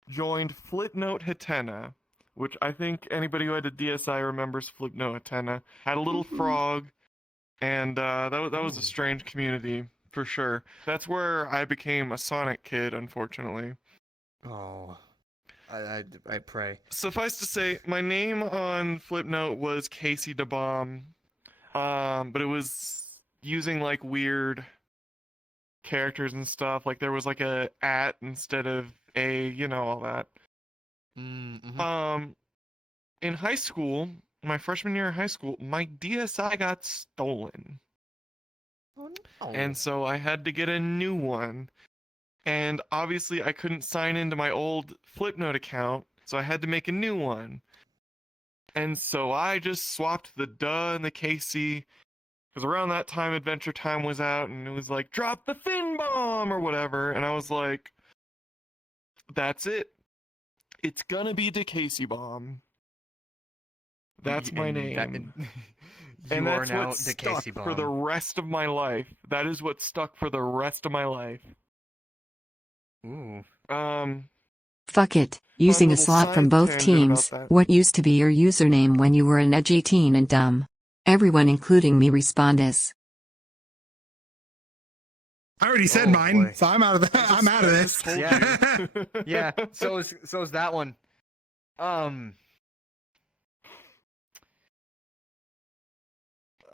joined Flipnote Hatena, which I think anybody who had a DSi remembers Flipnote Hatena. Had a little frog, and that was a strange community for sure. That's where I became a Sonic kid, unfortunately. Oh. I pray. Suffice to say, my name on Flipnote was Casey da Bomb, but it was using like weird characters and stuff. Like there was like a at instead of a, all that. Mm-hmm. In high school, my freshman year of high school, my DSi got stolen. Oh no. And so I had to get a new one. And obviously I couldn't sign into my old Flipnote account, so I had to make a new one. And so I just swapped the duh and the KC, because around that time Adventure Time was out, and it was like, drop the Fin Bomb or whatever. And I was like, that's it. It's gonna be Dakcbomb. That's my name. And that's what stuck for the rest of my life. That is what stuck for the rest of my life. Ooh. Fuck it. Using a little slot from side both tangent teams, about that. what used to be your username when you were an edgy teen and dumb? Everyone including me respondus. I already said Oh, mine, boy. so I'm out of that. I'm out of this. Yeah. Yeah. So is that one.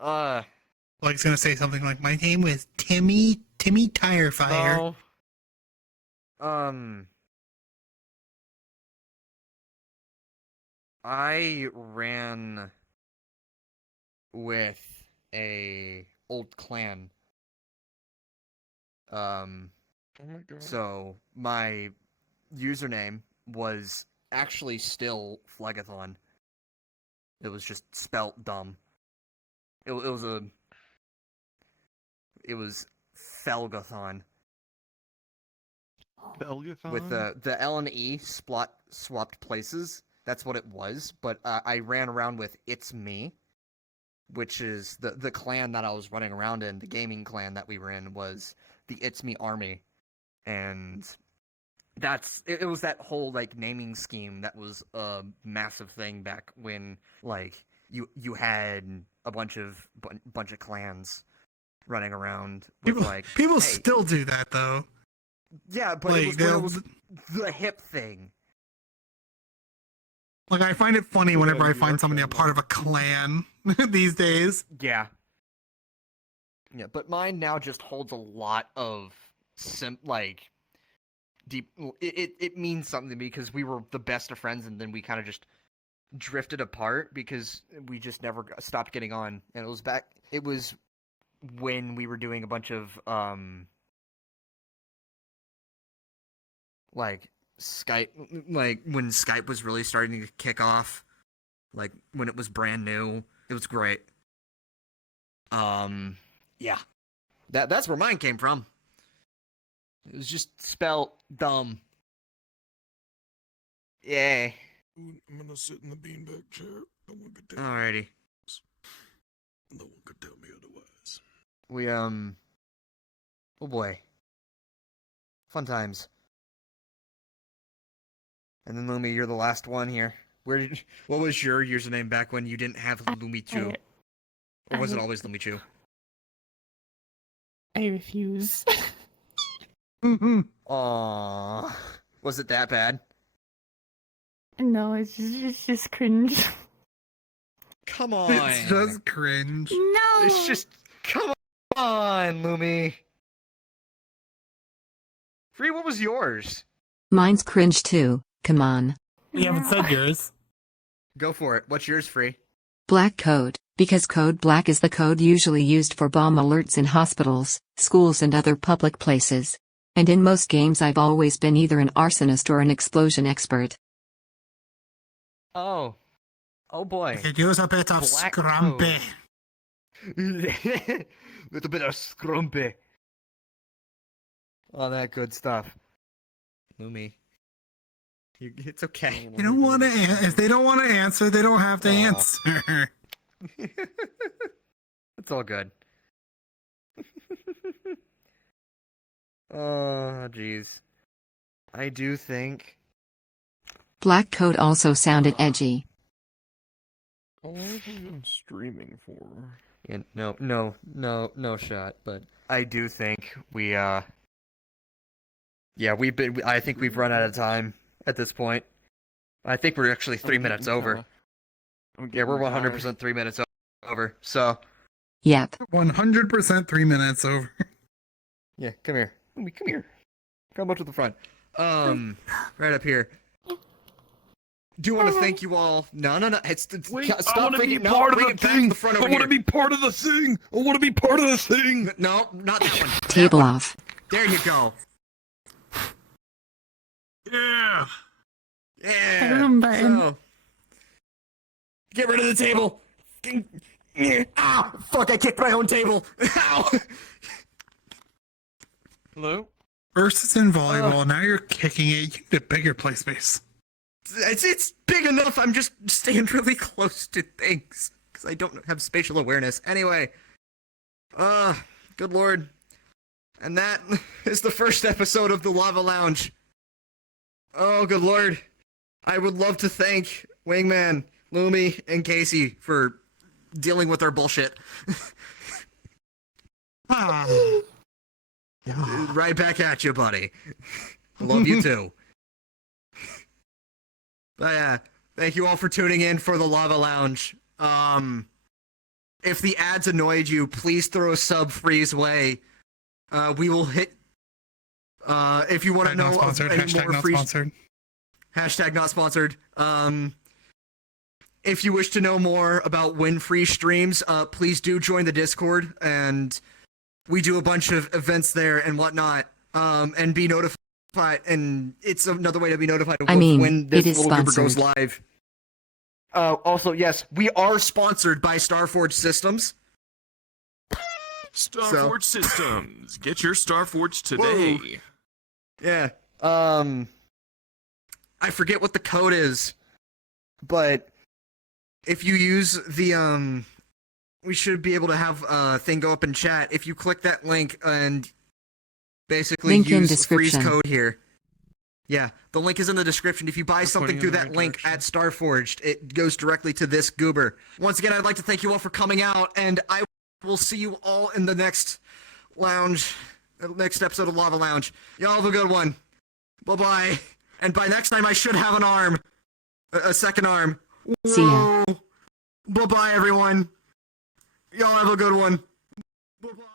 Like he's gonna say something like, "My name was Timmy Tirefire." No. I ran with a old clan. Oh my god. So my username was actually still Phlegathon. It was just spelt dumb. It was Felgathon. Belgathon? With the L and E swapped places. That's what it was. But I ran around with It's Me, which is the clan that I was running around in, the gaming clan that we were in, was the It's Me Army, and it was that whole like naming scheme that was a massive thing back when like you had a bunch of clans running around with people hey, still do that though. Yeah, but like, it was the hip thing. Like, I find it funny whenever I find somebody a part of a clan these days. Yeah. Yeah, but mine now just holds a lot of deep. It means something to me because we were the best of friends, and then we kind of just drifted apart because we just never stopped getting on. And it was when we were doing a bunch of like Skype, like when Skype was really starting to kick off, like when it was brand new. It was great. Yeah. That's where mine came from. It was just spelled dumb. Yay. I'm gonna sit in the beanbag chair. No one could tell Alrighty. No one could tell me otherwise. We oh boy. Fun times. And then Lumi, you're the last one here. What was your username back when you didn't have Lumiichu? Or was it always Lumiichu? I refuse. Aww. Was it that bad? No, it's just cringe. Come on. It's just cringe. No. It's just come on, Lumi. Free, what was yours? Mine's cringe too. Come on. We haven't said yours. Go for it. What's yours, Free? Black code, because code black is the code usually used for bomb alerts in hospitals, schools and other public places. And in most games I've always been either an arsonist or an explosion expert. Oh. Oh boy. I could use a bit of Black scrumpy. Little bit of scrumpy. All that good stuff. Lumi. It's okay. You don't want to. If they don't want to answer, they don't have to answer. It's all good. Oh, jeez. I do think. Black code also sounded edgy. How long have you been streaming for? Yeah, no shot. But I do think we yeah, I think we've run out of time at this point. I think we're actually 3 minutes over. Yeah, we're 100% 3 minutes over. So. Yep. 100% 3 minutes over. Yeah, come here. Come here. Come up to the front. Right up here. Do want to thank you all. No. Wait, stop I want to be thinking. part No, of the back thing. to the front I over want to here. be part of the thing. I want to be part of the thing. No, not that one. Table off. There you go. Yeah. Yeah. So, get rid of the table. Ow! Fuck! I kicked my own table. Ow! Hello? First it's in volleyball, now you're kicking it. You need a bigger play space. It's big enough. I'm just staying really close to things because I don't have spatial awareness. Anyway, good lord. And that is the first episode of the Lava Lounge. Oh, good lord. I would love to thank Wingman, Lumi, and Casey for dealing with our bullshit. Right back at you, buddy. Love you too. But yeah, thank you all for tuning in for the Lava Lounge. If the ads annoyed you, please throw a sub Free's way. We will hit. If you want to know not sponsored. Hashtag more not free. sponsored. Hashtag not sponsored. If you wish to know more about when free streams, please do join the Discord, and we do a bunch of events there and whatnot. And be notified. And it's another way to be notified of when this it is little group goes sponsored. live. Also, yes, we are sponsored by Starforge Systems. Starforge Systems. Get your Starforge today. Whoa. Yeah. I forget what the code is, but if you use the we should be able to have a thing go up in chat. If you click that link and basically Link in use freeze description. code here. Yeah, the link is in the description. If you buy something pointing through in the that right link direction. at Starforged, it goes directly to this goober. Once again, I'd like to thank you all for coming out, and I will see you all in the next next episode of Lava Lounge. Y'all have a good one. Bye-bye. And by next time, I should have an arm. A second arm. See ya. Bye-bye, everyone. Y'all have a good one. Bye-bye.